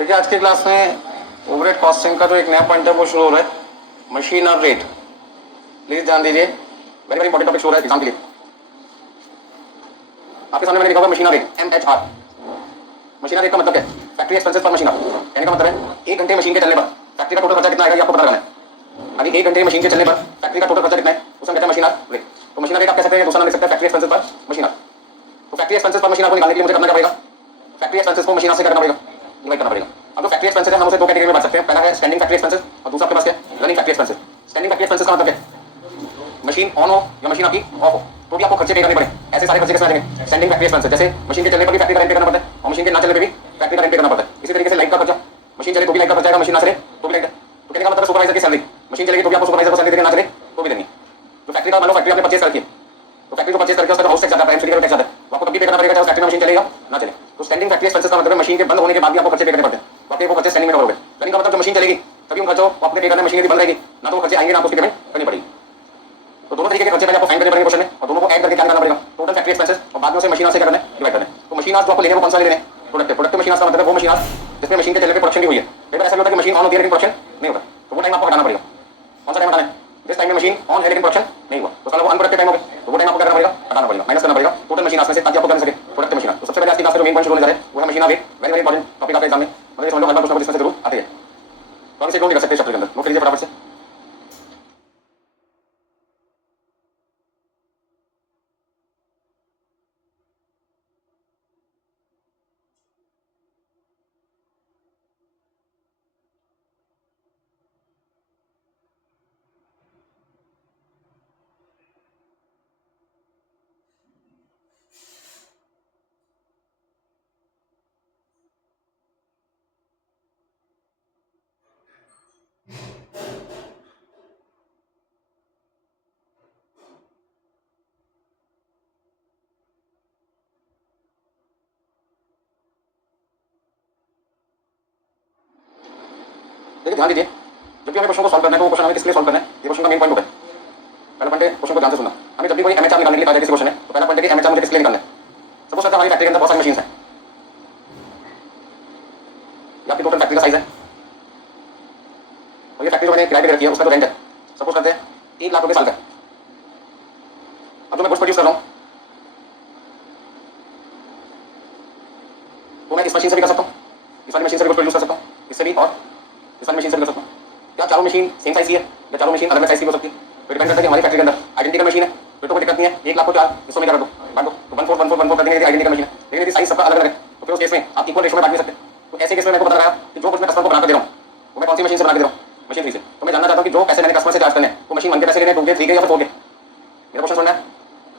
देखिए आज की क्लास में ओवरहेड कॉस्टिंग का जो एक नया पॉइंट है वो शुरू हो रहा है, मशीन और रेट। प्लीज ध्यान दीजिए, वेरी वेरी इंपॉर्टेंट टॉपिक शुरू हो रहा है एग्जाम के लिए। आपके सामने मैंने लिखा हुआ मशीन और रेट, MHR। मशीन और रेट का मतलब क्या है? फैक्ट्री एक्सपेंसेस पर मशीन। कहने का मतलब है 1 घंटे मशीन के चलने पर फैक्ट्री का टोटल खर्चा कितना आएगा ये आपको पता लगाना है। अभी 1 घंटे मशीन के चलने पर फैक्ट्री का टोटल खर्चा कितना है उसे हम कहते हैं मशीन और रेट। तो मशीन और रेट आप कह सकते हैं, दूसरा नाम लिख सकते हैं फैक्ट्री एक्सपेंसेस पर मशीन। तो फैक्ट्री एक्सपेंसेस पर मशीन को निकालने के लिए मुझे करना क्या पड़ेगा? फैक्ट्री एक्सपेंसेस को मशीन से करना पड़ेगा, डिवाइड करना पड़ेगा। अब जो फैक्ट्री एक्सपेंसेस है हम उसे दो कैटेगरी में बांट सकते हैं। पहला है स्टैंडिंग फैक्ट्री एक्सपेंसेस और दूसरा आपके पास है running factory expenses. Standing factory expenses का मतलब है मशीन ऑन हो या मशीन आपकी ऑफ हो तो भी आपको खर्चे पे करने पड़े, ऐसे सारे खर्चे किसमें आ जाएंगे? Standing factory expenses. जैसे मशीन के चलने पर भी फैक्ट्री का रेंट पे करना पड़ता है और मशीन के ना चलने पे भी फैक्ट्री का रेंट पे करना पड़ता है। इसी तरीके से लाइट का खर्चा, मशीन चले तो भी लाइट का खर्चा आएगा, मशीन ना चले तो भी लाइट। तो कहने का मतलब सुपरवाइजर की सैलरी, मशीन चलेगी तो भी आपको सुपरवाइजर को सैलरी देनी, ना चले तो भी देनी। तो फैक्ट्री का मान लो फैक्ट्री आपने परचेज करती है तो फैक्ट्री को परचेज करके उसका हाउस टैक्स आता है, प्राइम टैक्स आता है, वो आपको कभी पे करना पड़ेगा चाहे फैक्ट्री में मशीन चलेगा ना चले। तो स्टैंडिंग फैक्ट्री एक्सपेंसेस का मतलब है मशीन के बंद होने के बाद भी आपको खर्चे पे करने पड़ते हैं, तो आपके वो खर्चे स्टैंडिंग में करोगे। रनिंग का मतलब जब मशीन चलेगी तभी उन खर्चों को आपको पे करना है, मशीन यदि बंद रहेगी ना तो वो खर्चे आएंगे ना आपको उसकी पेमेंट करनी पड़ेगी। तो दोनों तरीके के खर्चे पहले आपको फाइंड करने पड़ेंगे क्वेश्चन में और दोनों को ऐड करके क्या करना पड़ेगा? टोटल फैक्ट्री एक्सपेंसेस और बाद में उसे मशीन से करना है, डिवाइड करना है। तो मशीन जो आपको लेने वो कौन सा लेने हैं? प्रोडक्टिव मशीन का मतलब है वो मशीन जिसमें मशीन के चलने पे प्रोडक्शन भी हुई है। कई बार ऐसा होता है कि मशीन ऑन होती है लेकिन प्रोडक्शन नहीं होता, तो वो टाइम आपको हटाना पड़ेगा। कौन सा टाइम हटाना है? जिस टाइम में मशीन ऑन है लेकिन प्रोडक्शन नहीं हुआ, तो साला वो अनप्रोडक्टिव टाइम हो गया, तो वो टाइम आपको करना पड़ेगा, हटाना पड़ेगा, माइनस करना पड़ेगा टोटल मशीन में से ताकि आपको कर सके प्रोडक्टिव मशीन। तो सबसे पहले आज की क्लास में जो मेन पॉइंट शुरू होने जा रहे हैं वो है machine rate. Very very important topic आपके एग्जाम में, मतलब ये समझ लो हर बार कुछ ना कुछ इसमें से जरूर आते हैं, तो हम इसे क्यों नहीं कर सकते चैप्टर के अंदर? नोट कीजिए फटाफट से। देखिए ध्यान दीजिए, जब भी हमें क्वेश्चन को सॉल्व करना है तो वो क्वेश्चन हमें किस लिए सॉल्व करना है, ये क्वेश्चन का मेन पॉइंट होता है। पहला पॉइंट है क्वेश्चन को ध्यान से सुनना। हमें जब भी कोई एमएचआर निकालने के लिए कहा जाए किसी क्वेश्चन है तो पहला पॉइंट है कि एमएचआर मुझे किस लिए निकालना है। सपोज करते हैं हमारी फैक्ट्री के अंदर बहुत सारी मशीन है, ये आपकी टोटल फैक्ट्री का साइज है और ये फैक्ट्री जो मैंने किराए पे रखी है उसका जो रेंट है सपोज करते हैं 1 लाख रुपए साल का। अब जो मैं गुड्स प्रोड्यूस कर रहा हूँ तो मैं इस मशीन से भी कर सकता हूँ, इस वाली मशीन से भी गुड्स प्रोड्यूस कर सकता हूँ, इससे भी और इस वाली मशीन से भी कर सकता हूँ। क्या चारों मशीन सेम साइज की है या चारों मशीन अलग अलग साइज की हो सकती है? तो डिपेंड करता है कि हमारी फैक्ट्री के अंदर आइडेंटिकल मशीन है तो कोई दिक्कत नहीं है, 1 लाख को 4 हिस्सों में क्या कर दो, बांट दो, तो 1/4 1/4 1/4 कर देंगे यदि आइडेंटिकल मशीन है। लेकिन यदि साइज सबका अलग अलग है तो फिर उस केस में आप इक्वल रेशो में बांट नहीं सकते। तो ऐसे केस में मेरे को पता लगा कि जो कुछ मैं कस्टमर को बना कर दे रहा हूँ वो मैं कौन सी मशीन से बना के दे रहा हूँ? मशीन 3 से। तो मैं जानना चाहता हूँ कि जो पैसे मैंने कस्टमर से चार्ज करने हैं वो मशीन 1 के पैसे लेने हैं, 2 के, 3 के या फिर 4 के। मेरा क्वेश्चन सुनना है,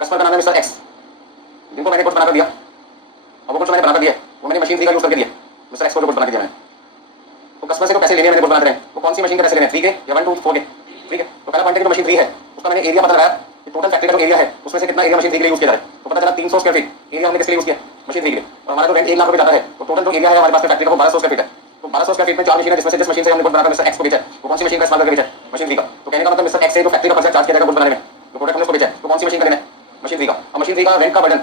कस्टमर का नाम है मिस्टर एक्स, जिनको मैंने कुछ बनाकर दिया और वो कुछ मैंने बनाकर दिया वो मैंने मशीन 3 का यूज करके दिया, मिस्टर एक्स को जो कुछ बना के दिया मैंने। तो कस्टमर से जो पैसे लेने हैं मैंने कुछ बना रहे हैं वो कौन सी मशीन के पैसे लेने हैं, 3 के या 1 2 4 के? ठीक है, तो पहला पॉइंट है कि जो मशीन 3 है उसका मैंने एरिया पता लगाया कि टोटल फैक्ट्री का जो एरिया है उसमें से कितना एरिया मशीन 3 के लिए यूज किया जा रहा है। तो पता चला 300 स्क्वायर फीट एरिया हमने किसके लिए यूज किया? मशीन 3 के लिए। और हमारा जो रेंट 1 लाख रुपए जाता है तो टोटल जो एरिया है हमारे पास फैक्ट्री का वो 1200 स्क्वायर फीट है। तो 1200 स्क्वायर फीट में 4 मशीन है जिसमें से जिस मशीन से हमने कुछ बनाकर मिस्टर एक्स को बेचा है वो कौन सी मशीन का इस्तेमाल करके बेचा है? मशीन 3 का। तो कहने का मतलब मिस्टर एक्स से जो फैक्ट्री का खर्चा चार्ज किया जाएगा कुछ बनाने में, जो प्रोडक्ट हमने उसको बेचा है तो कौन सी मशीन का लेना है? मशीन 3 का। और मशीन 3 का रेंट का बर्डन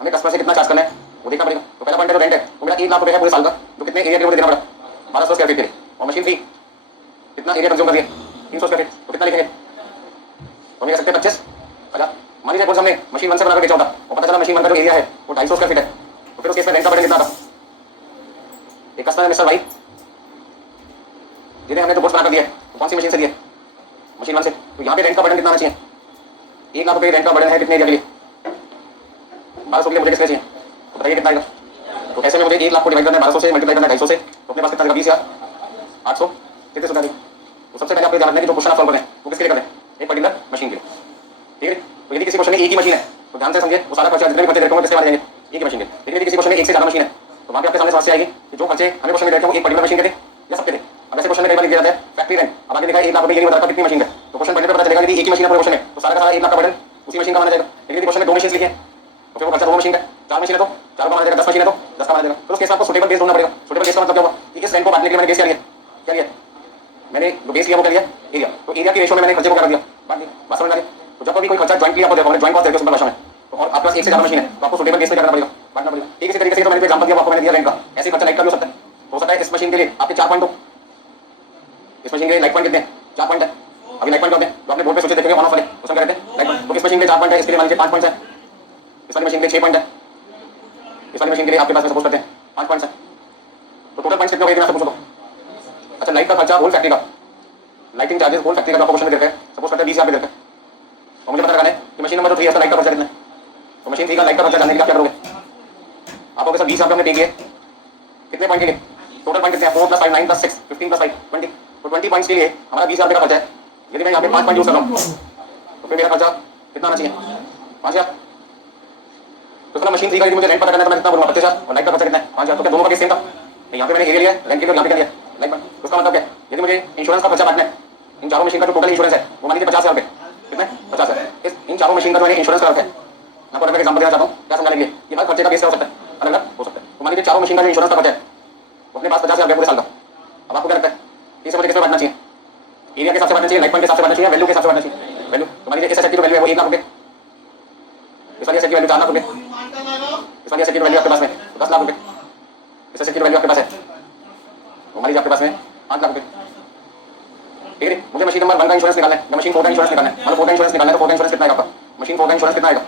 हमें कस्टमर से कितना चार्ज करना है वो देखना पड़ेगा। तो पहला पॉइंट है जो रेंट है वो मेरा 1 लाख रुपए है पूरे साल का, जो कितने एरिया के लिए देना पड़ा? 1200 स्क्वायर फीट के लिए। और मशीन 3 कितना एरिया कंज्यूम कर रही है? 300 स्क्वायर फीट। तो कितना लिखेंगे? तो हम कह सकते हैं 25 50। मान लीजिए हमने मशीन 1 से बनाकर बेचा होता और पता चला मशीन 1 का जो एरिया है वो 250 स्क्वायर फीट है, तो फिर उस केस में रेंट का बर्डन कितना था? एक कस्टमर है मिस्टर भाई, जिन्हें हमने जो गुड्स बनाकर दिया है तो कौन सी मशीन से दिया? मशीन 1 से। तो यहाँ पे रेंट का बर्डन कितना आना चाहिए? 1 लाख रुपए रेंट का बर्डन है कितने एरिया के लिए? 1200 के लिए मुझे किसके चाहिए? तो बताइए कितना आएगा? तो कैसे में मुझे 1 लाख को डिवाइड करना है 1200 से, मल्टीप्लाई करना है 250 से, तो अपने पास कितना आएगा? 20,800 कितने सुधा दी। तो सबसे पहले आपको ध्यान रखना है कि जो क्वेश्चन आप सॉल्व कर रहे हैं वो किसके लिए कर रहे हैं? एक पर्टिकुलर मशीन के लिए। ठीक है, तो यदि किसी क्वेश्चन में एक ही मशीन है तो ध्यान से समझिए वो सारा खर्चा जितने भी खर्चे रखे होंगे किसके मारे जाएंगे? एक ही मशीन के। लेकिन यदि किसी क्वेश्चन में एक से ज्यादा मशीन है तो वहां पे आपके सामने समस्या आएगी कि जो खर्चे हमें क्वेश्चन में रखे हो एक पर्टिकुलर मशीन के थे या सबके थे। अब ऐसे क्वेश्चन में कई बार लिख दिया जाता है फैक्ट्री रेंट, अब आगे लिखा है 1 लाख रुपए, ये नहीं बता रखा कितनी मशीन है, तो क्वेश्चन पढ़ने पर पता चलेगा यदि एक ही मशीन है पूरे क्वेश्चन में तो सारा का सारा 1 लाख का बर्डन उसी मशीन का माना जाएगा। लेकिन यदि क्वेश्चन में 2 मशीन लिखी है तो फिर वो खर्चा 2 मशीन का, 4 मशीन है तो 4 का माना जाएगा, 10 मशीन है तो 10 का माना जाएगा। तो उस केस में आपको सुटेबल बेस ढूंढना पड़ेगा। सुटेबल बेस का मतलब क्या हुआ कि इस रेंट को बांटने के लिए मैंने बेस क्या लिया? क्या लिया? मैंने जो बेस लिया वो क्या लिया? एरिया। तो एरिया की रेशो में मैंने खर्चे को क्या कर दिया? बांट दिया। बात समझ आ गई? तो जब कभी कोई खर्चा ज्वाइंटली आपको देखो, मैंने ज्वाइंट कॉस्ट देखो सिंपल भाषा में, तो और आपके पास एक से ज्यादा मशीन है तो आपको सुटेबल बेस पे करना पड़ेगा, बांटना पड़ेगा। ठीक है, इसी तरीके से जो मैंने एग्जांपल दिया आपको मैंने दिया रेंट का, ऐसे खर्चा लाइट का भी हो सकता है। हो सकता है इस मशीन के लिए आपके 4 पॉइंट हो, इस मशीन के लिए लाइक पॉइंट कितने हैं? 4 पॉइंट है। अभी लाइक पॉइंट होते हैं तो अपने बोर्ड पे सोचे देखेंगे ऑन ऑफ वाले उसमें क्या रहते हैं लाइक पॉइंट। तो इस मशीन के 4 पॉइंट है, इसके लिए मान लीजिए 5 पॉइंट है, इस वाली मशीन के लिए 6 पॉइंट है, इस वाली मशीन के लिए आपके पास में सपोज करते हैं 5 पॉइंट है। तो टोटल पॉइंट्स कितने हो गए मैं पूछो। अच्छा लाइट का खर्चा होल फैक्ट्री का, लाइटिंग चार्जेस होल फैक्ट्री का आपको क्वेश्चन में देते हैं, सपोज करते हैं 20,000 रुपये देते हैं। तो मुझे पता लगाना है कि मशीन नंबर 3 है लाइट का खर्चा कितना है। तो मशीन 3 का लाइट का खर्चा जानने के लिए क्या करोगे, आप लोग सर 20,000 रुपये हमने दे दिए कितने पॉइंट के लिए, टोटल पॉइंट कितने हैं 4 + 5 9 + 6 15 + 5 20। तो 20 पॉइंट्स के लिए हमारा 20,000 रुपये का खर्चा है। यदि मैं यहाँ पे 5 पॉइंट यूज कर रहा हूँ तो फिर मेरा खर्चा कितना आना चाहिए 5,000। तो मतलब मशीन 3 का यदि मुझे रेंट पता करना है तो मैं कितना बोलूँगा 25,000 और लाइट का खर्चा कितना है 5,000। तो क्या दोनों का केस सेम था, यहाँ पे मैंने एरिया लिया रेंट के लिए, यहाँ पे क्या लिया लाइट पर। उसका मतलब क्या है यदि मुझे इंश्योरेंस का खर्चा काटना है, इन चारों मशीन का जो टोटल इंश्योरेंस है वो मान लीजिए 50,000 रुपये, कितना 50,000। इन चारों मशीन का जो मैंने इंश्योरेंस कर रखा है, मैं आपको एग्जाम्पल देना चाहता हूँ क्या समझाने के लिए, ये हर खर्चे का बेस क्या हो सकता है अलग अलग हो सकता है। तो मान लीजिए चारों मशीन का जो इंश्योरेंस का खर्चा है वो अपने पास 50,000 रुपये पूरे साल का। अब आपको क्या लगता है इसे मुझे किस में बांटना चाहिए, एरिया के हिसाब से बांटना चाहिए, लाइट पॉइंट के हिसाब से बांटना चाहिए, वैल्यू के हिसाब से बांटना चाहिए, वैल्यू। तो मान लीजिए इस एसेट की वैल्यू है वो 1 लाख रुपये, इस वाली एसेट की वैल्यू 4 लाख रुपये, इस वाली एसेट की वैल्यू आपके पास में 10 लाख रुपये, इस एसेट की वैल्यू आपके पास है तो मान लीजिए आपके पास में 8 लाख रुपये। ठीक है, मुझे मशीन नंबर 1 का इंश्योरेंस निकालना है या मशीन 4 का इंश्योरेंस निकालना है, मतलब 4 का इंश्योरेंस निकालना है तो 4 का इंश्योरेंस कितना आएगा आपका, मशीन 4 का इंश्योरेंस कितना आएगा,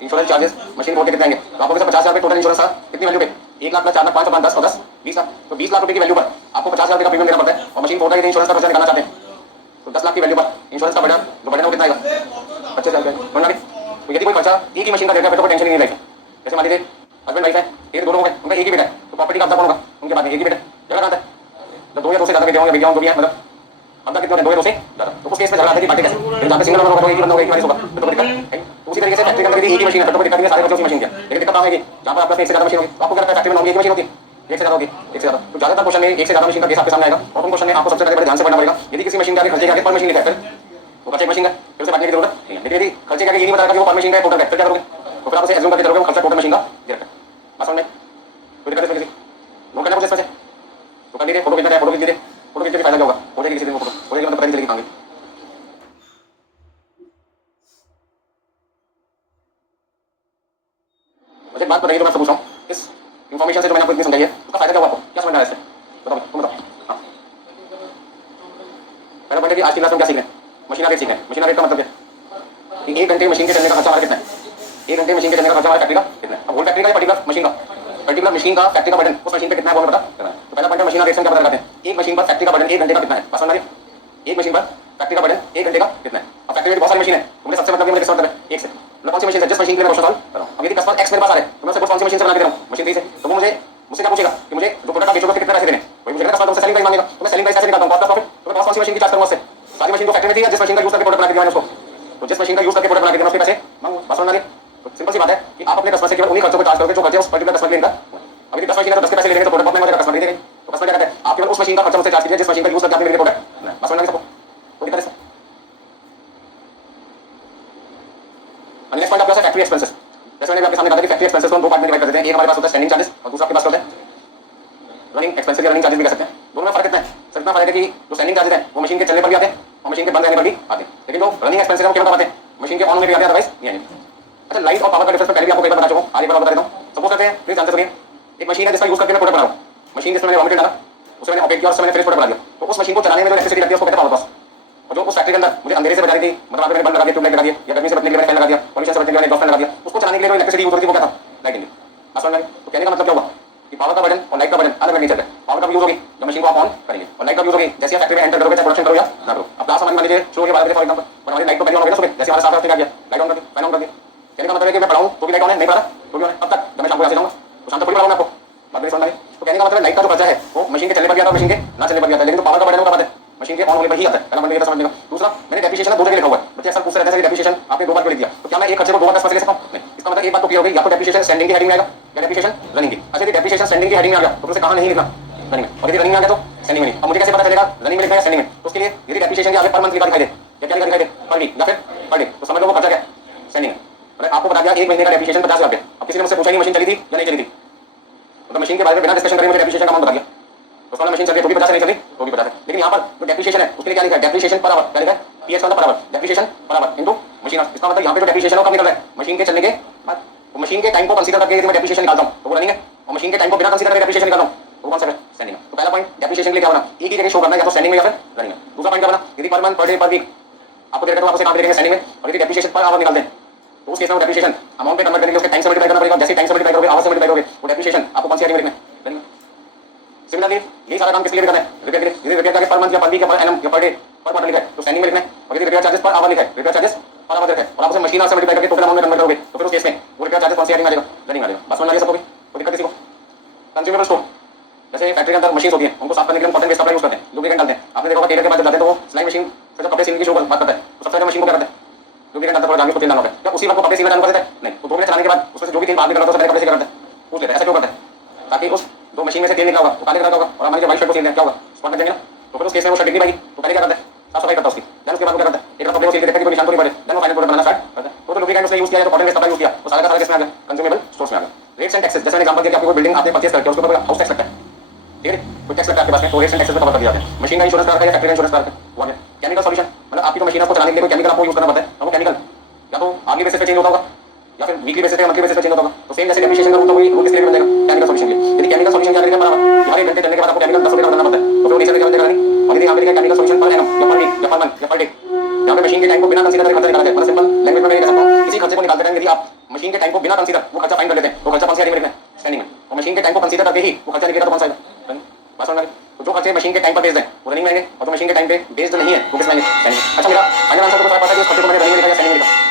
इंश्योरेंस चार्जेस मशीन 4 के कितने आएंगे। तो आपको 50,000 रुपये टोटल इंश्योरेंस था कितनी वैल्यू पे 1 लाख + 4 लाख 5 5 10 और 10 20 लाख। तो 20 लाख रुपये की वैल्यू पर आपको 50,000 रुपये का प्रीमियम देना पड़ता है और मशीन 4 का यदि इंश्योरेंस का खर्चा निकालना चाहते हैं तो 10 लाख की वैल्यू पर इंश्योरेंस का बर्डन जो बर्डन वो कितना आएगा 25,000 रुपये। तो यदि कोई खर्चा एक ही मशीन का देगा तो कोई टेंशन नहीं लाइफ। जैसे मान लीजिए हस्बैंड वाइफ है, एक दोनों है, उनका एक ही बेटा है तो प्रॉपर्टी का अपना कौन होगा, उनके बाद में एक ही बेटा जगह कहाँ है तो 2 या 2 से ज़्यादा बेटे होंगे, बेटियां होंगी, मतलब अपना कितने 2 या 2 से ज़्यादा। तो उस केस में झगड़ा आता है कि बांटे कैसे, लेकिन जहाँ पे सिंगल होगा तो एक ही बंदा होगा, एक ही वारिस होगा तो कोई दिक्कत नहीं। तो उसी तरीके से फैक्ट्री के अंदर भी एक ही मशीन है तो कोई दिक्कत नहीं है, सारे बच्चे उसी मशीन के। लेकिन दिक्कत कहाँ होगी जहाँ पर आपका एक से ज़्यादा मशीन होगी। तो आपको क्या लगता है फैक्ट्री में होगी एक मशीन होती है, एक से ज़्यादा होगी, एक से ज़्यादा। तो ज़्यादातर क्वेश्चन में एक से ज़्यादा मशीन का केस आपके सामने आएगा और उन क्वेश्चन में आपको सबसे पहले ध्यान से पढ़ना पड़ेगा। यदि किसी मशीन के आगे खर्चे के आगे पर मशीन लिखा है फिर वो खर्चे मशीन का फिर उसे बांटने की जरूरत नहीं है। लेकिन यदि खर्चे के आगे ये नहीं बताएगा कि वो पर मशीन का टोटल है फिर क्या करोगे, तो फिर आप उसे एज्यूम करके चलोगे वो खर्चा टोटल मशीन का दे रखा है। बात समझ में कोई दिक्कत इसमें किसी नोट करना मुझे इसमें से तो कर लीजिए, फोटो खींचना है फोटो खींच लीजिए, फोटो खींच के फायदा क्या होगा, हो जाएगी किसी दिन फोटो हो जाएगी मतलब पता नहीं चलेगी कहाँ गई। मुझे एक बात बताइए तो मैं आपसे पूछ रहा हूँ इस इन्फॉर्मेशन से जो मैंने आपको इतनी समझाई है उसका फायदा क्या हुआ आपको, क्या समझ में आ रहा है इससे बताओ तुम बताओ। हाँ पहला पॉइंट है कि आज की क्लास में क्या सीख रहे हैं, मशीन आगे सीख रहे हैं। मशीन आगे का मतलब क्या कि 1 घंटे मशीन के चलने का खर्चा हमारा कितना है, 1 घंटे मशीन के चलने का खर्चा हमारा फैक्ट्री का कितना है। अब होल फैक्ट्री का पर्टिकुलर मशीन का फैक्ट्री का बर्डन उस मशीन पे कितना है वो हमें पता करना है। तो पहला पॉइंट है मशीन रिएक्शन का पता लगाते हैं, एक मशीन पर फैक्ट्री का बर्डन 1 घंटे का कितना है, बस समझ में एक मशीन पर फैक्ट्री का बर्डन 1 घंटे का कितना है। अब फैक्ट्री में बहुत सारी मशीन है तो मुझे सबसे मतलब मुझे किस मतलब है एक से मतलब कौन सी मशीन है जिस मशीन के लिए मैं क्वेश्चन सॉल्व कर रहा हूँ। अब यदि कस्टमर एक्स मेरे पास आ रहे तो मैं उससे कौन सी मशीन से बना के दे रहा हूँ मशीन 3 से, तो वो मुझे मुझसे क्या पूछेगा कि मुझे जो प्रोडक्ट आप बेचोगे कितने पैसे देने, वही मुझे कस्टमर से सेलिंग प्राइस मांगेगा तो मैं सेलिंग प्राइस कैसे निकालता हूँ कॉस्ट ऑफ प्रॉफिट। तो मैं कौन सी मशीन की चार्ज करूँगा उससे, सारी मशीन जो फैक्ट्री में थी या जिस मशीन का यूज करके प्रोडक्ट बना के दिया मैंने उसको, तो जिस मशीन का यूज करके प्रोडक्ट बना के दिया उसके पैसे मांगू, बस समझ में आ गया। तो सिंपल सी बात है कि आप अपने कस्टमर से केवल उन्हीं खर्चों को चार्ज करोगे जो खर्चे उस पर्टिकुलर कस्टमर के लिए। अब यदि 10 मशीन है तो 10 के पैसे लेंगे तो प्रोडक्ट बहुत महंगा कस्टमर नहीं देंगे। तो कस्टमर क्या कहता है आप केवल उस मशीन का खर्चा मुझसे चार्ज कीजिए जिस मशीन का यूज करके आपने मेरे प्रोडक्ट बस समझ में सबको कोई दिक्कत है। नेक्स्ट पॉइंट आपका फैक्ट्री एक्सपेंसेस। जैसे मैंने आपके सामने बताया कि फैक्ट्री एक्सपेंसेस को हम 2 पार्ट में डिवाइड कर देते हैं, एक हमारे पास होता है स्टैंडिंग चार्जेस और दूसरा आपके पास होता है रनिंग एक्सपेंसेस या रनिंग चार्जेस भी कह सकते हैं। दोनों में फर्क कितना है, सर इतना फर्क है कि जो स्टैंडिंग चार्जेस हैं वो मशीन के चलने पर भी आते हैं और मशीन के बंद रहने पर भी आते हैं, लेकिन जो रनिंग एक्सपेंसेस हैं वो केवल आते हैं मशीन के ऑन होने पर आते हैं अदरवाइज नहीं आएंगे। अच्छा लाइट और पावर का डिफरेंस पहले भी आपको कई बार बता चुका हूं, आज एक बार बता देता हूं। सपोज करते हैं प्लीज आंसर सुनिए, एक मशीन है जिसका यूज करके मैं प्रोडक्ट बना रहा हूं, मशीन जिसमें मैंने रॉ मटेरियल डाला उसमें मैंने ऑपरेट किया और उसमें मैंने फिनिश प्रोडक्ट बना दिया। तो उस मशीन को चलाने में जो इलेक्ट्रिसिटी लगती है उसको कहते हैं पावर कॉस्ट। और जो उस फैक्ट्री के अंदर मुझे अंधेरे से बचा रही थी, मतलब आपने बल्ब लगा दिया, ट्यूबलाइट लगा दिया या गर्मी से बचने के लिए फैन लगा दिया, पॉल्यूशन से बचने के लिए एग्जॉस्ट फैन लगा दिया, उसको चलाने के लिए जो इलेक्ट्रिसिटी यूज होती है वो क्या था लाइटिंग। समझ में? तो कहने का मतलब क्या हुआ कि पावर का बटन और लाइट का बटन अलग अलग नेचर है। पावर का यूज होगी जब मशीन को आप ऑन करेंगे और लाइट का यूज होगी जैसे आप फैक्ट्री में एंटर करोगे चाहे प्रोडक्शन करो या ना करो। अब क्लास मान लीजिए शुरू के 12 बजे फॉर एग्जांपल और हमारी लाइट तो पहले ऑन हो गई ना सुबह, जैसे हमारे 7 बजे आ गया लाइट ऑन कर दी फैन ऑन कर दिया। कहने का मतलब है कि मैं पढ़ाऊं तो भी लाइट ऑन है, नहीं पढ़ा तो भी ऑन है। अब तक जब मैं शाम को यहाँ से जाऊंगा तो शाम तक थोड़ी पढ़ाऊंगा आपको, बात मेरी समझ में। तो कहने का मतलब लाइट का जो खर्चा है वो मशीन के चलने पर भी आता है, मशीन के ना चलने पर भी आता है, लेकिन जो पावर का बटन है वो कब आता है मशीन के ऑन होने पर ही आता है। पहला मतलब ये समझने का। दूसरा मैंने डेप्रिसिएशन 2 जगह लिखा हुआ है, बच्चे अक्सर पूछ रहे हैं डेप्रिसिएशन आपने 2 बार क्यों लिख दिया, तो क्या मैं एक खर्चे को 2 बार कैसे ले सकता हूं? नहीं, इसका मतलब एक बात तो क्लियर हो गई, या तो डेप्रिसिएशन स्टैंडिंग की हेडिंग में आएगा या डेप्रिसिएशन रनिंग की। अच्छा यदि डेप्रिसिएशन स्टैंडिंग की हेडिंग में आ गया तो उसे कहां नहीं लिखना रनिंग में, और यदि रनिंग में आ गया तो स्टैंडिंग में नहीं। अब मुझे कैसे पता चलेगा रनिंग में लिखना है स्टैंडिंग में? तो उसके लिए यदि डेप्रिसिएशन के आगे पर मंथ लिखा दिखाई दे या क्या लिखा दिखाई दे पर वीक या फिर पर डे, तो समझ लो वो खर्चा क्या है स्टैंडिंग में। मैंने आपको बता दिया 1 महीने का डेप्रिसिएशन 50,000 रुपये। अब किसी ने मुझसे पूछा नहीं मशीन चली थी या नहीं चली थी, मतलब मशीन के बारे में बिना डिस्कशन करे मुझे डेप्रिसिएशन का अमाउंट बता दिया, तो उसमें मशीन चल रही है तो भी 50 नहीं चली तो भी 50 है। लेकिन यहाँ पर जो डेप्रिसिएशन है उसके लिए क्या लिखा है डेप्रिसिएशन पर आवर, क्या लिखा है pH per hour, depreciation per hour into machine. इसका मतलब यहाँ पे जो डेप्रिसिएशन है वो कब निकल रहा है मशीन के चलने के बाद। तो मशीन के टाइम को कंसीडर करके यदि मैं डेप्रिसिएशन निकालता हूँ तो वो रनिंग है, और मशीन के टाइम को बिना कंसीडर करके डेप्रिसिएशन निकालता हूँ तो वो कौन सा है स्टैंडिंग है। क्या होना, एक ही जगह शो करना है, या तो स्टैंडिंग में या फिर रनिंग में। दूसरा पॉइंट क्या बना, यदि पर मंथ पर डे पर वीक आपको दे रखा तो आपसे काम देंगे स्टैंडिंग में, और यदि डेप्रिसिएशन पर आवर निकालते हैं तो उस केस में डेप्रिसिएशन अमाउंट पे कन्वर्ट करने के लिए उसके टाइम से मल्टीप्लाई करना पड़ेगा। जैसे टाइम से मल्टीप्लाई करोगे, आवर से मल्टीप्लाई करोगे, वो डेप्रिसिएशन आपको कौन सी आएगी में रनिंग। सिमिलरली यही सारा काम किस लिए भी करना है, रिपेयर के लिए। यदि रिपेयर चार्जेस पर मंथ या पर वीक या पर एनम या पर डे पर क्वार्टर लिखा है तो स्टैंडिंग में लिखना है, और यदि रिपेयर चार्जेस पर आवर लिखा है, रिपेयर चार्जेस पर आवर लिखा है और आप उसे मशीन से मल्टीप्लाई करके टोटल अमाउंट में कन्वर्ट करोगे तो फिर उस केस में वो रिपेयर चार्जेस कौन सी आएगी आ जाएगा, रनिंग आ जाएगा। बस समझ में आ गया सबको, कोई दिक्कत किसी को। कंज्यूमेबल स्टोर जैसे फैक्ट्री के अंदर मशीन होती है, उनको साफ करने के लिए कॉटन वेस्ट कपड़ा यूज करते हैं, लुब्रिकेंट डालते हैं। आपने देखा होगा टेलर के पास जब जाते हैं तो वो सिलाई मशीन से जब कपड़े सीने की जो बात करता है तो सबसे पहले मशीन को क्या करते हैं, लुब्रिकेंट डालते हैं, थोड़ा जाने को तेल डालना होता है। क्या उसी वक्त को कपड़े सीना चालू कर देते हैं? नहीं, तो 2 मिनट चलाने के बाद उसमें से जो भी तेल बाहर निकल रहा है तो कपड़े से क्या करते हैं, पूछ लेते हैं। ऐसा क्यों करते हैं? ताकि उस दो मशीन में से तेल निकला होगा वो काले कलर का होगा और हमारी जो वाइट शर्ट को सील दें क्या होगा, स्पॉट लग जाएंगे ना। तो फिर उस केस में वो शर्ट दिखनी पाएगी तो पहले क्या करते हैं, साफ सफाई करता है उसकी। देन उसके बाद क्या करता है, एक कपड़े को सील देते हैं कि कोई निशान तो नहीं पड़े, देन वो फाइनल प्रोडक्ट बनाना स्टार्ट करता है। तो लुब्रिकेंट उसने यूज किया तो कॉटन वेस्ट कपड़ा यूज किया तो सारा का सारा किसमें आ गया, कंज्यूमेबल स्टोर्स में आ गया। रेट्स एंड टैक्सेस, जैसे मैंने एग्जांपल दिया कि आपको कोई बिल्डिंग आपने परचेज करके उसके ऊपर हाउस टैक्स लगता है, ठीक है, कोई टैक्स लगता है आपके पास में, तो रेट्स एंड टैक्सेस में कवर कर दिया जाता है। मशीन का इंश्योरेंस कराता है या फैक्ट्री का इंश्योरेंस कराता है, वो आ गया। केमिकल सॉल्यूशन, मतलब आपकी तो मशीन को चलाने के लिए कोई केमिकल आपको यूज करना पड़ता है, और वो केमिकल या तो आर्ली बेसिस पे चेंज होता होगा या फिर वीकली बेसिस पे मंथली बेसिस पे चेंज होता होगा। तो सेम जैसे डेप्रिसिएशन का रूल तो वो किस लिए बन जाएगा, केमिकल सॉल्यूशन के लिए। यदि केमिकल सॉल्यूशन क्या करेगा बराबर कि हर 1 घंटे चलने के बाद आपको केमिकल 10 रुपए का बदलना पड़ता है, तो फिर नीचे क्या बनेगा नहीं। और यदि आप देखिए केमिकल सॉल्यूशन पर एनम या पर वीक या पर मंथ या पर डे, यहाँ पे मशीन के टाइम को बिना कंसीडर करे खर्चा निकाला जाए। मतलब सिंपल लैंग्वेज में मैं कह सकता हूँ, किसी खर्चे को निकालते टाइम यदि आप मशीन के टाइम को बिना कंसीडर वो खर्चा फाइन कर लेते हैं तो खर्चा कौन सी आएगी में, स्टैंडिंग में। और मशीन के टाइम को कंसीडर करके ही वो खर्चा निकलेगा तो कौन सा आएगा, बस समझ में। तो जो खर्चे मशीन के टाइम पर बेस्ड है वो रनिंग में आएंगे, और जो मशीन के टाइम पे बेस्ड नहीं है वो किस में आएंगे, स्टैंडिंग। अच्छा, मेरा फाइनल आंसर तो बता पाता है कि उस खर्चे को मैंने रनिंग में लिखा या स्टैंडिंग में लिखा।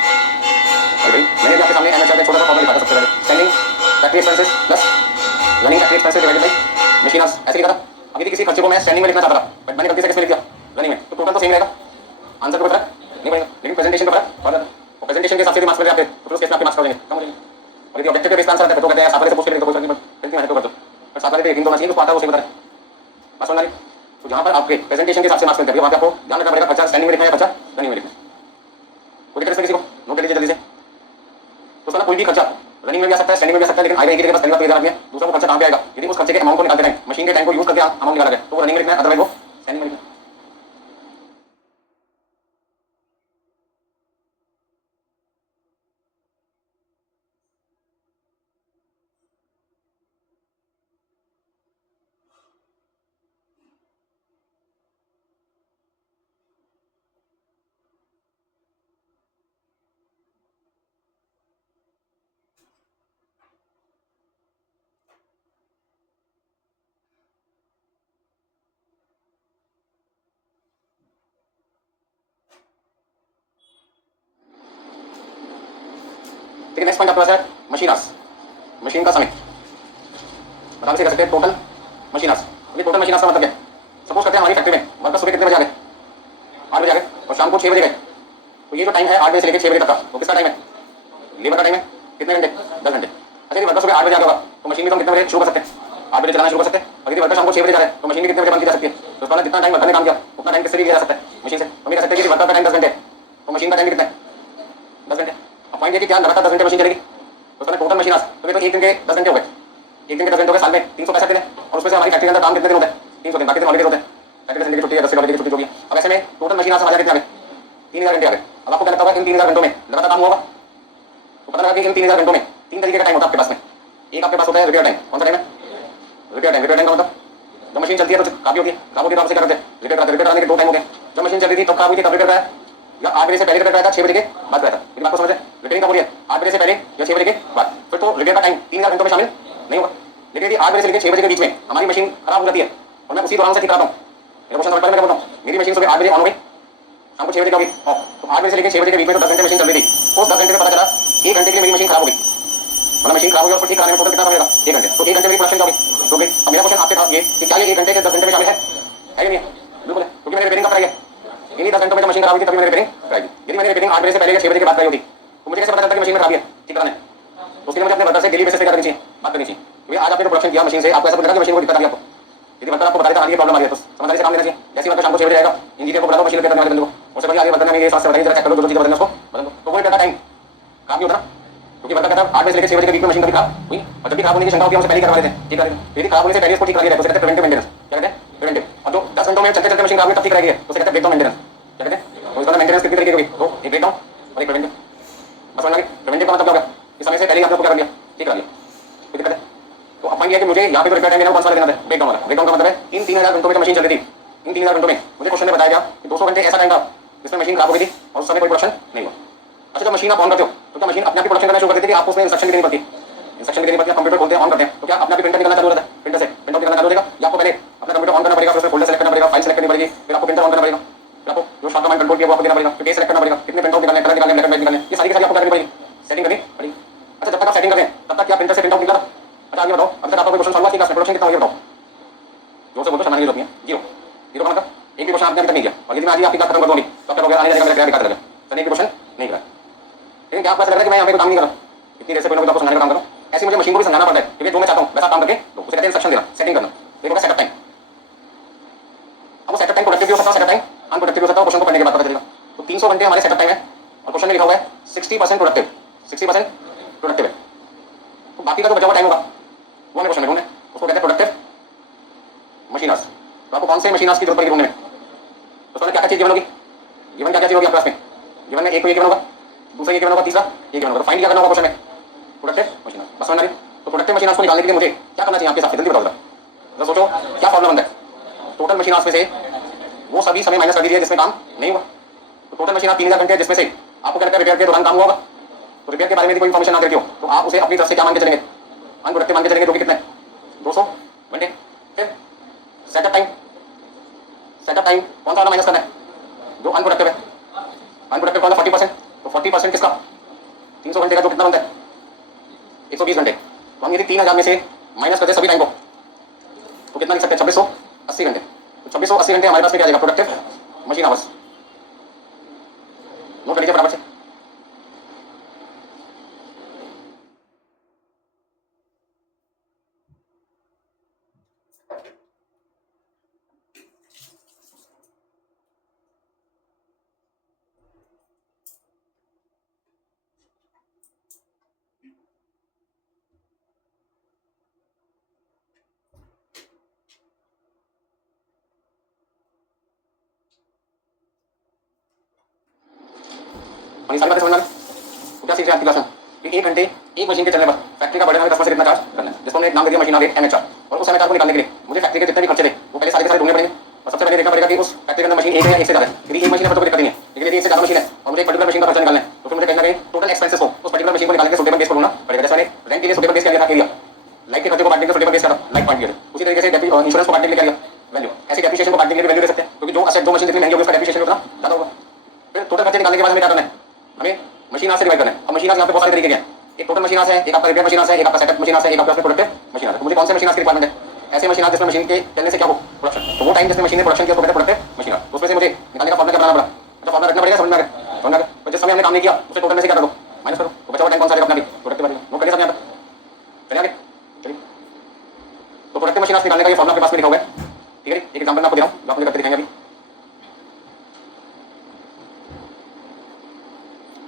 अरे भाई मैंने भी आपके सामने एमएचआर में छोटा सा फॉर्मूला लिखा था सबसे पहले, standing factory expenses plus running factory expenses divided by machine hours, ऐसे लिखा था। अब यदि किसी खर्चे को मैं स्टैंडिंग में लिखना चाहता था बट मैंने गलती से किसमें लिख दिया, रनिंग में, तो टोटल तो सेम रहेगा, आंसर को फर्क नहीं पड़ेगा, लेकिन प्रेजेंटेशन का फर्क पड़ेगा। और प्रेजेंटेशन के हिसाब से मार्क्स मिल जाते हैं तो उस केस में आपके मार्क्स कम हो जाएंगे, कम हो जाएंगे। और यदि ऑब्जेक्टिव बेस्ड आंसर आता है तो कहते हैं सात वाले से पूछ के लिख दो, कोई फर्क नहीं पड़ता, गलती है तो कर दो, पर सात वाले पे यकीन तो होना चाहिए, तो आता है वो सही बता रहे हैं, बस समझ में आ गई। तो जहां पर आपके प्रेजेंटेशन के हिसाब से मार्क्स मिलते हैं वहां पे आपको ध्यान रखना पड़ेगा खर्चा स्टैंडिंग में लिखना है या खर्चा रनिंग में लिखना है। कोई दिक्कत किसी को, नोट कर लीजिए जल्दी से। तो उसका कोई भी खर्चा रनिंग में भी आ सकता है, स्टैंडिंग में भी आ सकता है, लेकिन आएगा एक के पास पहली बात तो ये ध्यान रखिए, दूसरा वो खर्चा कहां पे आएगा। यदि उस खर्चे के अमाउंट को निकालते टाइम मशीन के टाइम को यूज करके अमाउंट निकाला गया तो वो रनिंग में लिखना है, अदरवाइज वो स्टैंडिंग में लिखना है। ठीक है, नेक्स्ट पॉइंट आपके पास है मशीन आवर्स, मशीन का समय आराम से कर सकते हैं। Total machine hours, total machine hours का मतलब क्या है, सपोज करते हैं हमारी फैक्ट्री में वर्कर सुबह कितने बजे आ गए, 8 बजे आ गए और शाम को 6 बजे गए, तो ये जो टाइम है 8 बजे से लेकर 6 बजे तक का, तो किसका टाइम है, लेबर का टाइम है। कितने घंटे, 10 घंटे। अच्छा, यदि वर्कर सुबह 8 बजे आ गया तो मशीन भी हम कितने बजे शुरू कर सकते हैं, 8 बजे चलाना शुरू कर सकते हैं। और यदि वर्कर शाम को 6 बजे जा रहे हैं तो मशीन भी कितने बजे बंद की जा सकती है, तो उसका जितना टाइम वर्कर ने काम किया उतना टाइम किससे भी लिया जा सकता है, मशीन से। तो हम कह सकते हैं कि वर्कर का टाइम 10 घंटे तो मशीन का टाइम कितना है, 10 घंटे। अब पॉइंट ये कि क्या लगातार 10 घंटे मशीन चलेगी, तो उसमें टोटल मशीन आवर्स तो ये तो एक दिन के 10 घंटे हो गए, एक दिन के 10 घंटे हो गए, साल में 365 दिन है, और उसमें से हमारी फैक्ट्री के अंदर काम कितने दिन होते हैं, 300 दिन, बाकी दिन हॉलीडेज होते हैं, सैटरडे संडे की छुट्टी है, 10 हॉलीडे की छुट्टी जो भी है। अब ऐसे में टोटल मशीन आवर्स हमारे कितने आ गए, 3000 घंटे आ गए। अब आपको क्या लगता है इन 3000 घंटों में लगातार काम होगा, तो पता लगा कि इन 3000 घंटों में 3 तरीके का टाइम होता है आपके पास में। एक आपके पास होता है रिपेयर टाइम, कौन सा टाइम है, रिपेयर टाइम। रिपेयर टाइम का मतलब जब मशीन चलती है तो काफी होती है, खराब होती है तो आपसे क्या करते हैं, रिपेयर कराते हैं। रिपेयर कराने के 2 टाइम होते हैं, जब मशीन चल रही थी तब खराब हुई थी तब रिपेयर कराया, या 8 बजे से पहले रिपेयर कराया था, 6 बजे के बाद कराया था। लेकिन आपको समझ है रिपेयरिंग का बोलिए 8 बजे से पहले या 6 बजे के बाद, फिर तो रिपेयर का टाइम 3000 घंटों में शामिल नहीं होगा। लेकिन यदि 8 बजे से लेकर 6 बजे के बीच में हमारी मशीन खराब हो जाती है और मैं उसी दौरान से ठीक कराता हूँ, मेरा क्वेश्चन समझ पा रहे हैं, मैं बोलता हूँ मेरी मशीन सुबह 8 बजे ऑन हो गई, शाम को 6 बजे का होगी, तो 8 बजे से लेकर 6 बजे के बीच में तो 10 घंटे मशीन चल रही थी, उस 10 घंटे में पता चला 1 घंटे के लिए मेरी मशीन खराब हो गई, मतलब मशीन खराब हो गई और उसको ठीक कराने में टोटल कितना समय लगा, 1 घंटे। तो 1 घंटे मेरी प्रोडक्शन क्या होगी, तो गई। अब मेरा क्वेश्चन आपसे था ये कि क्या ये 1 घंटे के 10 घंटे में शामिल है या नहीं है, बिल्कुल है, क्योंकि मैंने रिपेयरिंग कब कराई है, इन्हीं 10 घंटों में जब मशीन खराब हुई थी तभी मैंने रिपेयरिंग कराई थी। यदि मैंने रिपेयरिंग 8 बजे से पहले या 6 बजे के बाद कराई होती तो मुझे कैसे पता चलता कि मशीन में खराबी है, ठीक कराने, तो उसके लिए मुझे अपने वर्कर से डेली बेसिस पे क्या करनी चाहिए, बात करनी चाहिए। क्योंकि आज आपने जो प्रोडक्शन किया मशीन से, आपको ऐसा लगा कि मशीन को दिक्कत आ रही है आपको, यदि वर्कर आपको बता देता ये प्रॉब्लम आ रही है तो समझदारी से काम लेना चाहिए। जैसे वर्कर शाम को 6 बजे आएगा, इंजीनियर को बता दो मशीन रिपेयर करने वाले बंदे को, उससे बढ़िया आगे वर्कर ने ये साथ से बताइए जरा चेक कर लो, जो चीज़ बदलना उसको बदल दो, तो वो रिपेयर का टाइम काफी होता ना, क्योंकि वर्कर कहता है 8 बजे से लेकर 6 बजे के बीच में मशीन कभी खराब हुई, और जब भी खराब होने की शंका होती है हमसे पहले ही करवा लेते हैं, ठीक है। यदि खराब होने से पहले उसको ठीक करा दिया तो कहते हैं प्रिवेंटिव मेंटेनेंस, क्या कहते हैं प्रिवेंटिव। और जो 10 घंटों में चलते चलते मशीन खराब हुई तब ठीक कराई है तो कहते हैं ब्रेकडाउन मेंटेनेंस, क्या कहते हैं। तो इसका मेंटेनेंस कितनी तरीके की होगी, तो एक ब्रेकडाउन और एक प्रिवेंटिव, बस समझ में आ गया। प्रिवेंटिव का मतलब क्या होगा, इस समय से पहले ही आपने क्या कर दिया, ठीक करा दिया, कोई दिक्कत है। तो अब पॉइंट ये है कि मुझे यहाँ पे तो रिपेयर टाइम देना 5 साल देना है। ब्रेकडाउन वाला, ब्रेकडाउन का मतलब है इन 3000 घंटों में जो मशीन चल रही थी, इन 3000 घंटों में मुझे क्वेश्चन में बताया गया कि 200 घंटे ऐसा टाइम था जिसमें मशीन खराब हो गई थी और उस समय कोई प्रोडक्शन नहीं हुआ। अच्छा, जब मशीन आप ऑन करते हो तो क्या मशीन अपने आप प्रोडक्शन करना शुरू कर देती है कि आपको उसमें इंस्ट्रक्शन देनी पड़ती है? इंस्ट्रक्शन देनी पड़ती है, कंप्यूटर खोलते हैं, ऑन करते हैं तो क्या अपने आप प्रिंटर निकलना चालू होता है? प्रिंटर से प्रिंट आउट निकलना चालू हो जाएगा या आपको पहले अपना कंप्यूटर ऑन करना पड़ेगा, फिर उसमें फोल्डर सेलेक्ट करना पड़ेगा, फाइल सेलेक्ट करनी पड़ेगी, फिर आपको प्रिंटर ऑन करना पड़ेगा, फिर आपको जो शॉर्ट कमांड कंट्रोल किया वो आपको देना पड़ेगा, फिर डेट सेलेक्ट करना पड़ेगा, कितने प्रिंट आउट निकालने, कलर निकालने, ब्लैक एंड व्हाइट निकालने, ये सारी की सारी आपको करनी पड़ेगी, सेटिंग करनी पड़ेगी। अच्छा, जब तक आप सेटिंग कर रहे हैं तब तक क्या प्रिंटर से प्रिंट आउट निकला था? अच्छा, आगे बताओ, अब तक आपका कोई क्वेश्चन सॉल्व हुआ कि क्लास में प्रोडक्शन कितना हो गया बताओ? जोर से बोलो, शर्माने की जरूरत नहीं है। जीरो, जीरो का मतलब एक भी क्वेश्चन आपने अभी तक नहीं किया और यदि मैं आज ही आपकी क्लास खत्म कर दूं अभी तो क्या हो गया? आने जाने का मेरा क्या दिक्कत लगा? सर एक भी क्वेश्चन नहीं करा, लेकिन क्या आपको ऐसा लग रहा है कि मैं यहाँ पे कोई काम नहीं कर रहा? इतनी देर से कोई ना कोई आपको समझाने का काम कर रहा हूँ। ऐसे मुझे मशीन को भी समझाना पड़ता है कि जो मैं चाहता हूँ वैसा काम करके दो, उसे कहते हैं इंस्ट्रक्शन देना, सेटिंग करना। एक होगा सेटअप टाइम। अब वो सेटअप टाइम प्रोडक्टिव भी हो सकता है, सेटअप टाइम अनप्रोडक्टिव हो सकता है, क्वेश्चन को पढ़ने के बाद पता चलेगा। तो 300 घंटे हमारे सेटअप टाइम है और क्वेश्चन में लिखा हुआ है 60% प्रोडक्टिव, 60% प्रोडक्टिव है। तो बाकी का जो बचा हुआ टाइम होगा वो हमें क्वेश्चन में ढूंढना है, उसको कहते हैं प्रोडक्टिव मशीन आवर्स। तो आपको कौन से मशीन आवर्स की जरूरत पड़ेगी ढूंढने में? तो उसमें क्या क्या चीज गिवन होगी? गिवन क्या क्या चीज होगी आपके पास में? गिवन में एक तो ये गिवन होगा, दूसरा ये गिवन होगा, तीसरा ये गिवन होगा। फाइंड क्या करना होगा क्वेश्चन में? Productive machine hours. बस समझ में आ रही? तो प्रोडक्टिव मशीन आवर्स को निकालने के लिए मुझे क्या करना चाहिए आपके हिसाब से? जल्दी बताओ जरा। जरा सोचो क्या फॉर्मूला बनता है? टोटल मशीन आवर्स में से वो सभी समय माइनस कर दीजिए जिसमें काम नहीं हुआ। तो टोटल मशीन आप 3000 घंटे जिसमें से आपको क्या लगता है रिपेयर के दौरान काम हुआ होगा? तो रिपेयर के बारे में कोई इन्फॉर्मेशन ना देती हो तो आप उसे अपनी तरफ से क्या मान के चलेंगे? अनप्रोडक्टिव मान के चलेंगे, जो कि कितने? 200 घंटे। फिर सेटअप टाइम, सेटअप टाइम कौन सा वाला माइनस करना है? जो अनप्रोडक्टिव है। अनप्रोडक्टिव कौन सा? 40%। तो 40% किसका? 300 घंटे का, जो कितना बनता है? 120 घंटे। तो हम यदि 3000 में से माइनस करते सभी टाइम को तो कितना लिख सकते हैं? 2680 घंटे। तो 2680 घंटे हमारे पास में क्या आ जाएगा? Productive machine hours. नोट कर लीजिए फटाफट से। और ये सारी बातें समझ में आ गई? तो क्या सीख रहे हैं आपकी क्लास में कि 1 घंटे एक मशीन के चलने पर फैक्ट्री का बर्डन हमें कस्टमर से कितना चार्ज करना है, जिसको हमने एक नाम दे दिया मशीन आवर एमएचआर। और उस एमएचआर को निकालने के लिए मुझे फैक्ट्री के जितने भी खर्चे थे वो पहले सारे के सारे ढूंढने पड़ेंगे। और सबसे पहले देखना पड़ेगा कि उस फैक्ट्री के अंदर मशीन एक है या एक से ज्यादा है। यदि एक मशीन है तो कोई दिक्कत नहीं है, लेकिन यदि एक से ज्यादा मशीन है और मुझे एक पर्टिकुलर मशीन का खर्चा निकालना है तो फिर मुझे कहीं ना कहीं टोटल एक्सपेंसेस को उस पर्टिकुलर मशीन को निकालने के सुटेबल बेस पर ढूंढना पड़ेगा। जैसे मैंने रेंट के लिए सुटेबल बेस क्या लिया था? एरिया। लाइट के खर्चे को बांटने के सुटेबल बेस क्या था? लाइट पॉइंट लिया। उसी तरीके से इंश्योरेंस को बांटने के लिए क्या लिया? वैल्यू। ऐसे डेप्रिसिएशन को बांटने के लिए वैल्यू दे सकते हैं, क्योंकि जो असेट जो मशीन जितनी महंगी होगी उसका डेप्रिसिएशन उतना ज्यादा होगा। फिर टोटल खर्चे निकालने के बाद हमें क्या करना है? हमें मशीन से डिवाइड करना है। अब मशीन यहाँ पे बहुत सारे तरीके हैं। एक टोटल मशीन है, एक आपका रिपेयर मशीन है, एक आपका सेटअप मशीन है, एक आपका प्रोडक्टिव मशीन है। तो मुझे कौन से मशीन की रिक्वायरमेंट है? ऐसे मशीन जिसमें मशीन के चलने से क्या हो? प्रोडक्शन। तो वो टाइम जिसमें मशीन ने प्रोडक्शन किया उसको कहते हैं प्रोडक्टिव मशीन। तो उसमें से मुझे निकालने का फॉर्मूला क्या बनाना पड़ा? अच्छा, फॉर्मूला रखना पड़ेगा, समझ में आ गया? समझ में आ गया? तो जिस समय हमने काम नहीं किया उसे टोटल में से क्या कर दो? माइनस करो। तो बचा हुआ टाइम कौन सा आएगा? अपना भी प्रोडक्टिव वाला। नोट करिए सब यहाँ तक। चलिए आगे चलिए। तो प्रोडक्टिव मशीन निकालने का ये फॉर्मूला आपके पास में लिखा हुआ है, ठीक है? एक एग्जांपल मैं आपको दे रहा हूँ जो आप मुझे करके दिखाएंगे अभी।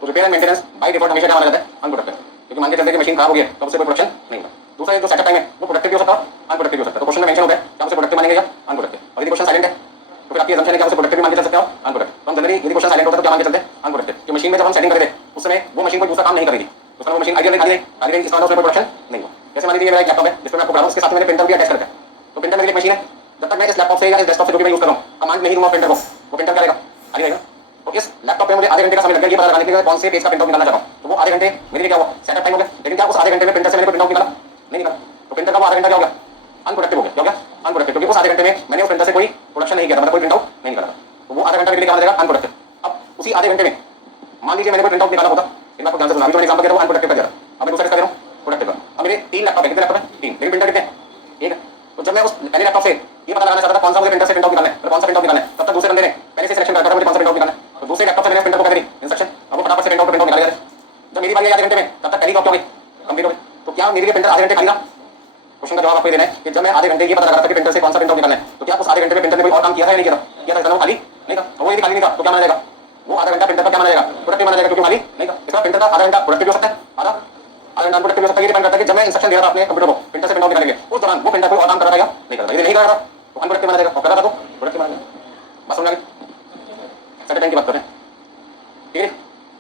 तो repair and maintenance by default हमेशा क्या माना जाता है? अनप्रोडक्टिव, क्योंकि मान के चलते हैं कि मशीन खराब हो गई है तो उससे कोई प्रोडक्शन नहीं होगा। दूसरा जो सेटअप टाइम है वो प्रोडक्टिव भी हो सकता है, अनप्रोडक्टिव भी हो सकता है। तो क्वेश्चन में मेंशन होता है कि आप उसे प्रोडक्टिव मानेंगे या अनप्रोडक्टिव। और यदि क्वेश्चन साइलेंट है तो फिर आपकी असम्पशन है कि आप उसे प्रोडक्टिव भी मान के चल सकते हो, अनप्रोडक्टिव। तो हम जनरली यदि क्वेश्चन साइलेंट होता है तो क्या मान के चलते हैं? अनप्रोडक्टिव। कि मशीन में जब हम सेटिंग कर रहे थे उस समय वो मशीन कोई दूसरा काम नहीं कर रही थी, तो उसमें वो मशीन आइडियल खाली रही, इसका मतलब उसमें प्रोडक्शन नहीं हुआ। जैसे मान लीजिए मेरा एक लैपटॉप है जिसमें मैं आपको बता रहा हूँ, उसके साथ मैंने प्रिंटर भी अटैच कर रखा है। तो प्रिंटर मेरी एक मशीन है, जब तक मैं इस लैपटॉप से या इस डेस्कटॉप से जो भी मैं यूज कर रहा हूँ कमांड नहीं दूंगा प्रिंटर को, वो प्रिंटर क्या रहेगा? खाली रहेगा। तो इस लैपटॉप पे मुझे आधे घंटे का समय लग गया ये पता लगाने के लिए कौन से पेज का प्रिंट आउट निकालना चाहता हूँ। तो वो आधे घंटे मेरे लिए क्या हुआ? सेटअप टाइम हो गया। लेकिन क्या उस आधे घंटे में प्रिंटर से मैंने प्रिंट आउट निकाला? नहीं निकाला। तो प्रिंटर का वो आधा घंटा क्या हो गया? अनप्रोडक्टिव हो गया। क्या हो गया? अनप्रोडक्टिव, क्योंकि उस आधे घंटे में मैंने उस प्रिंटर से कोई प्रोडक्शन नहीं किया था, मतलब कोई प्रिंट आउट नहीं निकाला था। तो वो आधा घंटा मेरे लिए क्या माना जाएगा? अनप्रोडक्टिव। अब उसी आधे घंटे में मान लीजिए मैंने कोई प्रिंट आउट निकाला होता, इन आपको ध्यान से सुना, अभी जो मैंने एग्जांपल दे रहा हूं अनप्रोडक्टिव का दे रहा हूं। अब मैं दूसरा इसका दे रहा हूं प्रोडक्टिव का। अब मेरे 3 लैपटॉप है, कितने लैपटॉप है? 3, लेकिन प्रिंटर कितने हैं? एक है। तो जब मैं उस पहले लैपटॉप से ये पता लगाना चाहता था कौन सा मुझे प्रिंटर से प्रिंट आउट निकालना है, मतलब कौन सा प्रिंट आउट निकालना है, तब तक दूसरे बंदे ने पहले से सिलेक्शन करता था मुझे कौन सा प्रिंट आउट निकालना है। तो दूसरे लैपटॉप से मैंने प्रिंटर को कह दी इंस्ट्रक्शन, अब वो फटाफट से प्रिंट आउट निकाल दिया। जब मेरी बारी आई आधे घंटे में तब तक पहली कॉपी हो गई, कंप्लीट हो गई। तो क्या मेरे लिए प्रिंटर आधे घंटे खाली था? क्वेश्चन का जवाब आपको देना है कि जब मैं आधे घंटे ये पता लगा रहा था कि प्रिंटर से कौन सा प्रिंट आउट निकालना है, तो क्या उस आधे घंटे में प्रिंटर ने कोई और काम किया था या नहीं किया था? किया था, वो खाली नहीं था। तो वो यदि खाली नहीं था तो क्या माना जाएगा? वो आधा घंटा प्रिंटर का क्या माना जाएगा? प्रोडक्टिव माना जाएगा, क्योंकि खाली नहीं था। इसका प्रिंटर का आधा घंटा प्रोडक्टिव हो सकता है, आधा घंटा अनप्रोडक्टिव हो सकता है। ये डिपेंड करता है कि जब मैं इंस्ट्रक्शन दे रहा था अपने कंप्यूटर को प्रिंटर से प्रिंट आउट निकालने के, उस दौरान वो प्रिंटर कोई और काम कर रहा था या नहीं कर रहा था। यदि नहीं कर रहा था तो अनप्रोडक्टिव माना जाएगा, और कर रहा था तो प्रोडक्टिव माना जाएगा। बस समझ आ गई? सेटअप टाइम की बात कर रहे हैं, ठीक है?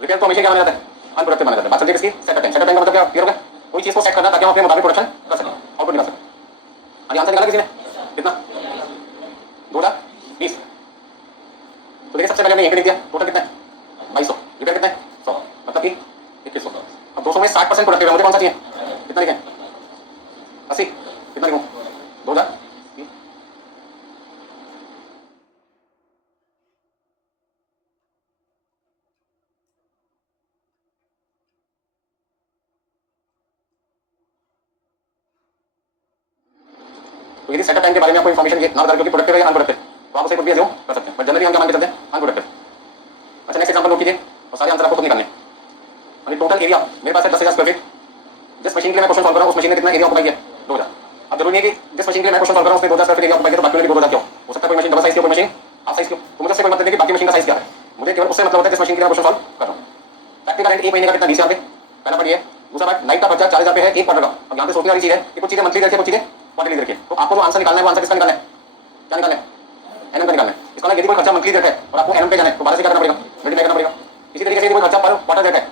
रिपेयर को हमेशा क्या माना जाता है? अनप्रोडक्टिव माना जाता है। बात चलती है किसकी? Setup time. सेटअप टाइम का मतलब क्या? क्लियर हो गया? कोई चीज को सेट करना ताकि हम अपने मुताबिक प्रोडक्शन कर सकें, आउटपुट निकाल सकें। हाँ आंसर निकाला किसी ने कितना 2020। तो देखिए सबसे पहले हमने यहीं पे लिख दिया टोटल कितना है 2200, रिपेयर कितना है 100, मतलब कि 2100। अब 200 में 60% प्रोडक्टिव है, मुझे कौन सा चाहिए कितना लिखें 80, कितना लिखूं 2000। तो यदि सेटअप टाइम के बारे में आपको इन्फॉर्मेशन ना बता क्योंकि प्रोडक्टिव है या अनप्रोडक्टिव तो आप उसे कुछ भी एज्यूम कर सकते हैं, बट जनरली हम क्या मान के चलते हैं अनप्रोडक्टिव। अच्छा नेक्स्ट एग्जांपल नोट कीजिए और सारे आंसर आपको खुद निकालने हैं। टोटल एरिया मेरे पास है 10,000 स्क्वायर फीट, जिस मशीन के लिए मैं क्वेश्चन सॉल्व कर रहा हूं उस मशीन ने कितना एरिया ऑक्यूपाई किया 2000। अब जरूरी है कि जिस मशीन के लिए मैं क्वेश्चन सॉल्व कर रहा हूं उसने 2000 स्क्वायर फीट एरिया ऑक्यूपाई किया, तो बाकी में भी 2000 क्यों हो सकता है कोई मशीन डबल साइज की हो कोई मशीन हाफ साइज की हो, तो मुझे उससे कोई मतलब नहीं कि बाकी मशीन का साइज क्या है, मुझे केवल उससे मतलब होता है जिस मशीन के लिए मैं क्वेश्चन सॉल्व कर रहा हूं। फैक्ट्री का रेंट एक महीने का कितना 20,000 पे, पहला पढ़िए। दूसरा बात नाइट का खर्चा 40,000 पे है एक क्वार्टर का। अब यहाँ पे सोचने वाली चीज है कि कुछ चीजें मंथली रखिए कुछ चीजें क्वार्टरली रखिए, तो आपको जो आंसर निकालना है वो आंसर किसका निकालना है, क्या निकालना है एनएम का निकालना है। इसका मतलब यदि कोई खर्चा मंथली रेट है और आपको एनएम पे जाना है तो 12 से क्या करना पड़ेगा मल्टीप्लाई करना पड़ेगा। इसी तरीके से यदि कोई खर्चा पर क्वार्टर रेट है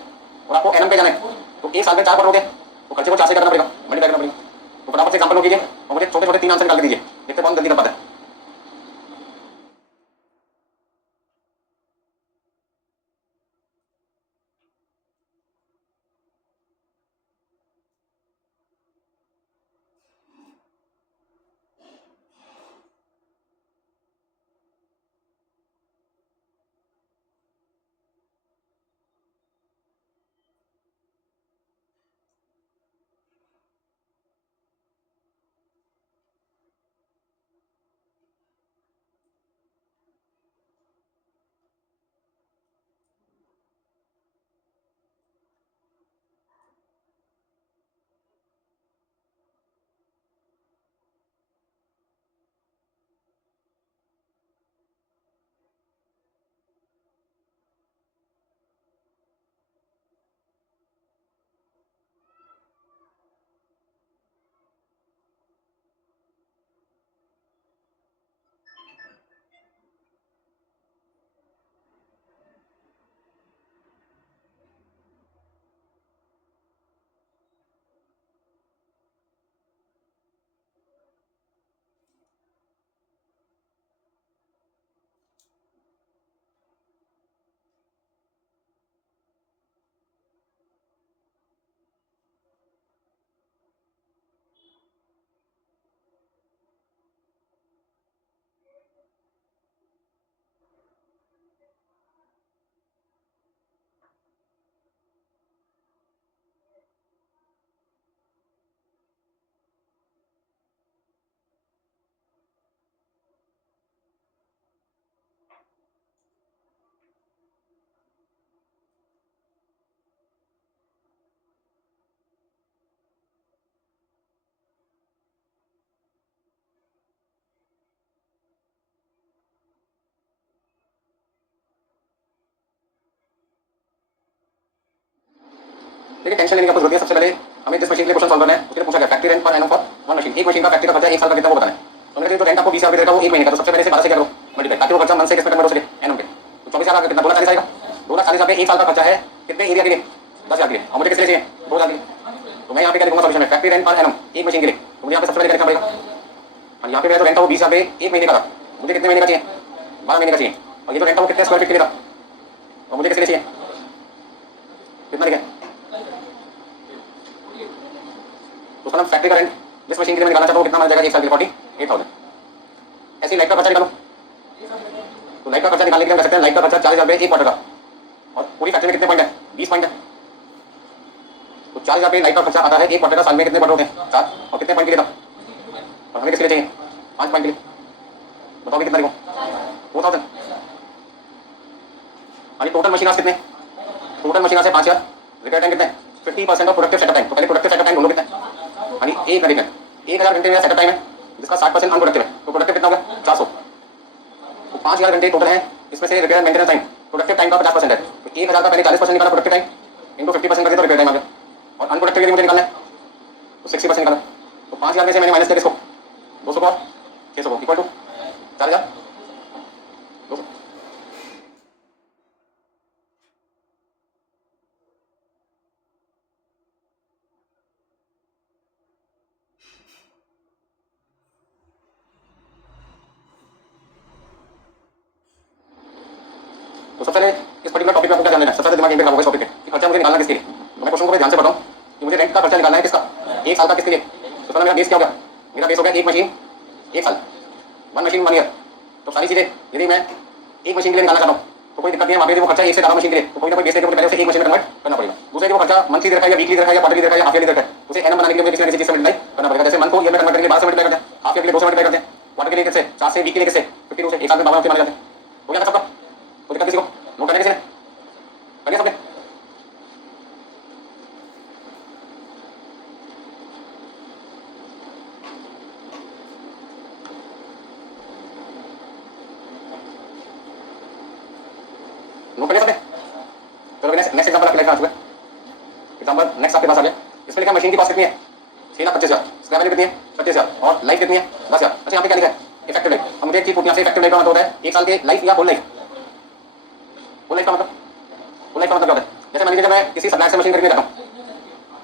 और आपको एनएम पे जाना है तो एक साल में 4 क्वार्टर हो गए तो खर्चे को 4 से करना पड़ेगा मल्टीप्लाई करना पड़ेगा। तो फटाफट से एग्जांपल लो कीजिए और मुझे छोटे छोटे 3 आंसर निकाल के दीजिए, देखते कौन जल्दी कर पाता है। देखिए टेंशन लेने की आपको जरूरत है। सबसे पहले हमें जिस मशीन के लिए क्वेश्चन सॉल्व करना है उसके लिए पूछा गया factory rent per annum for one machine, एक मशीन का फैक्ट्री का खर्चा एक साल का कितना वो बताना है। तो मैंने जो रेंट आपको 20,000 देता है वो एक महीने का, तो सबसे पहले से 12 से क्या करो मल्टीप्लाई ताकि वो खर्चा मन से किस पे कन्वर्ट हो सके एनम पे। तो 24,000 का कितना 2,40,000 आएगा, 2,40,000 पे एक साल का खर्चा है कितने एरिया के लिए 10,000 के लिए, और मुझे किस लिए चाहिए 2,000 के लिए। तो मैं यहाँ पे क्या लिखूंगा सॉल्यूशन में फैक्ट्री रेंट पर एनम एक मशीन के लिए, तो मुझे यहाँ पे सबसे पहले क्या लिखना पड़ेगा। और यहाँ पे मेरा जो रेंट था वो 20,000 पे एक महीने का था, मुझे कितने महीने का चाहिए 12 महीने का चाहिए। और ये जो रेंट था वो कितने स्क्वायर फीट के लिए था और मुझे किस लिए चाहिए कितना लिखे। तो उसका नाम फैक्ट्री का रेंट जिस मशीन के लिए मैं निकालना चाहता हूँ कितना मिल जाएगा एक साल के लिए 48,000। ऐसे ही लाइट का खर्चा निकालो, तो लाइट का खर्चा निकालने के लिए हम कह सकते हैं लाइट का खर्चा 40,000 रुपये एक क्वार्टर का, और पूरी फैक्ट्री में कितने पॉइंट है 20 पॉइंट है। तो 40,000 रुपये लाइट का खर्चा आता है एक क्वार्टर का, साल में कितने क्वार्टर होते हैं 4, और कितने पॉइंट के लिए था और हमें किसके लिए चाहिए 5 पॉइंट के लिए। बताओगे कितना लिखो 4,000। यानी टोटल मशीन कितने टोटल मशीन से 5,000, रिपेयर टाइम कितने 50% ऑफ प्रोडक्टिव सेटअप टाइम। तो पहले प्रोडक्टिव सेटअप टाइम ढूंढो कितना है, यानी एक घंटे में 1,000 घंटे मेरा सेटअप टाइम है जिसका 60% अनप्रोडक्टिव है, तो प्रोडक्टिव कितना होगा 400। तो 5,000 घंटे टोटल है, इसमें से repair maintenance time productive time का 50% है, तो 1,000 का पहले 40% निकाला प्रोडक्टिव टाइम इंटू 50% कर दिया तो रिपेयर टाइम आ गया। और अनप्रोडक्टिव यदि मुझे निकालना है तो 60% निकाला, तो 5,000 में से मैंने माइनस किया किसको 200 को और 600 को इक्वल टू 4,000 200। तो सबसे पहले इस पर्टिकुलर टॉपिक पे आपको क्या ध्यान देना है, सबसे दिमाग में इस टॉपिक पे कि खर्चा मुझे निकालना किसके लिए। तो मैं क्वेश्चन को ध्यान से बताऊं कि मुझे रेंट का खर्चा निकालना है किसका, एक साल का, किसके लिए। तो पहले मेरा बेस क्या होगा, मेरा बेस हो गया एक मशीन एक साल, वन मशीन वन ईयर। तो सारी चीजें यदि मैं एक मशीन के लिए निकालना चाहता हूँ तो कोई दिक्कत नहीं है, वहाँ पे वो खर्चा एक से ज्यादा मशीन के लिए, तो कोई ना कोई बेस लेके मुझे पहले उसे एक मशीन में कन्वर्ट करना पड़ेगा। दूसरे को खर्चा मंथली देखा या वीकली देखा या क्वार्टरली देखा या हाफ ईयरली देखा है, उसे एनम बनाने के लिए मुझे किसी ना किसी चीज से मल्टीप्लाई करना पड़ेगा। जैसे मंथ को ईयर में कन्वर्ट करके 12 से मल्टीप्लाई करते हैं, हाफ ईयर के लिए 2 से मल्टीप्लाई करते हैं, क्वार्टर के लिए किससे 4 से, वीक के लिए किससे 52 से, एक साल में 52 माने जाते हैं। हो गया सबका, कोई दिक्कत किसी को, नोट करने किसी ने करिए सबने। नोट करिए सबने। चलो नेक्स्ट एग्जांपल आपके लाइफ में आ चुका है। एग्जांपल नेक्स्ट आपके पास आ गया। इसमें लिखा मशीन की कॉस्ट कितनी है, 6,25,000, स्क्रैप वैल्यू कितनी है 35,000 और लाइफ कितनी है 10,000। अच्छा यहाँ पे क्या लिखा है, इफेक्टिव लाइफ। अब मुझे एक चीज पूछनी है, इफेक्टिव लाइफ का मतलब होता है एक साल के लाइफ या होल लाइफ। होल लाइफ का मतलब, होल लाइफ का मतलब क्या होता है, जैसे मान लीजिए मैं किसी सप्लायर से मशीन खरीदने जाता हूँ,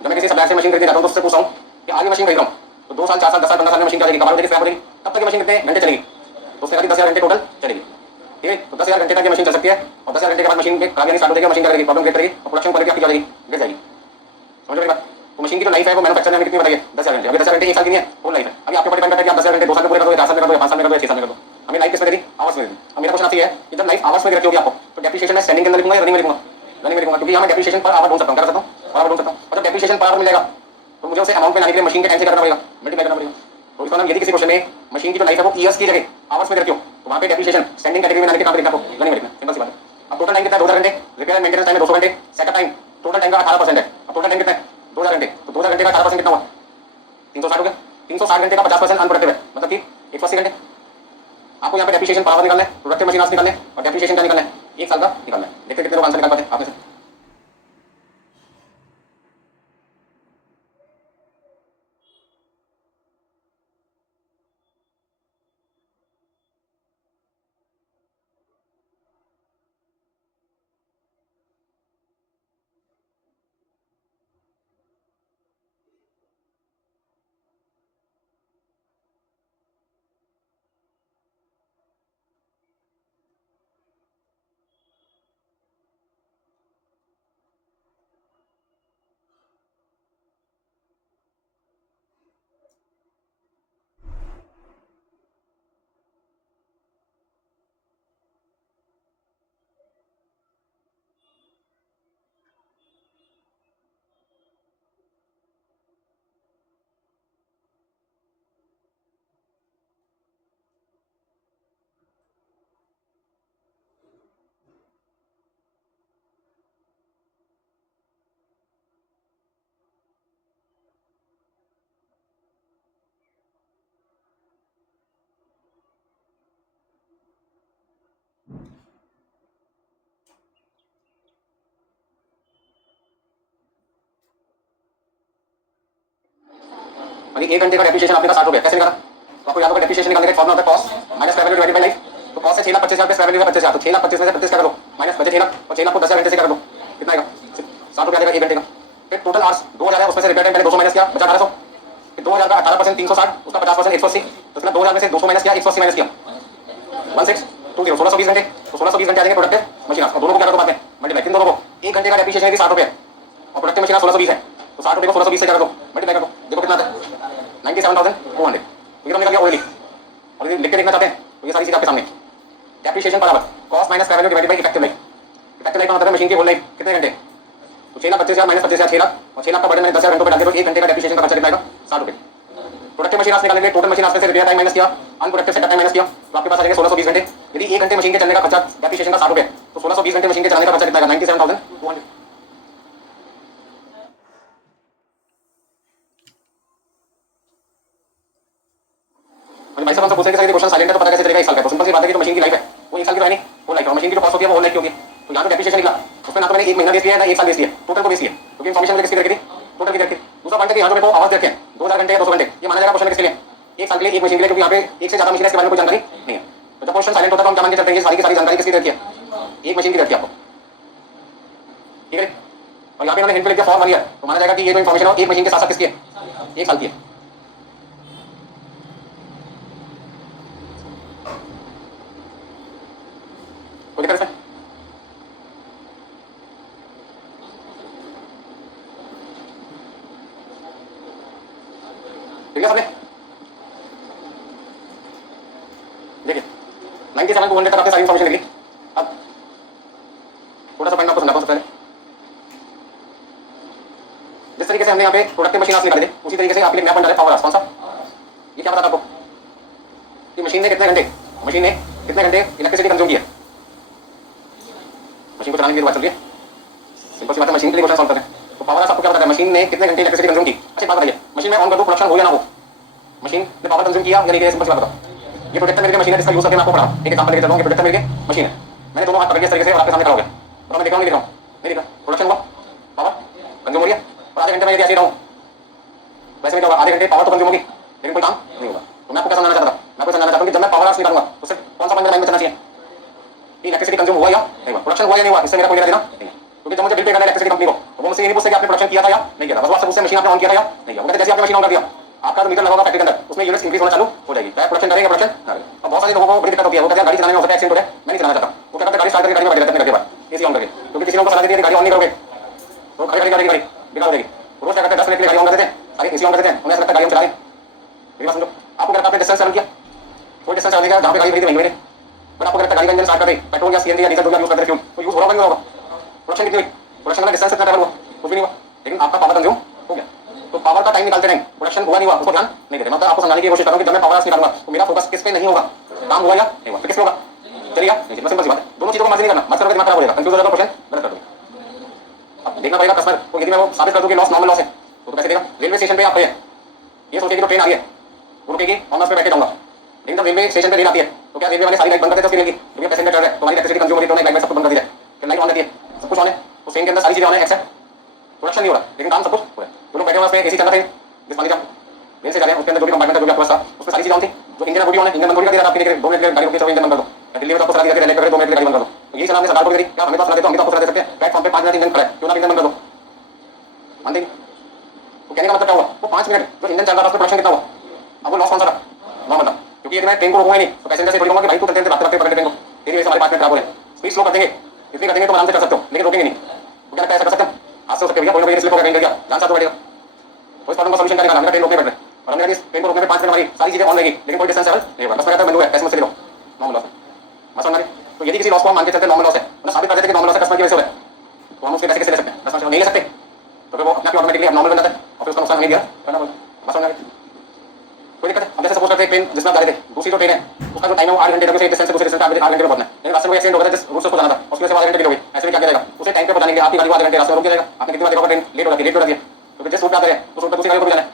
जब मैं किसी सप्लायर से मशीन खरीदने जाता हूँ तो उससे पूछता हूँ कि आगे मशीन खरीद रहा हूँ तो 2 साल 4 साल 10 साल 15 साल में मशीन क्या जाएगी, कमाल हो जाएगी, स्क्रैप हो जाएगी, तब तक ये मशीन कितने घंटे चलेगी, तो उसके 10,000 घंटे टोटल चलेगी। ठीक है, तो 10,000 घंटे तक ये मशीन चल सकती है और 10,000 घंटे के बाद मशीन खराबी आनी स्टार्ट हो जाएगी, मशीन क्या करेगी, प्रॉब्लम क्रिएट करेगी और प्रोडक्शन क्वालिटी आपकी क्या हो जाएगी, गिर जाएगी। समझ रहे बात। तो मशीन की जो लाइफ है वो मैन्युफैक्चर में कितनी बताइए 10,000 घंटे। अभी 10,000 घंटे एक साल की नहीं है, होल लाइफ है। अभी आपके ऊपर डिपेंड करता है कि आप 10,000 घंटे 2 साल में पूरे कर दो, 4 साल में कर दो, 5 साल में कर दो, 6 साल में कर दो। हमें लाइफ किसमें देगी, आवर्स में देगी। अब मेरा क्वेश्चन आपसे है कि जब लाइफ आवर्स में रखी होगी आपको तो डेप्रिसिएशन में स्टैंडिंग के अंदर लिखूंगा या रनिंग में लिखूंगा, रनिंग में लिखूंगा, क्योंकि यहाँ मैं डेप्रिसिएशन पर आवर ढूंढ सकता हूँ, क्या कर सकता हूँ, पर आवर ढूंढ सकता हूँ। और जब डेप्रिसिएशन पर आवर मिलेगा तो मुझे उसे अमाउंट में लाने के लिए मशीन के टाइम से करना पड़ेगा, मल्टीप्लाई करना पड़ेगा। तो इसका नाम यदि किसी क्वेश्चन में मशीन की जो लाइफ है वो ईयर्स की जगह आवर्स में रखी हो तो वहाँ पे डेप्रिसिएशन स्टैंडिंग कैटेगरी में लाने के काम लिखना, रनिंग में लिखना, सिंपल सी बात है। अब टोटल टाइम कितना है 2,000 घंटे, रिपेयर मेंटेनेंस टाइम है 200 घंटे, सेटअप टाइम टोटल टाइम का 18% है। अब टोटल टाइम कितना है 2,000 घंटे, तो 2,000 घंटे का 18% कितना हुआ 360 हो गया। 360 घंटे का 50% अनप्रोडक्टिव है, मतलब कि 180 घंटे। आपको यहाँ पे डेप्रिसिएशन पर आवर निकालना है, प्रोडक्टिव मशीन आवर्स निकालना है और डेप्रिसिएशन का निकालना है एक साल का निकालना है। देखते कितने लोग आंसर निकाल पाते हैं आप में से। मतलब 1 घंटे का डेप्रिसिएशन आपके पास 60 रुपए कैसे निकाला, तो आपको याद होगा डेप्रिसिएशन निकालने का फॉर्मूला होता है cost minus square value divided by life. तो कॉस्ट है 6,25,000 पे स्क्वायर वैल्यू है 25,000, तो 6,25,000 में से 25 क्या करो माइनस बचे 6,00,000 और 6,00,000 को 10,000 घंटे से कर दो, कितना आएगा 60 रुपए आएगा 1 घंटे का। फिर टोटल आवर्स 2,000 है, उसमें से रिपेयर टाइम पहले 200 माइनस किया बचा 1,800। फिर 2,000 का 18% 360, उसका 50% 180, तो इसमें 2,000 में से 200 माइनस किया 180 माइनस किया 1620, 1620 घंटे। तो 1620 घंटे आ जाएंगे प्रोडक्टिव मशीन आवर्स, दोनों को क्या करो बाद में मल्टीप्लाई, किन दोनों को 1 घंटे का डेप्रिसिएशन यदि 60 रुपए और प्रोडक्टिव मशीन 1620 है तो 60 रुपए को 1620 से क्या कर दो मल्टीप्लाई कर दो, देखो कितना आता है 97,400। ठीक है, हमने कर दिया ऑलरेडी। और यदि लिख के देखना चाहते हैं तो ये सारी चीज आपके सामने depreciation per hour cost minus square value divided by effective life. Effective life का मतलब है मशीन की होल लाइफ कितने घंटे, तो 6,25,000 माइनस 25,000 6,00,000 और 6,00,000 का बर्डन मैंने 10,000 घंटों पे डाल दिया तो 1 घंटे का डेप्रिसिएशन का खर्चा कितना आएगा 60 रुपए। प्रोडक्टिव मशीन आवर्स निकालेंगे, टोटल मशीन आवर्स से रिपेयर टाइम माइनस किया, अनप्रोडक्टिव सेटअप टाइम माइनस किया, तो आपके पास आ जाएंगे 1620 घंटे। यदि 1 घंटे मशीन के चलने का खर्चा डेप्रिसिएशन का 60 रुपए, तो 1620 घंटे मशीन के चलाने का खर्चा कितना आएगा 97,200। भाई साहब हमसे पूछेंगे सर ये क्वेश्चन साइलेंट है तो पता कैसे चलेगा 1 साल का, तो सिंपल सी बात है कि जो मशीन की लाइफ है वो 1 साल की तो है नहीं, वो लाइफ है। मशीन की जो कॉस्ट होती है वो होल लाइफ की होगी। तो यहाँ पे डेप्रिसिएशन निकला उसमें ना तो मैंने 1 महीना बेस किया है ना 1 साल बेस किया, टोटल को बेस किया, क्योंकि इन्फॉर्मेशन मुझे किसकी रखी थी टोटल की रखी। दूसरा पॉइंट है कि यहाँ जो मेरे को आवर्स रखे हैं 2,000 घंटे या 200 घंटे, ये माना जाएगा क्वेश्चन किसके लिए 1 साल के लिए एक मशीन के लिए, क्योंकि यहाँ पे एक से ज्यादा मशीन है इसके बारे में कोई जानकारी नहीं है। तो जब क्वेश्चन साइलेंट होता है तो हम क्या मान के चलते हैं सारी की सारी जानकारी किसकी रखी है एक मशीन की रखी है आपको, ठीक है। और यहाँ पे मैंने हिंट पे लिख दिया फॉर्म 1 ईयर, तो माना जाएगा कि ये जो इन्फॉर्मेशन है एक मशीन के साथ साथ किसकी है 1 साल की है। कोई दिक्कत इसमें, ठीक है सबने? देखिए 97 टू 100 तक आपने सारी इन्फॉर्मेशन लिख ली। अब थोड़ा सा पॉइंट आपको समझाता हूँ सबसे पहले। जिस तरीके से हमने यहाँ पे प्रोडक्टिव मशीन निकाले थे उसी तरीके से आपके लिए नया पॉइंट डाले पावर कौन सा? ये क्या बताता आपको कि मशीन ने कितने घंटे इलेक्ट्रिसिटी कंज्यूम किया। मशीन को चलाने के लिए बात चल रही है, सिंपल सी बात है, मशीन के लिए क्वेश्चन सॉल्व कर रहे हैं। तो पावर आपको क्या बताता है मशीन ने कितने घंटे इलेक्ट्रिसिटी कंज्यूम की। अच्छी बात बताइए, मशीन में ऑन कर दो, प्रोडक्शन हो या ना हो, मशीन ने पावर कंज्यूम किया या नहीं किया, सिंपल सी बात बताओ। ये प्रोडक्टर मेरे मशीन है जिसका यूज करके मैं आपको पढ़ा एक एग्जांपल लेके चलूंगा। प्रोडक्टर मेरे मशीन है, मैंने दोनों हाथ पकड़ के इस तरीके से आपके सामने खड़ा हो गया और मैं दिख रहा हूँ नहीं दिख रहा हूँ, नहीं दिख रहा, प्रोडक्शन हुआ, पावर कंज्यूम हो रही है और आधे घंटे में यदि ऐसे ही रहूँ वैसे भी क्या होगा, आधे घंटे पावर तो कंज्यूम होगी लेकिन कोई काम नहीं होगा। तो मैं आपको क्या समझाना चाहता था, मैं आपको समझाना चाहता हूँ कि जब मैं पावर आवर्स निकालूंगा तो सिर्फ कौन सा पॉइंट माइंड में चलना चाहिए कि इलेक्ट्रिसिटी कंज्यूम हुआ या नहीं हुआ, प्रोडक्शन हुआ या नहीं हुआ, इससे मेरा कोई लेना देना नहीं। क्योंकि जब मुझे बिल पे करना है इलेक्ट्रिसिटी कंपनी को तो वो मुझसे ये नहीं पूछते कि आपने प्रोडक्शन किया था या नहीं किया था, बस वो आपसे पूछते मशीन आपने ऑन किया था या नहीं किया। वो कहते जैसे आपने मशीन ऑन कर दिया आपका जो मीटर लगा होगा फैक्ट्री के अंदर उसमें यूनिट्स इंक्रीज होना चालू हो जाएगी, चाहे प्रोडक्शन करेंगे प्रोडक्शन ना करें। अब बहुत सारे लोगों को बड़ी दिक्कत होती है, वो कहते हैं गाड़ी चलाने में हो सकता है एक्सीडेंट हो जाए, मैं नहीं चलाना चाहता, वो क्या करते हैं गाड़ी स्टार्ट करके गाड़ी में बैठ जाते हैं करके बाद एसी ऑन करके, क्योंकि किसी ने उनको सलाह देती है गाड़ी ऑन नहीं करोगे तो खड़ी खड़ी गाड़ी बेकार हो जाएगी। रोज क्या करते हैं 10 मिनट के लिए गाड़ी ऑन कर देते हैं, सारी एसी ऑन कर देते हैं, उन्हें ऐसा लगता है गाड़ी हम चला रहे हैं। मेरी बात समझो, आपको क्या लगता है आपने डिस्टेंस चलन किया, कोई डिस्टेंस चलने का जहाँ पे गाड़ी खड़ी थी वहीं में, बट आपको क्या लगता है गाड़ी का इंजन स्टार्ट कर दे पेट्रोल या सीएनजी या डीजल जो भी यूज करते हैं फ्यूल तो यूज हो रहा होगा, प्रोडक्शन कितनी हुई, प्रोडक्शन का डिस्टेंस कितना ट्रैवल हुआ, कुछ भी नहीं हुआ, लेकिन आपका पावर कंज्यूम हो गया। तो पावर का टाइम निकालते टाइम प्रोडक्शन हुआ नहीं हुआ उसको ध्यान नहीं देते। मतलब आपको समझाने की कोशिश कर रहा हूं कि जब मैं पावर निकालूंगा तो मेरा फोकस किस पे नहीं होगा, काम हुआ या नहीं हुआ, किस पे होगा, चलिएगा नहीं, सिंपल सी बात है, दोनों चीजों को मर्जी नहीं करना, मत करो दिमाग खराब हो जाएगा, कंफ्यूज हो जाएगा, क्वेश्चन गलत कर दो। अब देखना पड़ेगा कस्टमर को, यदि मैं वो साबित कर दूं कि लॉस नॉर्मल लॉस है तो कैसे देगा। रेलवे स्टेशन पे आप है ये सोचिए कि तो ट्रेन आ रही है वो रुकेगी ऑनर्स पे बैठे जाऊंगा, लेकिन जब रेलवे स्टेशन पे रेल आती है तो क्या रेलवे वाले सारी लाइट बंद कर देते हैं उसकी रेल की, क्योंकि पैसेंजर चढ़ रहे हैं तो हमारी इलेक्ट्रिसिटी कंज्यूम हो रही है तो लाइट में सब कुछ बंद कर दिया है, लाइट ऑन रहती है, सब कुछ ऑन है, तो ट्रेन के अंदर सारी चीजें ऑन है एक्सेप्ट प्रोडक्शन नहीं हो रहा लेकिन काम सब कुछ हो रहा है। जो लोग बैठे हुए एसी चल रहा है जिस मान लीजिए रेल से जा रहे हैं उसके अंदर जो भी कंपार्टमेंट है जो भी आपके पास था उसमें सारी चीजें ऑन थी, जो इंजन है वो भी ऑन है, इंजन बंद कर दिया आपके लिए 2 मिनट के लिए गाड़ी रुकी तो इंजन बंद कर दो, दिल्ली में तो आपको सलाह दिया कि 2 मिनट के लिए गाड़ी बंद कर दो, तो ये सलाह हमने सरकार को दी, क्या हमें तो सलाह देते हो, हम तो आपको सलाह दे सकते हैं प्लेटफॉर्म पे 5 मिनट इंजन खड़ा है क्यों ना इंजन बंद कर दो, मानते नहीं। तो कहने का मतलब क्या हुआ, वो 5 मिनट जो इंजन चल रहा था उसमें प्रोडक्शन कितना हुआ, अब वो लॉस कौन सा था, नॉर्मल था, क्योंकि यदि मैं ट्रेन को रोकूंगा नहीं तो पैसेंजर से थोड़ी कहूंगा कि भाई तू चलते चलते बात पकड़ ट्रेन को, तेरी वजह से हमारे 5 मिनट खराब हो रहे हैं, स्पीड स्लो कर देंगे, इतनी कर देंगे तो आराम से कर सकते हो लेकिन रोकेंगे नहीं, तो क्या लगता है ऐसा कर सकते हैं, आज से हो सकते भैया कोई ना कोई स्लिप हो गया गया जान सा तो बैठेगा, तो इस प्रॉब्लम का सॉल्यूशन क्या निकालना, ट्रेन रोकने बैठ रहे और हमने ट्रेन को रोकने में 5 मिनट हमारी सारी चीजें ऑन रहेगी लेकिन कोई डिस्टेंस नहीं होगा, बस मैं कहता हूं कैसे मुझसे लो नॉर्मल लॉस मत समझना। तो यदि किसी लॉस को हम मान के चलते नॉर्मल लॉस है मतलब साबित कर देते कि नॉर्मल लॉस है कस्टमर की वजह से हो रहा है तो हम उसके पैसे कैसे ले सकते हैं, कस्टमर नहीं ले सकते तो फिर वो अपने आप ऑटोमेटिकली नॉर्मल बन जाता है और फिर उसका नुकसान नहीं दिया करना बस समझ कोई दिक्कत है। अब जैसे सपोज करते हैं ट्रेन जिसमें आप जा रहे थे दूसरी जो ट्रेन है उसका जो टाइम है वो 8 घंटे तक से डिस्टेंस से दूसरे डिस्टेंस पे 8 घंटे में पहुंचना है, लेकिन रास्ते में एक्सीडेंट हो गया जिस रूट से उसको जाना था उसके से 8 घंटे डिले हो गई, ऐसे में क्या किया जाएगा, उसे टाइम पे पहुंचाने के लिए आपकी गाड़ी 8 घंटे रास्ते में रोक दिया जाएगा। आपने कितनी बार देखा ट्रेन लेट हो जाती है तो जिस रूट पे आते हैं उस रूट पे दूसरी गाड़ी को भी जाना है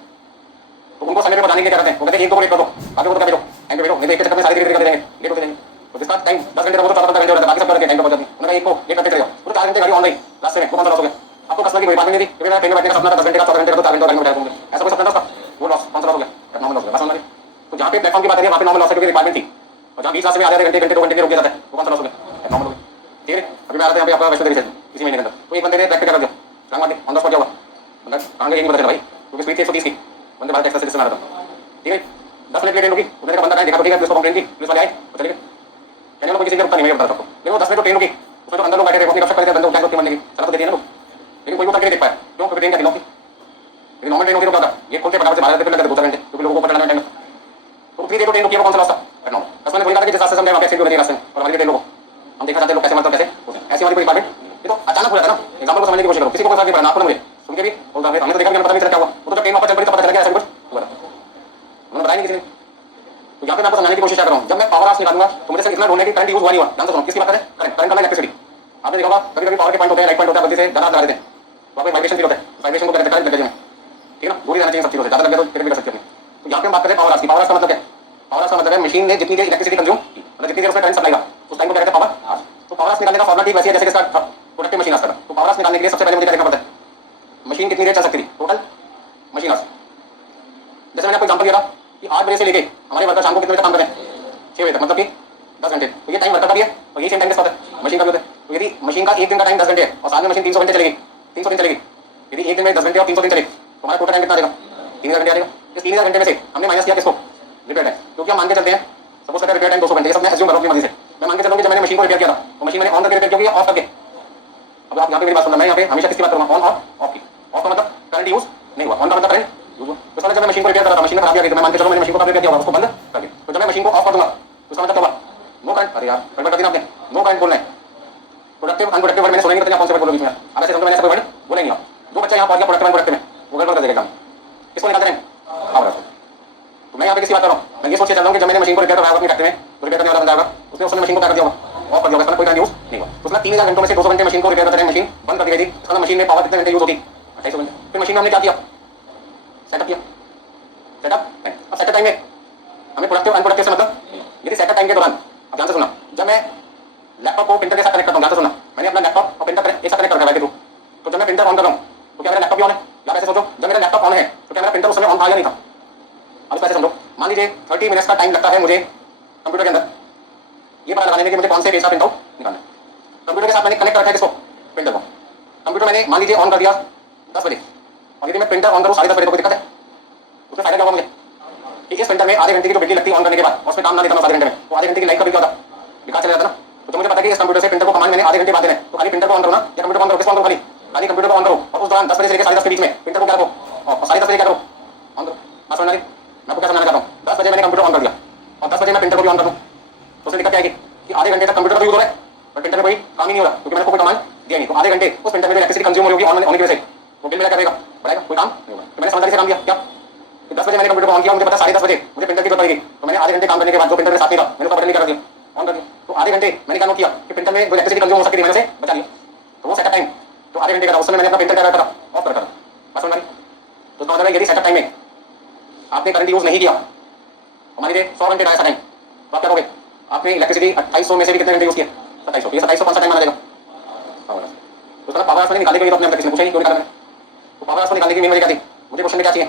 तो उनको समय पे पहुंचाने के लिए क्या करते हैं वो कहते हैं एक को लेट कर दो आगे को क्या भेजो टाइम पे भेजो, नहीं तो एक के चक्कर में सारी देरी कर देंगे लेट होते जाएंगे, तो जिसका टाइम 10 घंटे का वो तो 14 घंटे हो जाता है बाकी सब करके टाइम पे पहुंच जाती है, उन्होंने एक को लेट करते रहो पूरे 4 घंटे गाड़ी ऑन रही रास्ते में वो कौन सा लॉस हो गया, आपको कस्टमर की कोई बात नहीं थी क्योंकि मैं ट्रेन में बैठने का सपना था 10 घंटे का 14 घंटे का तो 4 घंटे गाड़ी में बैठा ऐसा कोई सपना था वो लॉस कौन सा लॉस हो गया, नॉर्मल लॉस हो गया समझ में। तो जहाँ पे प्लेटफॉर्म की बात है वहाँ पे नॉर्मल लॉस है क्योंकि रिक्वायरमेंट थी और जहाँ 20 रास्ते में आधे घंटे 2 घंटे के रुक जाता है वो कौन सा लॉस हो गया, नॉर्मल हो गया। ठीक है अभी मैं आ रहा था यहाँ पे आपका वैष्णो देवी से इसी महीने के अंदर तो एक बंदे ने प्रैक्टिस कर दिया रंग मार ऑन द स्पॉट क्या हुआ मतलब आगे ये नहीं पता चला भाई क्योंकि स्पीड थी 130 की बंदे भारत एक्सप्रेस से आ रहा था, ठीक है 10 मिनट लेट रुकी उधर का बंदा कहीं देखा तो ठीक है पुलिस को कंप्लेंट की पुलिस वाले आए तो चले गए, कहने लोग किसी के रुकता नहीं है बता सबको, लेकिन वो 10 मिनट तो ट्रेन रुकी उसमें तो अंदर लोग बैठे थे अपनी रक्षा करते थे बंदे उठाए बनने की सलाह तो देती है ना लोग, लेकिन कोई वो करके नहीं देख पाया क्यों क्योंकि ट्रेन का दिनों की लेकिन नॉर्मल ट्रेन होती रुका था ये खोलते फटाफट से 12 घंटे लगे 2 घंटे क्योंकि लोगों को पकड़ना टाइम तो फिर देखो ट्रेन रुकी है कौन सा लॉस था करना बस मैंने बोला था कि जिस रास्ते से हम वहाँ पे एक्सीडेंट हो रही है रास्ते में और हमारी ट्रेन लोगों हम देखना चाहते हैं लोग कैसे मतलब कैसे ऐसी हमारी कोई डिपार्टमेंट ये तो अचानक हो जाता है ना, एग्जाम्पल को समझने की कोशिश करो किसी को कोई फर्क नहीं पड़ा आपको मुझे सुन के भी बोलता है हमने तो देखा कि पता नहीं चला क्या हुआ वो तो ट्रेन वापस चल पड़ी तो पता चला कि ऐसा कुछ हुआ था उन्होंने बताया नहीं किसी ने। तो यहाँ पे मैं आपको समझाने की कोशिश कर रहा हूँ जब मैं पावर हाउस निकालूंगा तो मुझे सिर्फ इतना ढूंढने की करंट यूज हुआ नहीं हुआ ध्यान से सुनो किसकी बात करें करंट करंट का इलेक्ट्रिसिटी आपने देखा होगा कभी कभी पावर के पॉइंट होते हैं लाइट पॉइंट होता है बल्कि से ज्यादा लगा देते हैं तो आपको वाइब्रेशन फील होता है वाइब्रेशन को करंट लग जाए ठीक है ना दूरी जाना चाहिए सब चीजों से ज्यादा लगे तो फिर भी कर सकते हैं। तो यहाँ पे हम बात करें पावर हाउस की, पावर हाउस का मतलब क्या है, पावर हाउस का मतलब है मशीन ने जितनी देर इलेक्ट्रिसिटी कंज्यूम की मतलब जितनी देर उसमें करंट सप्लाई का उस टाइम को क्या कहते हैं पावर हाउस। तो पावर हाउस निकालने का फॉर्मूला ठीक वैसे है जैसे इसका प्रोडक्टिव मशीन हाउस का। तो पावर हाउस निकालने के लिए सबसे पहले मुझे क्या देखना पड़ता है मशीन कितनी देर चल सकती थी टोटल मशीन हाउस। जैसे मैंने आपको एग्जांपल दिया था कि 8 बजे से लेके हमारे वर्कर शाम को कितने बजे तक काम करते हैं 6 बजे तक मतलब कि 10 घंटे, तो ये टाइम वर्कर का भी है और ये सेम टाइम के साथ है मशीन का भी होता है। तो यदि मशीन का एक दिन का टाइम 10 घंटे है और साथ में मशीन 300 घंटे चलेगी 300 दिन चलेगी, यदि एक दिन में 10 घंटे और 300 दिन चले तो हमारा टोटल टाइम कितना आएगा 3000 घंटे आएगा। इस 3000 घंटे में से हमने माइनस किया किसको रिपेयर टाइम, क्योंकि हम मान के चलते हैं सपोज करते हैं रिपेयर टाइम 200 घंटे, ये सब मैं एज्यूम कर रहा हूं अपनी मर्जी से। मैं मान के चलूं कि जब मैंने मशीन को रिपेयर किया था तो मशीन मैंने ऑन करके रिपेयर किया ऑफ करके। अब आप यहाँ पे मेरी बात सुनना, मैं यहाँ पे हमेशा किसकी बात करूंगा ऑन ऑफ ऑफ की। ऑफ का मतलब करंट यूज नहीं हुआ, ऑन का मतलब करंट यूज हुआ। तो जब मैं मशीन को रिपेयर कर रहा था मशीन में खराबी आ गई तो मैं मान के चलो मैंने मशीन को अपडेट किया होगा, उसको बंद कर दिया, तो जब मैं मशीन को ऑफ कर दूंगा तो उसका मतलब क्या होगा? No current. अरे यार गड़बड़ कर दी ना आपने, नो करंट बोलना है। प्रोडक्टिव अनप्रोडक्टिव वर्ड मैंने सुना नहीं, बताया कौन से वर्ड बोलो बीच में। अब ऐसे समझो मैंने ऐसा कोई वर्ड बोला ही नहीं। दो बच्चा यहाँ पहुंच गया प्रोडक्टिव अनप्रोडक्टिव में, वो गड़बड़ कर देगा एग्जाम। किसको निकालते हैं? पावर। तो मैं यहाँ पे किसी बात कर रहा हूँ, मैं ये सोच के चल रहा हूँ कि जब मैंने मशीन को रिपेयर करवाया अपनी फैक्ट्री में तो रिपेयर करने वाला बंदा होगा, उसने उसने मशीन को क्या कर दिया होगा? ऑफ कर दिया होगा, इसका कोई यूज नहीं हुआ। तो उसने 3000 घंटों में से 200 घंटे मशीन को रिपेयर करते मशीन बंद कर दी गई थी, उसका मशीन में पावर कितने घंटे यूज होती? 2800 घंटे। फिर मशीन में हमने क्या किया? सेटअप किया। सेटअप अब सेटअप टाइम में हमें प्रोडक्टिव अनप्रोडक्टिव से मतलब यदि सेटअप टाइम के दौरान, अब ध्यान से सुनना, जब मैं लैपटॉप को प्रिंटर के साथ कनेक्ट करता हूँ, ध्यान से सुनना, मैंने अपना लैपटॉप और प्रिंटर एक साथ कनेक्ट कर रखा है थ्रू, तो जब मैं प्रिंटर ऑन कर रहा हूँ तो क्या मेरा लैपटॉप भी ऑन है? या ऐसे सोचो जब मेरा लैपटॉप ऑन है तो क्या मेरा प्रिंटर उस समय ऑन था या नहीं था? अब इसको ऐसे समझो, मान लीजिए 30 मिनट्स का टाइम लगता है मुझे कंप्यूटर के अंदर ये पता लगाने में कि मुझे कौन से पेज का प्रिंट आउट निकालना है। कंप्यूटर के साथ मैंने कनेक्ट कर रखा है किसको? प्रिंटर को। कंप्यूटर मैंने मान लीजिए ऑन कर दिया 10 बजे, और यदि मैं प्रिंटर ऑन करूँ 10:30 बजे तो कोई दिक्कत है? उसमें फायदा क्या होगा मुझे कि इस प्रिंटर में आधे घंटे की जो बिजली लगती है ऑन करने के बाद और उसमें काम ना देता मैं आधे घंटे में, तो आधे घंटे की लाइफ का बिल क्या होता? बेकार चला जाता ना। तो मुझे पता है कि इस कंप्यूटर से प्रिंटर को कमांड मैंने आधे घंटे बाद देना है, तो खाली प्रिंटर को ऑन करो ना, या कंप्यूटर ऑन करो, किसको ऑन करो? खाली कंप्यूटर को ऑन करो, और उस दौरान 10 बजे से लेकर 10:30 के बीच में प्रिंटर को क्या करो? और 10:30 बजे क्या करो? ऑन करो। बात समझ आ रही? मैं आपको क्या समझाना चाहता हूँ, 10 बजे मैंने कंप्यूटर ऑन कर दिया और 10 बजे मैं प्रिंटर को भी ऑन कर दूँ, तो उसमें दिक्कत क्या आएगी कि आधे घंटे तक कंप्यूटर का यूज हो रहा है पर प्रिंटर में कोई काम ही नहीं हो रहा, क्योंकि मैंने कोई कमांड दिया नहीं। तो आधे घंटे उस प्रिंटर में इलेक्ट्रिसिटी कंज्यूम होगी ऑन होने की वजह से, वो बिल मेरा क्या करेगा? बढ़ाएगा, कोई काम नहीं होगा। तो मैंने समझदारी से काम किया क्या? 10 बजे मैंने कंप्यूटर को ऑन किया, मुझे पता 10:30 बजे मुझे प्रिंटर की जरूरत पड़ेगी, तो मैंने आधे घंटे काम करने के बाद जो प्रिंटर के साथ नहीं था मैंने उसका बटन नहीं कर दिया, ऑन कर दिया, तो आधे घंटे मैंने क्या नोट किया कि प्रिंटर में जो इलेक्ट्रिसिटी कंज्यूम हो सकती थी मैंने से बचा लिया, तो वो सेटअप टाइम तो आधे घंटे का था, उस समय मैंने अपना प्रिंटर क्या रखा था? ऑफ कर रखा था। बस समझ आ रही? तो इसका मतलब है यदि सेटअप टाइम में आपने करंट यूज नहीं किया, मान लीजिए 100 घंटे का ऐसा टाइम, तो आप क्या करोगे? आपने इलेक्ट्रिसिटी 2800 में से भी कितने घंटे यूज किया? 2700। ये 2700 कौन सा टाइम माना जाएगा? पावर। तो उसका पावर निकालने के लिए तो अपने अंदर किसी ने पूछा ही क्यों निकाला मैंने? तो पावर निकालने की मेन वजह क्या थी? मुझे क्वेश्चन में क्या चाहिए?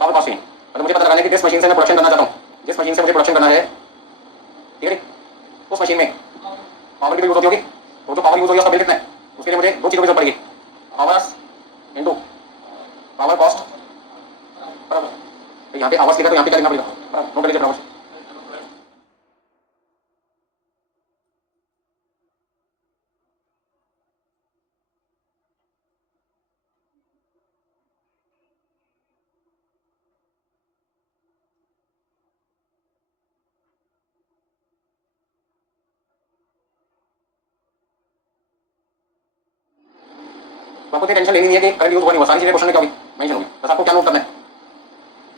पावर कॉस्ट नहीं, मतलब मुझे पता लगाना है कि जिस मशीन से मैं प्रोडक्शन करना चाहता हूँ, जिस मशीन से मुझे प्रोडक्शन करना है, ठीक है, उस मशीन में पावर की यूज होती होगी, तो जो पावर यूज होगी उसका बिल कितना है? उसके लिए मुझे दो चीजों की जरूरत पड़ेगी, आवर्स इनटू पावर कॉस्ट, बराबर। तो यहाँ पे आवर्स लिखा तो यहाँ पे क्या लिखना पड़ेगा? नोट कर लीजिए बराबर। तो आपको टेंशन लेनी नहीं है कि करंट यूज हुआ नहीं हुआ, सारी चीजें क्वेश्चन में क्या होगी? मेंशन होगी। बस आपको क्या नोट करना है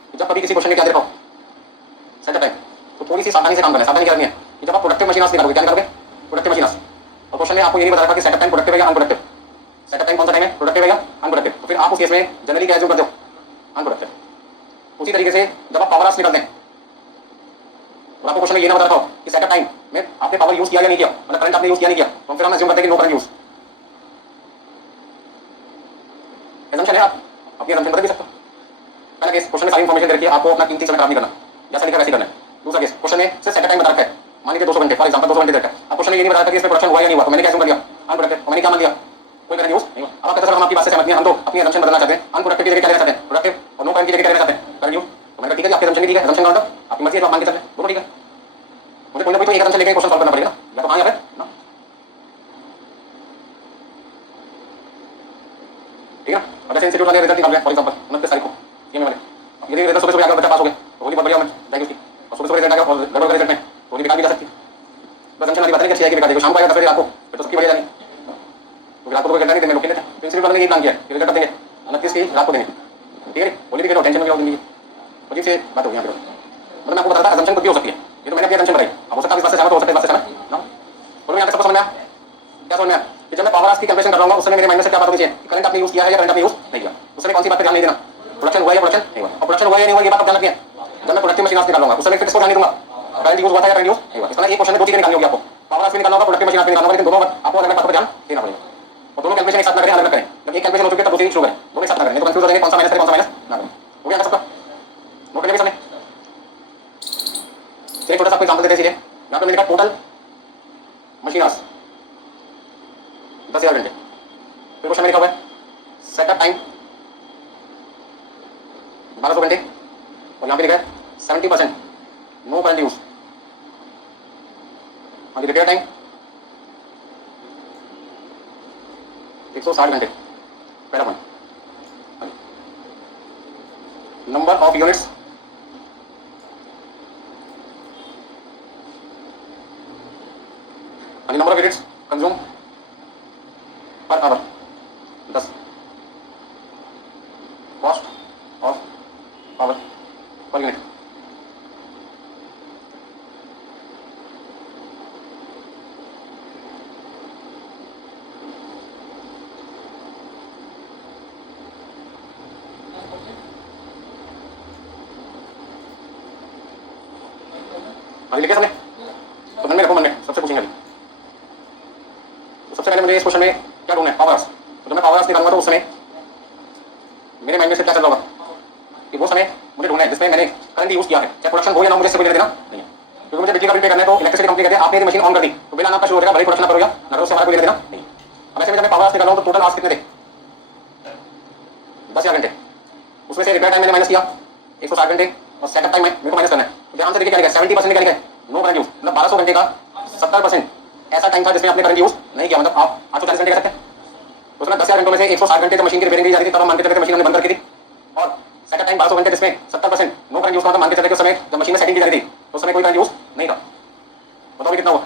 कि जब कभी किसी क्वेश्चन में क्या देखो सेटअप टाइम, तो थोड़ी सी सावधानी से काम करना है। सावधानी क्या करनी है कि जब आप प्रोडक्टिव मशीन निकालोगे, क्या निकालोगे? Productive machine. और क्वेश्चन में आपको ये नहीं बता रखा कि सेटअप टाइम प्रोडक्टिव है या अनप्रोडक्टिव। सेटअप टाइम कौन सा टाइम है? प्रोडक्टिव है या अनप्रोडक्टिव? तो फिर आप उस केस में जनरली क्या एज्यूम करते हो? अनप्रोडक्टिव। उसी तरीके से जब आप पावर आवर्स निकालते हैं तो आपको क्वेश्चन में ये ना बता रखा हो कि सेटअप टाइम में आपने पावर यूज किया या नहीं किया, मतलब करंट आपने यूज किया नहीं किया, तो फिर हम एज्यूम करते हैं कि नो करंट यूज। एजम्पशन है, आप अपनी एजम्पशन बदल भी सकते हो। पहला केस, क्वेश्चन में सारी इन्फॉर्मेशन दे रखी है, आपको अपना कीमती समय खराब नहीं करना, जैसा लिखा वैसे करना है। दूसरा केस, क्वेश्चन में सिर्फ सेटअप टाइम बता रखा है, मान लीजिए 200 घंटे, फॉर एग्जांपल 200 घंटे रखा है, अब क्वेश्चन में ये नहीं बता रखा कि इसमें प्रोडक्शन हुआ या नहीं हुआ, तो मैंने क्या एज्यूम कर दिया? अनप्रोडक्टिव। मैंने क्या मान लिया? कोई करंट यूज नहीं हुआ। अब आप कहते हैं हम आपकी बात से सहमत नहीं, हम तो अपनी एजम्पशन बदलना चाहते हैं, अनप्रोडक्टिव की जगह क्या लेना चाहते हैं? प्रोडक्टिव, और नो करंट की जगह क्या लेना चाहते हैं? Current use. तो मैंने कहा ठीक है, आपकी एजम्पशन ठीक है, एजम्पशन का मतलब आपकी मर्जी है, आप मान के चलते हैं, दोनों ठीक है। मुझे कोई ना कोई तो एक एजम्पशन लेके क्वेश्चन सॉल्व करना पड़ेगा, या तो हाँ या फिर ना, ठीक है। अब जैसे इंस्टीट्यूट वाले रिजल्ट निकाल रहे हैं, फॉर एग्जांपल 29 तारीख को, ये वाले, यदि रिजल्ट सुबह सुबह आकर बच्चा पास हो गया तो होली बहुत बढ़िया जाएगी उसकी, और सुबह सुबह रिजल्ट आ गया और गड़बड़ का रिजल्ट में तो होली बेकार भी जा सकती है। बस एजम्पशन वाली बात नहीं कि अच्छी आएगी बेकार जाएगी, शाम को आएगा 10 बजे रात को, फिर तो सबकी बढ़िया जानी, तो रात को तो करना नहीं देंगे लोग, तो इंस्टीट्यूट वाले ने ये प्लान किया कि रिजल्ट देंगे 29 की रात को देंगे, ठीक है। होली भी टेंशन में जिंदगी अजीब से बात होगी यहाँ पे। मतलब मैं आपको बता रहा था एजम्पशन कुछ भी हो सकती है, ये तो मैंने अपनी एजम्पशन बताई, अब हो सकता है इस बात से सहमत हो सकता है, इस बात से सहमत ना हो। और यहाँ पे सबको समझ में आया, क्या समझ में आया कि जब मैं पावर आवर्स की कैलकुलेशन कर रहा हूँ उस समय मेरे माइंड में से क्या बात होनी चाहिए कि करंट आपने यूज किया है या करंट आपने यूज नहीं किया। उस समय कौन सी बात पे ध्यान नहीं देना? प्रोडक्शन हुआ या प्रोडक्शन नहीं हुआ, और प्रोडक्शन हुआ या नहीं हुआ ये बात ध्यान रखनी है। जब मैं प्रोडक्टिव मशीन निकालूंगा उस समय फिर किसको ध्यान नहीं दूंगा? करंट यूज हुआ था या करंट यूज नहीं हुआ। इस तरह एक क्वेश्चन में दो चीजें निकालनी होगी आपको, पावर आवर्स भी निकालना होगा, प्रोडक्टिव मशीन निकालना होगा, लेकिन दोनों आपको अलग अलग बातों पर ध्यान देना पड़ेगा, और दोनों कैलकुलेशन एक साथ ना करें, अलग अलग करें। जब एक कैलकुलेशन हो चुकी है तब दूसरी शुरू करें, दोनों एक साथ ना करें, नहीं तो कंफ्यूज हो जाएंगे, कौन सा माइनस करें कौन सा माइनस ना करें। हो गया सबका? नोट करने के समय चलिए छोटा सा आपको एग्जांपल देते हैं। सीधे यहाँ पे मैंने लिखा टोटल मशीन आवर्स 10,000 घंटे, फिर क्वेश्चन में लिखा हुआ है सेटअप टाइम 1200 घंटे, और यहाँ पे लिखा है 70% नो करंट यूज। हाँ जी, रिपेयर टाइम 160 घंटे, पहला point. Number of units number of units consume per hour 10 cost of power per unit अभी लिखे समय तो मन में रखो, मन में सबसे पूछेंगे अभी। तो सबसे पहले मुझे इस क्वेश्चन में क्या ढूंढना है? पावर्स। तो जब मैं पावर्स निकालूंगा तो उस समय मेरे माइंड में से क्या चल रहा होगा कि वो समय मुझे ढूंढना है जिसमें मैंने करंट यूज किया है, चाहे प्रोडक्शन हो या ना, मुझे इससे कोई लेना देना नहीं है। क्योंकि मुझे बिजली का बिल पे करना है तो इलेक्ट्रिसिटी कंपनी कहते हैं आपने यदि मशीन ऑन कर दी तो बिल आना आपका शुरू हो जाएगा, भले प्रोडक्शन करो या ना करो, उससे हमारा कोई लेना देना नहीं। अब ऐसे में जब मैं पावर्स निकाल रहा हूँ तो टोटल आवर्स कितने थे? 10 घंटे। उसमें से रिपेयर टाइम मैंने माइनस किया 160 घंटे और सेटअप टाइम मेरे को माइनस करना है। तो ध्यान से देखिए क्या लिखा है, 70% क्या लिखा है? No current use. मतलब 1200 घंटे का 70% ऐसा टाइम था जिसमें आपने करंट यूज नहीं किया। मतलब आप 840 घंटे कर सकते हैं। तो उसमें 10,000 घंटों में से 160 घंटे तो मशीन की रिपेयरिंग की जा रही थी, तब हम मान के चलते मशीन हमने बंद कर दी थी। और सेटअप टाइम 1200 घंटे जिसमें 70% नो करंट यूज का, मान के चलते उस समय जब मशीन में सेटिंग की जा रही थी तो उस समय कोई करंट यूज नहीं था। बताओ कितना हुआ?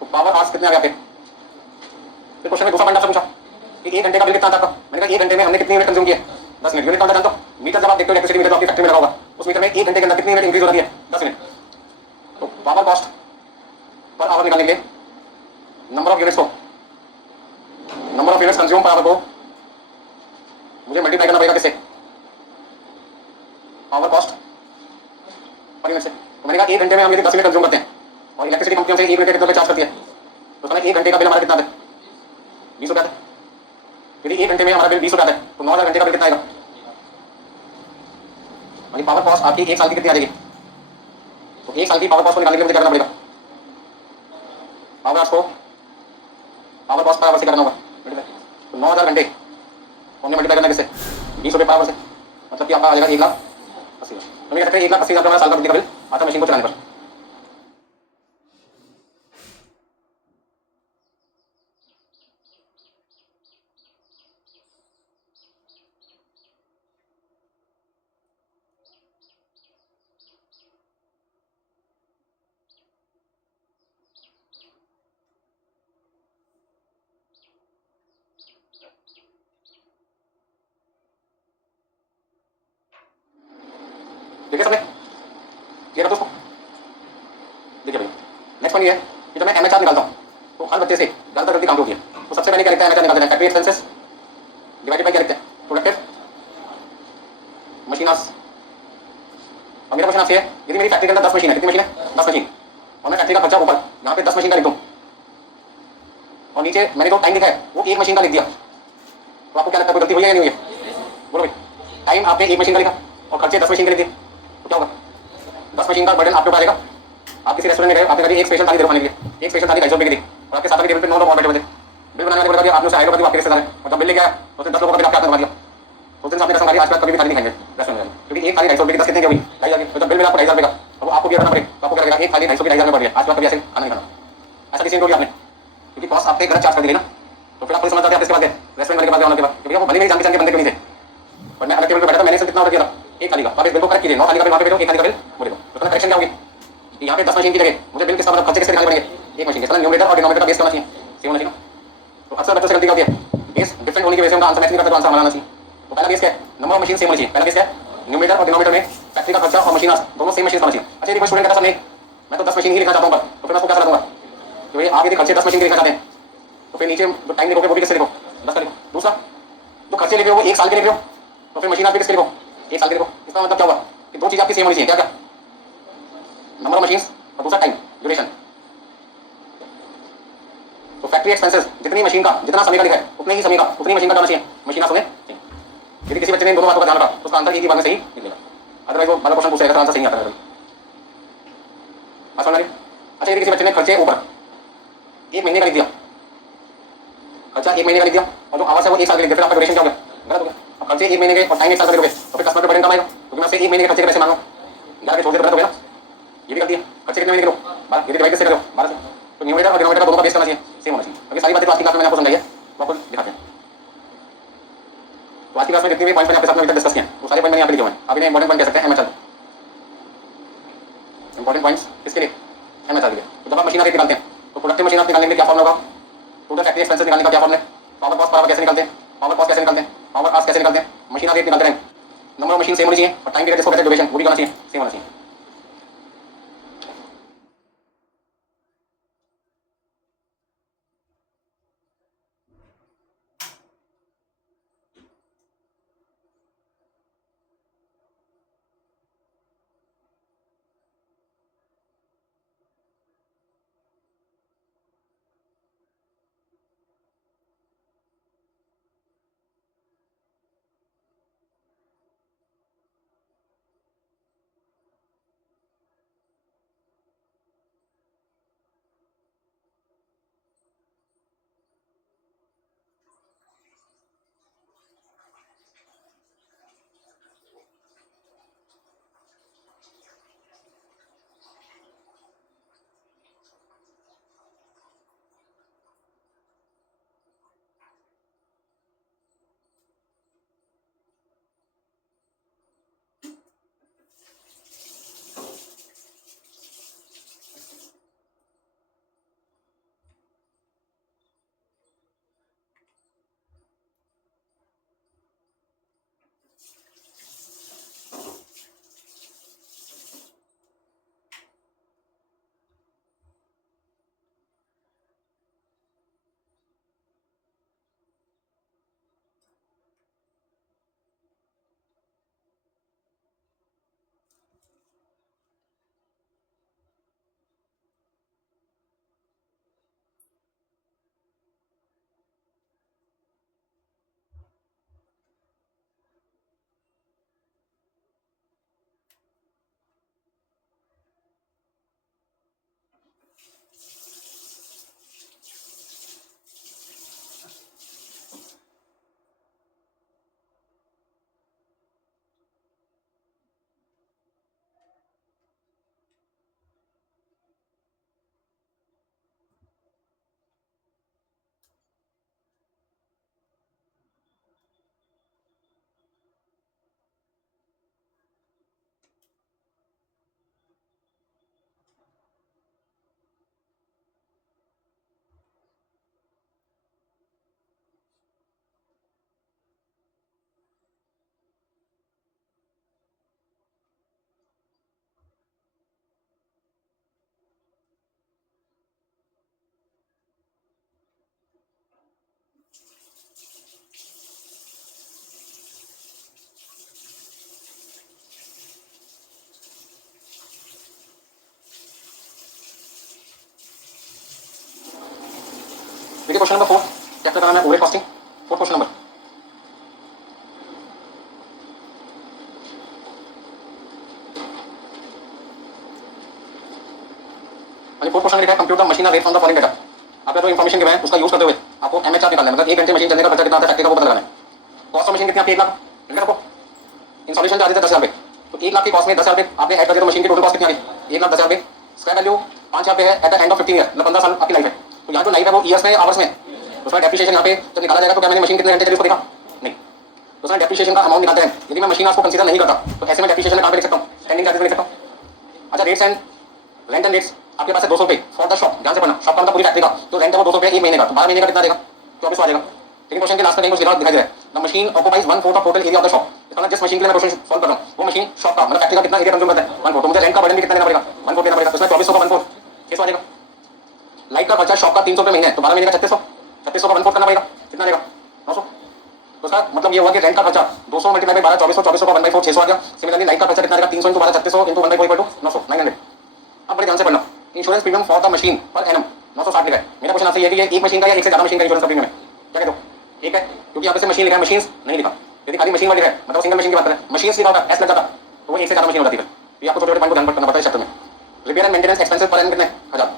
तो पावर आवर्स कितने आ गए आपके? फिर क्वेश्चन में दूसरा पॉइंट आपसे पूछा कि 1 घंटे का बिल कितना आता है आपका? मैंने कहा 1 घंटे में हमने कितनी यूनिट कंज्यूम किया? 10 यूनिट। यूनिट कौन सा जानते हो? मीटर। जब आप देखते हो इलेक्ट्रिसिटी मीटर तो आपकी फैक्ट्री में लगा होगा, उस मीटर में 1 घंटे के अंदर कितनी यूनिट इंक्रीज हो रही है? 10 यूनिट। तो पावर कॉस्ट पर आवर निकालने के लिए नंबर ऑफ यूनिट्स को, number of units consume per hour को मुझे मल्टीप्लाई करना पड़ेगा किससे? पावर कॉस्ट पर यूनिट से। तो मैंने कहा 1 घंटे में हम यदि 10 यूनिट कंज्यूम करते हैं और इलेक्ट्रिसिटी कंपनी हमसे 1 घंटे कितने पे चार्ज करती है तो उसमें 1 घंटे का बिल हमारा कितना आता है? 20 रुपये आता है। यदि 1 घंटे में हमारा बिल 20 रुपये आता है तो 9000 घंटे का बिल कितना आएगा? यानी पावर कॉस्ट आपकी 1 साल की कितनी आ जाएगी? तो 1 साल की पावर कॉस्ट को निकालने के लिए मुझे क्या करना पड़ेगा? पावर को पावर कॉस्ट पर आवर से करना होगा। तो 9000 घंटे हमने मल्टीप्लाई करना किससे? 20 रुपये पर आवर से। मतलब कि आपका आ जाएगा 1,80,000। तो मैं कहते हैं 1,80,000 हमारा साल का बिजली का बिल आता है मशीन को चलाने पर। ठीक है सबने? क्लियर है दोस्तों? देखिए भाई नेक्स्ट पॉइंट ये है कि जब मैं एमएचआर निकालता हूँ तो हर बच्चे से ज़्यादातर गलती काम होती है। तो सबसे पहले क्या लिखता है एमएचआर निकालते हैं? फैक्ट्री एक्सपेंसेस डिवाइडेड बाय क्या लिखते हैं? Productive machine hours. और मेरा क्वेश्चन आपसे है यदि मेरी फैक्ट्री के अंदर 10 मशीन है, कितनी मशीन है? 10 मशीन। और मैं फैक्ट्री का खर्चा ऊपर यहाँ पे 10 मशीन का लिख दूँ और नीचे मैंने जो टाइम लिखा है वो 1 मशीन का लिख दिया, तो आपको क्या लगता है कोई गलती हुई है या नहीं हुई है? बोलो भाई। टाइम आपने 1 मशीन का लिखा और खर्चे 10 मशीन के लिख दिए तो क्या होगा? 10 मशीन का बर्डन आपके ऊपर आएगा। आप किसी रेस्टोरेंट में गए, आपने कहा एक स्पेशल थाली दे खाने के लिए, एक स्पेशल थाली 250 रुपये की दी और आपके साथ टेबल पे 9 लोग और बैठे हुए थे। बिल बनाने वाले बोला आपने उसे आएगा आपके रिश्तेदार है और जब बिल लेके आया तो 10 लोगों का बिल आपके हाथ में दिया। तो दिन आपने कसम खाई आज कभी भी थाली नहीं खाएंगे रेस्टोरेंट में, क्योंकि एक थाली 250 रुपये की 10 कितने की हुई? 2,500। तो जब बिल मिला आपको 2,500 रुपये का तो वो आपको भी करना पड़े तो आपको क्या लगेगा? एक थाली 250 की 2,500 में पड़ गया, आज के बाद कभी ऐसे खाना नहीं खाना। ऐसा किसी ने आपने, क्योंकि कॉस्ट आपके गलत चार्ज कर दी ना। तो फिर आपको समझ आता है आप इसके बाद रेस्टोरेंट वाले के बाद आने के बाद, क्योंकि वो भले मेरी जान पहचान के बंदे क्यों नहीं थे, पर मैं अलग टेबल पे बैठा था, मैंने सिर्फ कितना ऑर्डर किया था? एक थाली का। आप इस बिल को करेक्ट कीजिए, 9 थाली का बिल वहाँ पे भेजो, एक थाली का बिल मुझे दो। तो करेक्शन क्या होगी कि यहाँ पे 10 मशीन की जगह मुझे बिल किसका मतलब खर्चे किसके दिखाने पड़ेंगे? एक मशीन के। मतलब न्यूमरेटर और डिनोमिनेटर का बेस होना चाहिए सेम होना चाहिए ना। तो अक्सर बच्चों से गलती होती है, बेस डिफरेंट होने की वजह से उनका आंसर मैच नहीं करता, तो आंसर हमारा आना चाहिए। तो पहला बेस क्या है? नंबर ऑफ मशीन सेम होनी चाहिए। पहला बेस क्या है? न्यूमरेटर और डिनोमिनेटर में फैक्ट्री का खर्चा और मशीन दोनों सेम मशीन होना चाहिए। अच्छा यदि कोई स्टूडेंट कहता है नहीं मैं तो 10 मशीन ही लिखना चाहता हूँ, तो फिर मैं उसको क्या सलाह दूंगा कि भाई आप यदि खर्चे 10 मशीन के लिखना चाहते हैं तो फिर नीचे जो टाइम लिखोगे वो भी किससे लिखो? 10 का लिखो। दूसरा जो खर्चे लिखे हो वो 1 साल के लिखे हो तो फिर मशीन आप किसके लिखो? 1 साल के लिखो। इसका मतलब क्या हुआ कि दो चीज आपकी सेम होनी चाहिए। क्या क्या? नंबर ऑफ मशीन और दूसरा टाइम ड्यूरेशन। तो फैक्ट्री एक्सपेंसेस जितनी मशीन का जितना समय का लिखा है उतने ही समय का उतनी मशीन का जाना चाहिए, मशीन समय। यदि किसी बच्चे ने इन दोनों बातों का ध्यान रखा तो उसका आंसर एक ही बार में सही निकलेगा, अदरवाइज वो बार क्वेश्चन पूछेगा तो आंसर सही नहीं आता है। बात समझ आ रही? अच्छा यदि किसी बच्चे ने खर्चे ऊपर 1 महीने का लिख दिया, खर्चा 1 महीने का लिख दिया और जो आवास है वो 1 साल के लिख दिया, फिर आपका ड्यूरेशन क्या हो गया? गलत हो गया। अब खर्चे 1 महीने के और टाइम 1 साल का लिखोगे तो फिर कस्टमर पे बर्डन कम आएगा, क्योंकि मैं उससे 1 महीने के खर्चे के पैसे मांगा 11 के छोड़ के गलत हो गया ना। ये भी गलती है। खर्चे कितने महीने के लो? 12। यदि डिवाइड से करो 12 से, तो न्यूमरेटर और डिनोमिनेटर का दोनों का बेस करना चाहिए सेम होना चाहिए। अभी सारी बातें तो आज की क्लास में मैंने आपको समझाई है, तो आपको दिखाते हैं। तो आज की क्लास में जितनी भी पॉइंट्स मैंने आपके साथ में अभी तक डिस्कस किए हैं तो सारे पॉइंट मैंने यहाँ पे लिखे हुए हैं। आप इन्हें इंपॉर्टेंट पॉइंट कह सकते हैं एमएचआर। इंपॉर्टेंट पॉइंट्स किसके लिए? एमएचआर के लिए। तो जब आप मशीन रेट निकालते हैं तो प्रोडक्टिव मशीन आप निकालने के लिए क्या फॉर्मूला होगा? टोटल फैक्ट्री एक्सपेंसेस निकालने का क्या फॉर्मूला है? पावर कॉस्ट पर आवर कैसे निकालते हैं? पावर कॉस्ट कैसे निकालते हैं? पावर आवर्स कैसे निकालते हैं? मशीन रेट निकालते हैं, नंबर ऑफ मशीन सेम होनी चाहिए और टाइम पीरियड जिसको कहते हैं ड्यूरेशन वो भी होना चाहिए, सेम होना चाहिए। देखिए क्वेश्चन नंबर 4 चैप्टर का नाम है overhead costing. Fourth question number, fourth question लिखा है computer machine rate from the following data. आपका जो इन्फॉर्मेशन गिवन है उसका यूज करते हुए आपको एमएचआर निकालना है, मतलब एक घंटे मशीन चलने का खर्चा कितना आता है फैक्ट्री का वो पता लगाना है। कॉस्ट ऑफ मशीन कितनी आपकी 1 लाख, ठीक है आपको इंस्टॉलेशन चार्जेस 10,000 रुपये, तो 1 लाख की कॉस्ट में 10,000 रुपये आपने ऐड कर दिया तो मशीन की टोटल कॉस्ट कितनी आ गई? 1,10,000 रुपये। स्क्वायर वैल्यू 5,000 रुपये है eight the end of 15 year, मतलब 15 साल आपकी लाइफ है। तो यहाँ जो लाइफ है वो ईयर्स में आवर्स में, उसमें डेप्रिसिएशन यहाँ पे जब निकाला जाएगा तो क्या मैंने मशीन कितने घंटे चली उसको देखा? नहीं। तो उसमें डेप्रिसिएशन का अमाउंट निकालते हैं, यदि मैं मशीन आपको कंसीडर नहीं करता तो ऐसे में डेप्रिसिएशन कहाँ पे लिख सकता हूँ? स्टैंडिंग चार्जेस में लिख सकता हूँ। अच्छा rates and rent and rates आपके पास है 200 रुपये फॉर द शॉप, ध्यान से पढ़ना, शॉप का मतलब पूरी फैक्ट्री का जो रेंट है वो 200 रुपये 1 महीने का, तो 12 महीने का कितना देगा? 24 आ जाएगा। लेकिन क्वेश्चन के लास्ट में कहीं कुछ दिखाई दे रहा है, the machine occupies 1/4 of total area of the shop. इसका मतलब जिस मशीन के लिए मैं क्वेश्चन सॉल्व कर रहा हूँ वो मशीन शॉप का मतलब फैक्ट्री का कितना एरिया कंज्यूम करता है? 1/4। तो मुझे रेंट का बर्डन भी कितना देना पड़ेगा? 1/4 देना पड़ेगा। तो इसमें 2400 का 1/4 600 आ जाएगा। लाइट का खर्चा शॉप का 300 रुपये महीने है, तो 12 महीने का 3600, 3600 का 1/4 करना पड़ेगा, कितना देगा? 900। तो उसका मतलब ये हुआ कि रेंट का खर्चा 200 मल्टीप्लाई बाय 12 2400, 2400 का 1/4 600 आ गया। सिमिलरली लाइट का खर्चा कितना आएगा? 300 × 12 3600 × 1/4 900 900। अब बड़े ध्यान से पढ़ना, insurance premium for the machine per annum 960 लिखा है। मेरा क्वेश्चन आपसे ये है कि ये एक मशीन का या एक से ज्यादा मशीन का इंश्योरेंस का प्रीमियम है? क्या कहते हो? एक है, क्योंकि यहाँ पे से मशीन लिखा है, मशीन्स नहीं लिखा। यदि खाली मशीन वाली है मतलब सिंगल मशीन की बात करें, मशीन्स लिखा होता है एस लग जाता तो वो एक से ज्यादा मशीन हो जाती है। तो ये आपको छोटे छोटे पॉइंट को ध्यान रखना पड़ता है इस चैप्टर में। Repair and maintenance expenses per annum कितने? 1000।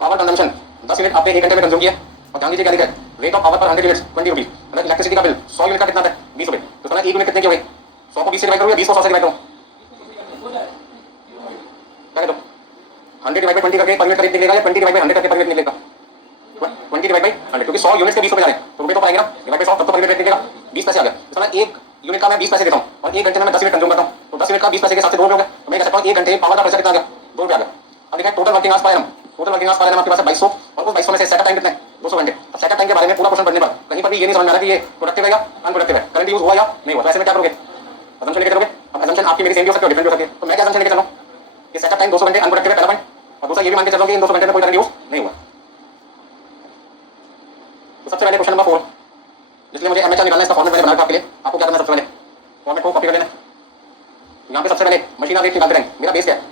पावर कंजम्पशन 10 यूनिट आपने 1 घंटे में कंज्यूम किया, और ध्यान दीजिए क्या लिखा है? रेट ऑफ पावर पर 100 यूनिट्स 20 रुपीज, मतलब इलेक्ट्रिसिटी का बिल 100 यूनिट का कितना आता है? 20 रुपये। तो एक यूनिट कितने की हो गई? 100 को 20 से डिवाइड करूँ या 20 को 100 से डिवाइड करूँ? क्या कहते हो? 100 डिवाइड बाय 20 करके पर यूनिट का रेट निकलेगा या 20 डिवाइड बाय 100 करके पर यूनिट निकलेगा? 20 डिवाइड बाय 100, क्योंकि 100 यूनिट्स के 20 रुपये जा रहे हैं तो रुपये तो आएगा ना, डिवाइड बाय 100 तब तो पर यूनिट रेट निकलेगा, 20 पैसे आ गया। तो एक यूनिट का मैं 20 पैसे देता हूँ और 1 घंटे में मैं 10 यूनिट कंज्यूम करता हूँ, तो 10 यूनिट का 20 पैसे के हिसाब से 2 रुपये हो गए। तो मैं कह सकता हूँ 1 घंटे पावर का खर्चा कितना आ गया, 2 रुपये आ गया। अब देखिए total working hours per annum, total working hours per annum आपके पास है 2200 और उस 2200 में से सेटअप टाइम कितना है, 200 घंटे। अब सेटअप टाइम के बारे में पूरा क्वेश्चन पढ़ने पर कहीं पर भी ये नहीं समझ में आ रहा कि ये प्रोडक्टिव है या अनप्रोडक्टिव है, करंट यूज हुआ या नहीं हुआ, तो ऐसे में क्या करोगे, असम्पशन लेके चलोगे। अब असम्पशन आपकी मेरी सेम भी हो सकती है, डिफरेंट भी हो सकती है, तो मैं क्या असम्पशन लेके चल रहा हूँ कि सेटअप टाइम 200 घंटे अनप्रोडक्टिव है, पहला पॉइंट। और दूसरा ये भी मान के चल रहा हूँ कि इन 200 घंटे में कोई करंट यूज नहीं हुआ। तो सबसे पहले क्वेश्चन नंबर 4, इसलिए मुझे एमएचआर निकालना है, इसका फॉर्मेट मैंने बना रखा आपके लिए। आपको क्या करना है, सबसे पहले फॉर्मेट को कॉपी कर लेना। यहाँ पे सबसे पहले मशीन आप रेट निकालते रहेंगे। मेरा बेस क्या है,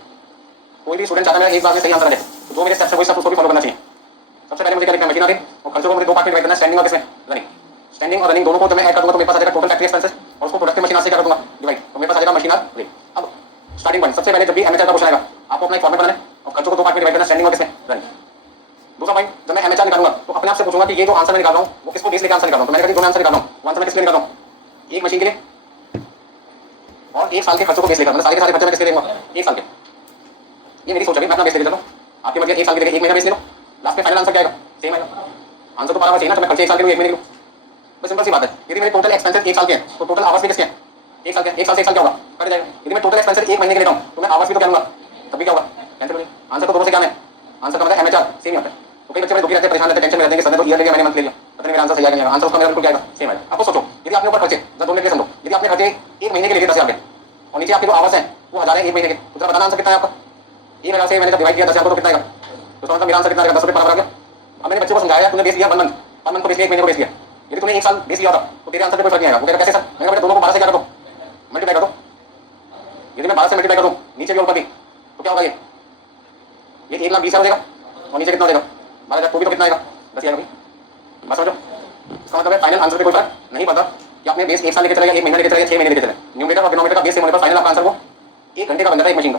कोई भी स्टूडेंट चाहता है एक बार में सही आंसर आ जाए, तो जो मेरे स्टेप्स है वही सब उसको भी फॉलो करना चाहिए। सबसे पहले मुझे क्या लिखना है, मशीन आ रही और खर्चों को मुझे दो पार्ट में डिवाइड करना है, स्टैंडिंग और किसमें, रनिंग। स्टैंडिंग और रनिंग दोनों को जब मैं ऐड कर दूंगा तो मेरे पास आ जाएगा टोटल फैक्ट्री एक्सपेंसेस और उसको प्रोडक्टिव मशीन से क्या कर दूंगा, डिवाइड, तो मेरे पास आ जाएगा मशीन आर रेट। अब स्टार्टिंग पॉइंट, सबसे पहले जब भी एमएचआर का क्वेश्चन आएगा आपको अपना एक फॉर्मेट बनाना है और खर्चों को दो पार्ट में डिवाइड करना, स्टैंडिंग और किसमें, रनिंग। दूसरा पॉइंट, जब मैं एमएचआर निकालूंगा तो अपने आप से पूछूंगा कि ये जो आंसर मैं निकाल रहा हूँ वो किसको बेस लेकर आंसर निकाल रहा हूँ। तो मैंने कहा जो मैं आंसर निकाल रहा हूँ वो आंसर मैं किसके लिए निकाल रहा हूँ, एक मशीन के लिए और एक साल के खर्चों को बेस लेकर, मतलब साल के सारे खर्चे मैं किसके लिए दूंगा, एक साल के। ये मेरी सोच है, मैं अपना बेस लेकर चलता हूँ। आपकी मर्जी, एक साल के लिए एक महीना बेस ले लो, लास्ट में फाइनल आंसर क्या आएगा, सेम आएगा। आंसर तो बराबर चाहिए ना, तो मैं खर्चे एक साल के लिए एक महीने के लिए, बस सिंपल सी बात है। यदि मेरे टोटल एक्सपेंसेस एक साल के हैं तो टोटल आवर्स भी किसके हैं, एक साल के। एक साल से एक साल क्या होगा, कट जाएगा। यदि मैं टोटल एक्सपेंसेस एक महीने के लेता हूँ तो मैं आवर्स भी तो क्या लूंगा, तब भी क्या होगा, कैंसिल हो जाएगा। आंसर तो दोनों से क्या है, आंसर का मतलब एमएचआर सेम ही होता है। तो कई बच्चे बड़े दुखी रहते हैं, परेशान रहते हैं, टेंशन में रहते हैं कि सर ने तो ईयर ले लिया, मैंने मंथ ले लिया, पता नहीं मेरा आंसर सही आएगा नहीं, आंसर उसका मेरा बिल्कुल क्या आएगा, सेम आएगा। आपको सोचो, यदि आपने ऊपर खर्चे जब 2 मिनट के समझो, यदि आपने खर्चे एक महीने के लिए 10,000 के और नीचे आपके जो आवर्स हैं वो 1000 है एक महीने के, तो जरा बताना आंसर कितना है आपका। 1000 से मैंने जब डिवाइड किया 10,000 को तो कितना आएगा, तो मतलब मेरा आंसर कितना आएगा, 10 रुपये बराबर आ गया। अब मैंने बच्चे को समझाया, तूने बेस लिया 1 मंथ, 1 मंथ को बेस लिया, एक महीने को बेस लिया। यदि तूने एक साल बेस लिया था तो तेरे आंसर पे कोई फर्क नहीं आएगा। वो कहता कैसे सर, मैंने कहा दोनों को 12 से क्या कर दो, मल्टीप्लाई कर दो। यदि मैं 12 से मल्टीप्लाई कर दूं नीचे भी और ऊपर भी तो क्या होगा, ये 1,20,000 हो जाएगा और नीचे कितना हो जाएगा, 12,000, तो भी तो कितना आएगा, 10,000 होगी। बस समझो, इसका मतलब है फाइनल आंसर पे कोई फर्क नहीं पड़ता कि आपने बेस एक साल लेके चले या एक महीना लेके चले या 6 महीने लेके चले, न्यूमरेटर और डिनोमिनेटर का बेस सेम होने पर फाइनल आपका आंसर वो 1 घंटे का बन जाता है एक मशीन का।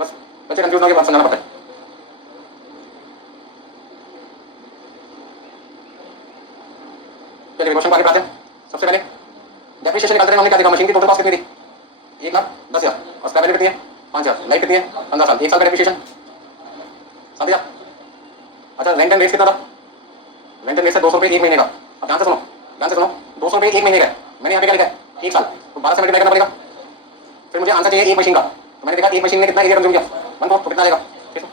बस बच्चे कंफ्यूज होने के बाद समझाना पड़ता है। चलिए क्वेश्चन को आगे बढ़ाते हैं। सबसे पहले डेप्रिसिएशन निकालते हैं, हमने क्या देखा, मशीन की टोटल कॉस्ट कितनी थी, 1,10,000 और स्क्रैप वैल्यू कितनी है, 5,000, लाइफ कितनी है, 15 साल, एक साल का डेप्रिसिएशन 7,000। अच्छा रेंट एंड रेट कितना था, रेंट एंड रेट से 200 रुपये एक महीने का। अब ध्यान से सुनो, ध्यान से सुनो, 200 रुपये एक महीने का, मैंने यहाँ पे क्या लिखा है एक साल, तो 12 से मल्टीप्लाई करना पड़ेगा। फिर मुझे आंसर चाहिए एक मशीन का, तो मैंने देखा एक मशीन ने कितना एरिया कंज्यूम किया, 1 को, तो कितना आएगा 600।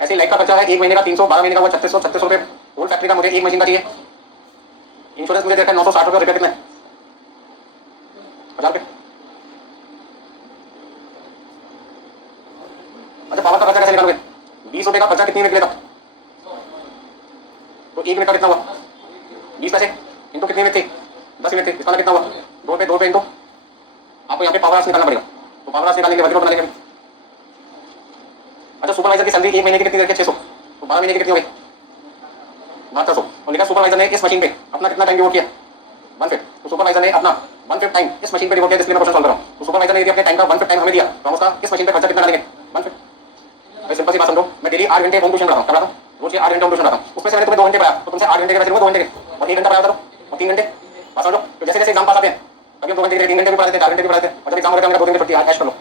ऐसे लाइफ का खर्चा है एक महीने का 300, 12 महीने का वो 3600 रुपये। होल फैक्ट्री का मुझे एक मशीन का चाहिए। इंश्योरेंस मुझे देखा है 960 रुपये, रिपेयर कितना है 1000 रुपये। अच्छा पावर का खर्चा कैसे निकालोगे, 20 रुपये का खर्चा कितनी मिनट लेता, तो 1 मिनट का कितना हुआ, 20 पैसे इंटू कितनी मिनट थी, 10 मिनट थी, इसका कितना हुआ 2 रुपये, 2 रुपये इंटू, आपको यहाँ पे पावर आवर्स निकालना पड़ेगा, तो पावर आवर्स निकालने के बाद बना लेंगे। अच्छा सुपरवाइजर की सैलरी एक महीने की कितनी रखी है, 600, तो 12 महीने की कितनी हो गई, 7200। और लिखा सुपरवाइजर ने इस मशीन पे अपना कितना टाइम डिवोट किया, 1/5, तो सुपरवाइजर ने अपना 1/5 टाइम इस मशीन पे डिवोट किया, इसलिए मैं क्वेश्चन सॉल्व कर रहा हूँ। तो सुपरवाइजर ने यदि अपने टाइम का 1/5 टाइम हमें दिया तो हम उसका इस मशीन पे खर्चा कितना डालेंगे, 1/5। भाई सिंपल सी बात समझो, मैं डेली 8 घंटे होम ट्यूशन पढ़ाता हूँ, रोज के 8 घंटे होम ट्यूशन पढ़ाता हूँ, उसमें से मैंने तुम्हें 2 घंटे पढ़ाया तो तुमसे 8 घंटे के वैसे 2 घंटे के और 1 घंटा पढ़ाया करो और 3 घंटे, बात समझो। तो जैसे जैसे एग्जाम पास आते हैं कभी हम 2 घंटे 3 घंटे भी पढ़ाते हैं, 4 घंटे भी पढ़ाते हैं, और जब एग्जाम हो जाता है मेरा 2 दिन की छुट्टी ऐश कर लो।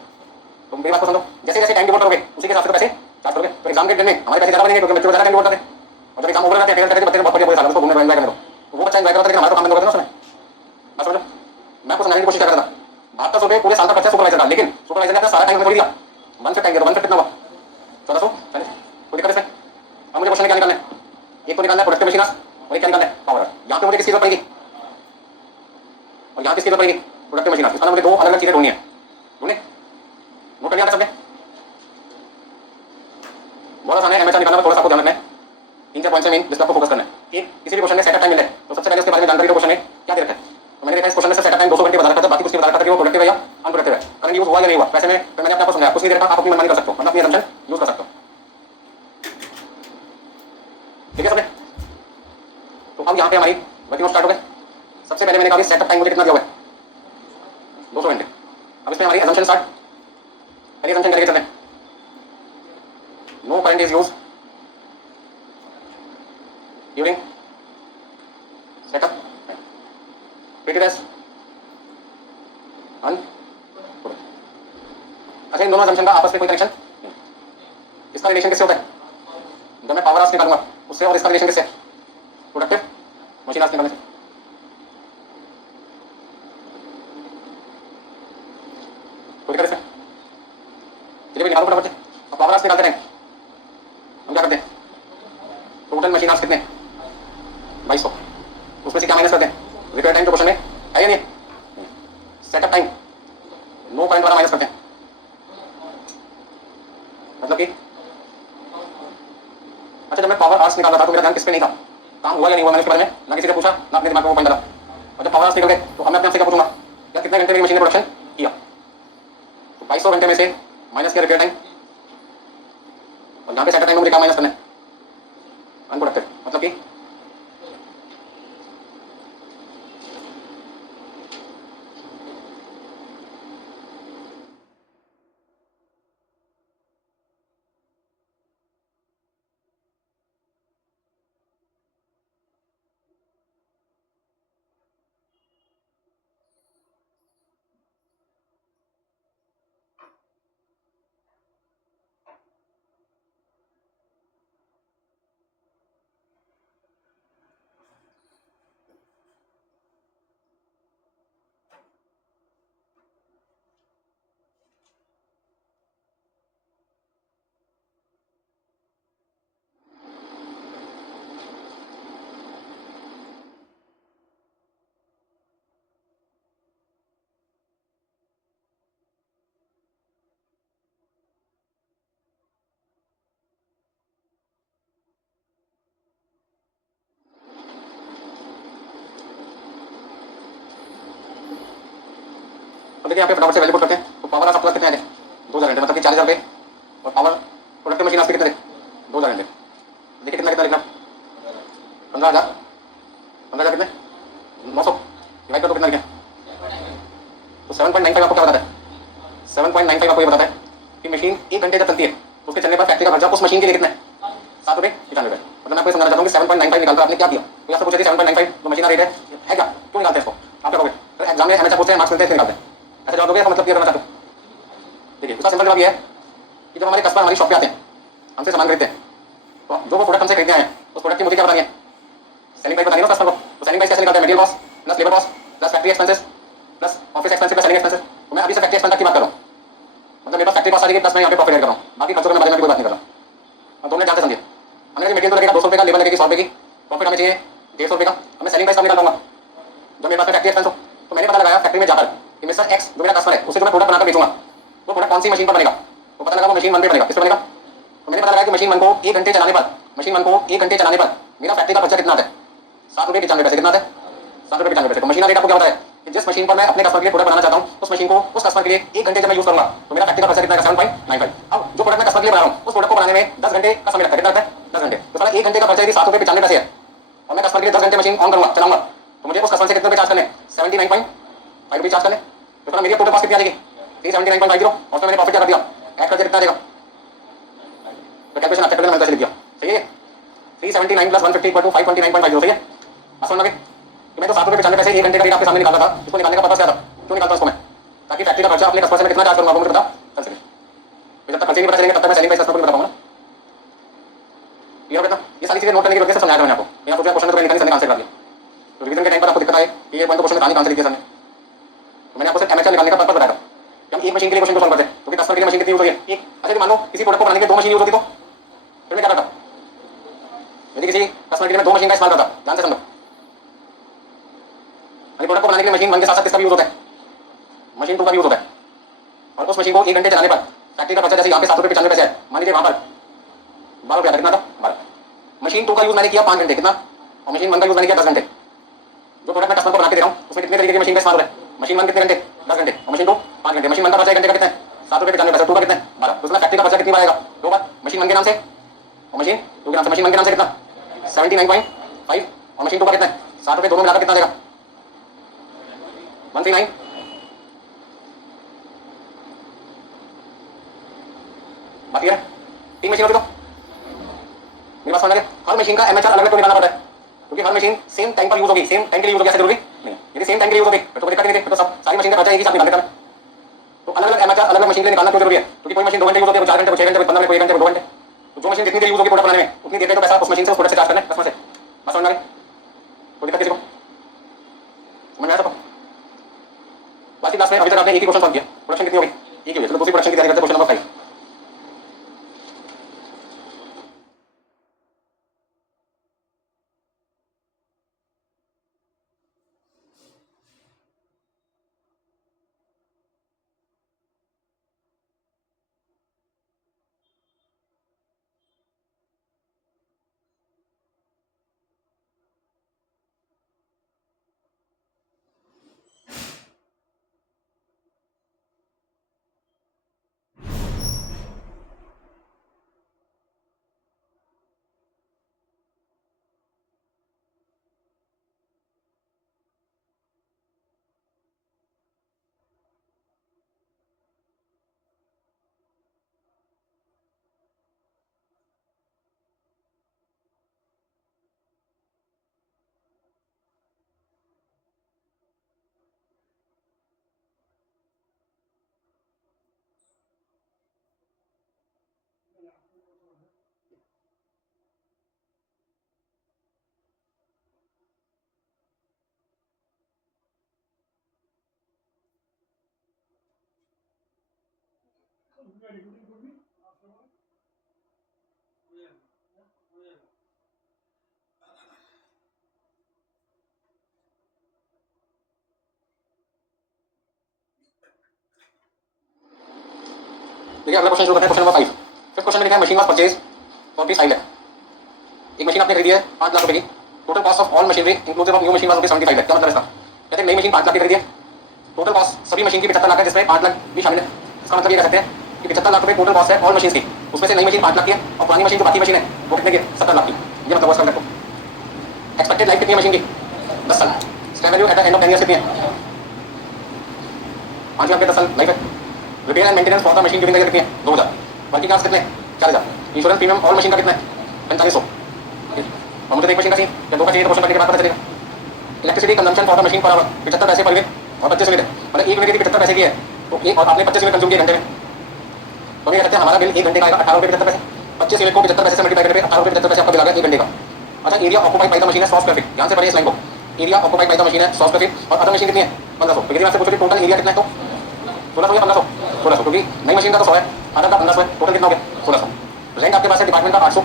तो मेरी बात को समझो, जैसे जैसे टाइम डिवोट करोगे उसी के हिसाब से पैसे चार्ज करोगे। तो एग्जाम के दिन में हमारे पैसे ज्यादा बनेंगे क्योंकि बच्चों को ज्यादा टाइम डिवोट करते हैं, और जब एग्जाम ओवर जाते हैं बच्चे ने बहुत बढ़िया साल उसको घूमने एंजॉय करने दो, तो वो बच्चा एंजॉय करता है, लेकिन हमारा तो काम बंद कर देना उसने। बस समझो, मैं आपको समझाने की कोशिश कर रहा था। 7200 रुपये पूरे साल का खर्चा सुपरवाइजर का, लेकिन सुपरवाइजर ने अपना सारा टाइम हमें दिया, 1/5 टाइम दिया, 1/5 कितना हुआ 1440। कोई दिक्कत इसमें। अब मुझे क्वेश्चन क्या निकालना है, एक तो निकालना है प्रोडक्टिव मशीन और एक क्या निकालना है पावर। यहाँ पे मुझे किसकी जरूरत पड़ेगी और यहाँ किसकी जरूरत पड़ेगी, प्रोडक्टिव मशीन। इसका मुझे 2 अलग अलग चीजें ढूंढनी है, ढूंढे नोट कर लिया सबने, बहुत आसान है। एमएचआर निकालना थोड़ा सा आपको ध्यान रखना है, 3-4 पॉइंट्स में जिस पर आपको फोकस करना है। एक किसी भी क्वेश्चन में सेटअप टाइम मिले तो सबसे पहले उसके बारे में जानकारी दो, क्वेश्चन में क्या दे रखा है। तो मैंने देखा इस क्वेश्चन में सेटअप टाइम 200 घंटे बता रखा था, बाकी कुछ बता रखा था कि वो प्रोडक्टिव है या अनप्रोडक्टिव है, करंट यूज हुआ या नहीं हुआ। वैसे में मैंने आपको समझाया, कुछ नहीं दे रखा, आप अपनी मनमानी कर सकते हो, मतलब अपनी असम्पशन यूज कर सकते हो, ठीक है सबने। तो अब यहाँ पे हमारी वर्किंग स्टार्ट हो गई। सबसे पहले मैंने कहा सेटअप टाइम मुझे कितना दिया हुआ है, 200 घंटे। अब इसमें हमारी असम्पशन स्टार्ट, पहली असम्पशन करके चलते हैं, no current is use during setup treated as unproductive। अच्छा इन दोनों असम्पशन का आपस में कोई कनेक्शन नहीं, इसका रिलेशन किससे होता है, जब मैं पावर आवर्स निकालूंगा उससे, और इसका रिलेशन किससे, प्रोडक्टिव मशीन आवर्स निकालने से। निकालो फटाफट से। अब पावर आवर्स निकालते रहें। हम क्या करते हैं, टोटल मशीन आवर्स कितने, 2200, उसमें से क्या माइनस करते हैं, रिपेयर टाइम जो क्वेश्चन में है या नहीं, सेटअप टाइम नो करंट वाला माइनस करते हैं। मतलब कि अच्छा, जब मैं पावर आवर्स निकाल रहा था तो मेरा ध्यान किस पे नहीं था, काम हुआ या नहीं हुआ मैंने उसके बारे में ना किसी से पूछा ना अपने दिमाग में वो पॉइंट डाला। और जब पावर आवर्स निकल गए तो अब मैं अपने आप से क्या पूछूंगा, यार कितने घंटे मेरी मशीन ने प्रोडक्शन किया, तो 2200 घंटे में से माइनस किया रिपेयर टाइम, और यहाँ पे सेटअप टाइम में मुझे क्या माइनस करना है, अनप्रोडक्टिव। मतलब कि तो देखिए यहाँ पे फटाफट से वैल्यू पुट करते हैं। तो पावर आवर्स आपके पास कितने आए थे, 2000 घंटे, मतलब कि 40,000 रुपये, और पावर प्रोडक्टिव मशीन आवर्स कितने थे, 2000 घंटे। देखिए कितना कितना लिखना, 15,000, 15,000 कितने, 900 डिवाइड कर दो, कितना लिखें, तो 7.95 आपको क्या बताता है, 7.95 आपको ये बताता है कि मशीन 1 घंटे जब चलती है तो उसके चलने पर फैक्ट्री का खर्चा उस मशीन के लिए कितना है, 7 रुपये 95 रुपये। मतलब मैं आपको समझाना चाहता हूँ कि 7.95 निकालकर आपने क्या किया, तो आपसे पूछे थे 7.95 जो मशीन रेट है क्या, क्यों निकालते हैं इसको, आप क्या करोगे, तो एग्जाम में हमेशा पूछते हैं, मार्क्स मिलते हैं निकालते हैं, ऐसा जवाब दोगे, ऐसा मतलब क्लियर करना चाहते हो। देखिए उसका सिंपल जवाब ये है कि जब हमारे कस्टमर हमारी शॉप पे आते हैं, हमसे सामान खरीदते हैं, तो जो वो प्रोडक्ट हमसे खरीदने आए हैं उस प्रोडक्ट की मुझे क्या बतानी है, सेलिंग प्राइस बतानी है ना कस्टमर को। तो सेलिंग प्राइस कैसे निकालते हैं, material cost plus labour cost plus factory expenses plus office expenses plus selling expenses. तो मैं अभी से फैक्ट्री एक्सपेंस की बात कर रहा हूँ, मतलब मेरे पास फैक्ट्री कॉस्ट आ रही है प्लस मैं यहाँ पे प्रॉफिट कर रहा हूँ, बाकी खर्चों के बारे में कोई बात नहीं कर रहा। और दोनों ध्यान से समझिए, हमने मटेरियल तो लगेगा 200 रुपये का, लेबर लगेगी 100 रुपये की, प्रॉफिट हमें चाहिए 150 रुपये का, हमें सेलिंग प्राइस कम निकाल दूंगा जो मेरे पास फैक्ट्री एक्सपेंस हो। तो मैंने पता लगाया फैक्ट्री में जाकर कि मिस्टर एक्स जो मेरा कस्टमर है उससे जो मैं प्रोडक्ट बनाकर बेचूंगा वो प्रोडक्ट कौन सी मशीन पर बनेगा, तो पता लगा वो मशीन 1 पे बनेगा, किस पे बनेगा, तो मैंने पता लगाया कि मशीन 1 को 1 घंटे चलाने पर, मशीन 1 को 1 घंटे चलाने पर मेरा फैक्ट्री का खर्चा कितना आता है, 7 रुपये 95 पैसे, कितना आता है, 7 रुपये 95 पैसे। तो मशीन रेट आपको क्या बताया कि जिस मशीन पर मैं अपने कस्टमर के लिए प्रोडक्ट बनाना चाहता हूँ उस मशीन को उस कस्टमर के लिए 1 घंटे जब मैं यूज करूंगा तो मेरा फैक्ट्री का खर्चा कितना है, 7.95। अब जो प्रोडक्ट मैं कस्टमर के लिए बना रहा हूँ उस प्रोडक्ट को बनाने में 10 घंटे का समय लगता है, कितना लगता है, 10 घंटे। तो साला 1 घंटे का खर्चा यदि 7 रुपये 95 पैसे है और मैं कस्टमर के लिए 10 घंटे मशीन ऑन करूंगा चलाऊंगा, तो मुझे उस कस्टमर से कितने रुपये चार्ज करने, 79.5 रुपये चार्ज करने। तो साला मेरी टोटल कॉस्ट कितनी आ जाएगी, 379.50, और उसमें मैंने प्रॉफिट क्या कर दिया, ऐड करके कितना आ जाएगा, तो कैलकुलेशन अच्छा करके मैंने कैसे लिख दिया, सही है, 379 प्लस 150 इक्वल टू 529.50, सही है। समझ लगे कि मैं तो 7 रुपये 95 पैसे 1 घंटे का रेट आपके सामने निकाला था, इसको निकालने का पर्पस क्या था, क्यों निकालता उसको मैं, ताकि फैक्ट्री का खर्चा अपने कस्टमर से मैं कितना चार्ज करूंगा वो मुझे पता चल सके। तो जब तक खर्चे नहीं पता चलेंगे तब तक मैं सेलिंग प्राइस कस्टमर को नहीं बता पाऊंगा ना, क्लियर हो गया। ये सारी चीजें नोट करने की वजह से समझाया मैंने आपको, यहाँ सोचा क्वेश्चन तो मैंने निकालने आंसर कर दिया। तो रिवीजन के टाइम पर आपको दिक्कत आए कि ये पॉइंट तो क्वेश्चन कहानी आंसर लिख दिया सर ने, तो मैंने आपको सिर्फ एमएचआर निकालने का पर्पस बताया था कि हम एक मशीन के लिए क्वेश्चन को सॉल्व करते हैं, क्योंकि कस्टमर के लिए मशीन कितनी यूज होती है, एक। अच्छा मान लो किसी प्रोडक्ट को बनाने के लिए 2 मशीन यूज होती तो फिर मैं क्या करता, यदि किसी कस्टमर के लिए मैं 2 मशीन का इस्तेमाल करता, ध्यान से समझो, प्रोडक्ट को बनाने के लिए मशीन 1 के साथ साथ किसका भी यूज होता है, मशीन 2 का भी यूज होता है। और उस मशीन को 1 घंटे चलाने पर फैक्ट्री का खर्चा जैसे यहाँ पे 7 रुपये 95 पैसे है, मान लीजिए वहां पर 12 रुपया था, कितना था, 12। मशीन 2 का यूज मैंने किया 5 घंटे, कितना, और मशीन 1 का यूज मैंने किया 10 घंटे। जो प्रोडक्ट मैं कस्टमर को बना के दे रहा हूँ उसमें कितने तरीके की मशीन का इस्तेमाल हो रहा है, मशीन 1 कितने घंटे, 10 घंटे, और मशीन 2 5 घंटे। मशीन 1 का खर्चा 1 घंटे का कितना है, 7 रुपये 95 पैसे, 2 का कितना है, 12। तो उसमें फैक्ट्री का खर्चा कितनी बार आएगा, 2 बार, मशीन 1 के नाम से और मशीन 2 के नाम से। मशीन 1 के नाम से कितना, 79.5, और मशीन 2 का कितना है, 7 रुपये, दोनों मिलाकर कितना देगा, 139। बाकी है 3 मशीन होती तो मेरे पास समझ आ गया। हर मशीन का एमएचआर अलग अलग तो निकालना पड़ता है, क्योंकि हर मशीन सेम टाइम पर यूज होगी, सेम टाइम के लिए यूज होगी, ऐसा जरूरी नहीं। यदि सेम टाइम के लिए यूज होगी तो कोई दिक्कत नहीं थी, तो सब सारी मशीन का खर्चा एक ही साथ निकाल देता मैं। तो अलग अलग एमएचआर अलग अलग मशीन के लिए निकालना क्यों जरूरी है, क्योंकि कोई मशीन 2 घंटे यूज होती है, 4 घंटे, 6 घंटे, 15 मिनट, 1 घंटे, 2 घंटे। तो जो मशीन जितनी देर यूज होगी प्रोडक्ट बनाने में उतनी देर का पैसा उस मशीन से उस प्रोडक्ट से चार्ज करना है कस्टमर से। बस समझ में आ गई, कोई दिक्कत किसी को, समझ में आया सबको। बाकी क्लास में अभी तक आपने एक ही क्वेश्चन सॉल्व किया, प्रोडक्शन कितनी होगी, एक ही हुई, चलो दूसरी प्रोडक्शन की तैयारी करते हैं, क्वेश्चन नंबर 5। देखिए अगला क्वेश्चन शुरू करते हैं, क्वेश्चन नंबर 5। फिफ्थ क्वेश्चन में लिखा है machine was purchase for rupees 5 lakh. एक मशीन आपने खरीदी है 5 लाख रुपए की। Total cost of all machinery inclusive of new machine was rupees 75 lakh. क्या मतलब इसका? कहते हैं नई मशीन 5 लाख की खरीदी है, टोटल कॉस्ट सभी मशीन की 75 लाख है, जिसमें 8 लाख भी शामिल है। इसका मतलब ये कह सकते हैं कि 75 लाख रुपए टोटल कॉस्ट है ऑल मशीन की, उसमें से नई मशीन 5 लाख की है और पुरानी मशीन जो बाकी मशीन है वो कितने की? 70 लाख की। ये मतलब इसका देखो। एक्सपेक्टेड लाइफ कितनी है मशीन की? 10 साल। Scrap value eight the end of 10 years कितनी है? 5 लाख के 10 साल लाइफ है। Repair and maintenance for the machine during the year कितनी है? 2000। वर्किंग आवर्स कितने? 4000। इंश्योरेंस प्रीमियम ऑल मशीन का कितना है? 4500। और मुझे एक मशीन का चाहिए या दो का चाहिए तो क्वेश्चन करने के बाद पता चलेगा। Electricity consumption for the machine per hour 75 पैसे पर यूनिट और 25 यूनिट है, मतलब एक यूनिट की 75 पैसे की है तो एक, और आपने 25 यूनिट कंज्यूम किए घंटे में, तो ये कहते हैं हमारा बिल एक घंटे का आएगा 18 रुपये 75 पैसे। 25 यूनिट को 75 पैसे से मल्टीप्लाई करके 18 रुपये 75 पैसे आपका बिल आ गया एक घंटे का। अच्छा, area occupied by the machine है 100 स्क्वायर फीट। ध्यान से पढ़िए इस लाइन को। Area occupied by the machine है 100 स्क्वायर फीट और अदर मशीन कितनी है? 1500। तो यदि आपसे पूछो कि टोटल एरिया कितना है तो 1600 या 1500? 1600, क्योंकि नई मशीन का तो 100 है, अदर का 1500 है, टोटल कितना हो गया? 1600। रेंट आपके पास है डिपार्टमेंट का 800।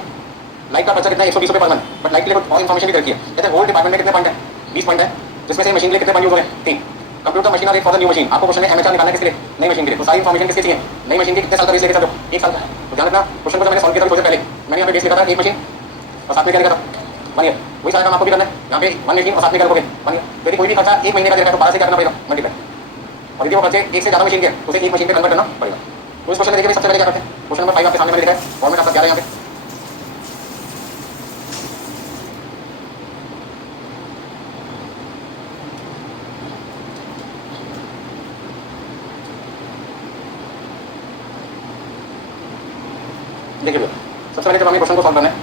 लाइट का खर्चा कितना है? 120 रुपये पर मंथ। बट लाइट के लिए कुछ और इन्फॉर्मेशन भी रखी है। कहते हैं होल डिपार्टमेंट में कितने पॉइंट है? 20 पॉइंट है, जिसमें से मशीन के लिए कितने पॉइंट यूज हो रहे हैं? 3। Computer the machine rate for the new machine. आपको क्वेश्चन में एमएचआर निकालना है किसके लिए? नई मशीन के लिए। तो सारी इन्फॉर्मेशन किसके चाहिए? नई मशीन की कितने साल का बेस लेके चलो? 1 साल का। तो ध्यान रखना, क्वेश्चन को जब मैंने सॉल्व किया था थोड़ी देर पहले, मैंने यहाँ पे बेस लिखा था 1 मशीन और साथ में क्या लिखा था? 1 ईयर। वही सारा काम आपको भी करना है। यहाँ पे 1 मशीन और साथ में क्या रखोगे? 1 ईयर। यदि कोई भी खर्चा 1 महीने का दे रहा है तो 12 से क्या करना पड़ेगा? मल्टीप्लाई। और यदि वो खर्चे एक से ज़्यादा मशीन के तो उसे एक मशीन पे कन्वर्ट करना पड़ेगा। तो इस क्वेश्चन में देखिए सबसे पहले क्या करते हैं। क्वेश्चन नंबर 5 आपके सामने मैंने लिखा है, गवर्नमेंट आपका 11 यहाँ पे। देखिए सबसे पहले जब हमें क्वेश्चन को सॉल्व करना है,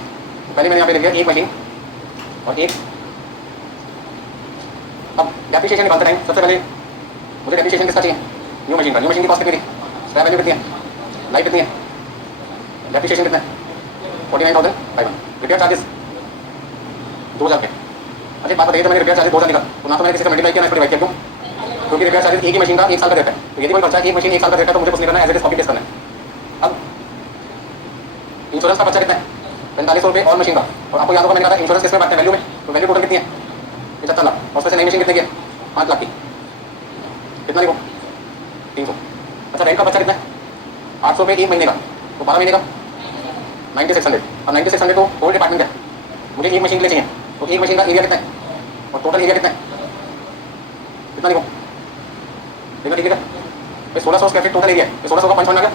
पहले मैंने यहाँ पे लिख दिया एक मशीन और एक। अब डेप्रिसिएशन निकालते टाइम सबसे पहले मुझे डेप्रिसिएशन किसका चाहिए? न्यू मशीन का। न्यू मशीन की कॉस्ट कितनी थी? स्क्रैप वैल्यू कितनी है? लाइफ कितनी है? डेप्रिसिएशन कितना है? 49,500। रिपेयर चार्जेस 2000 के। अच्छा एक बात बताइए, जब मैंने रिपेयर चार्जेस 2000 लिखा तो ना तो मैंने किसी से मल्टीप्लाई किया ना इसको डिवाइड किया, क्यों? क्योंकि रिपेयर चार्जेस एक ही मशीन का 1 साल का देता है। तो यदि कोई खर्चा एक मशीन 1 साल का देता है तो मुझे कुछ नहीं करना है, as it is copy paste करना है। अब इंश्योरेंस का खर्चा कितना है? 4500 रुपये और मशीन का। और आपको याद होगा मैंने कहा था इंश्योरेंस किसमें बांटते हैं? वैल्यू में। तो वैल्यू टोटल कितनी है? 75 लाख। और उसमें से नई मशीन कितने की है? 5 लाख की। कितना लिखो? 300। अच्छा रेंट का खर्चा कितना है? 800 रुपये एक महीने का, तो 12 महीने का 9600। और 9600 तो होल डिपार्टमेंट है, मुझे एक मशीन के लिए चाहिए, तो एक मशीन का एरिया कितना है और टोटल एरिया कितना है? कितना लिखो? देखो ठीक है, 1600 स्क्वायर फीट टोटल एरिया है। 1600 का पंच बन गया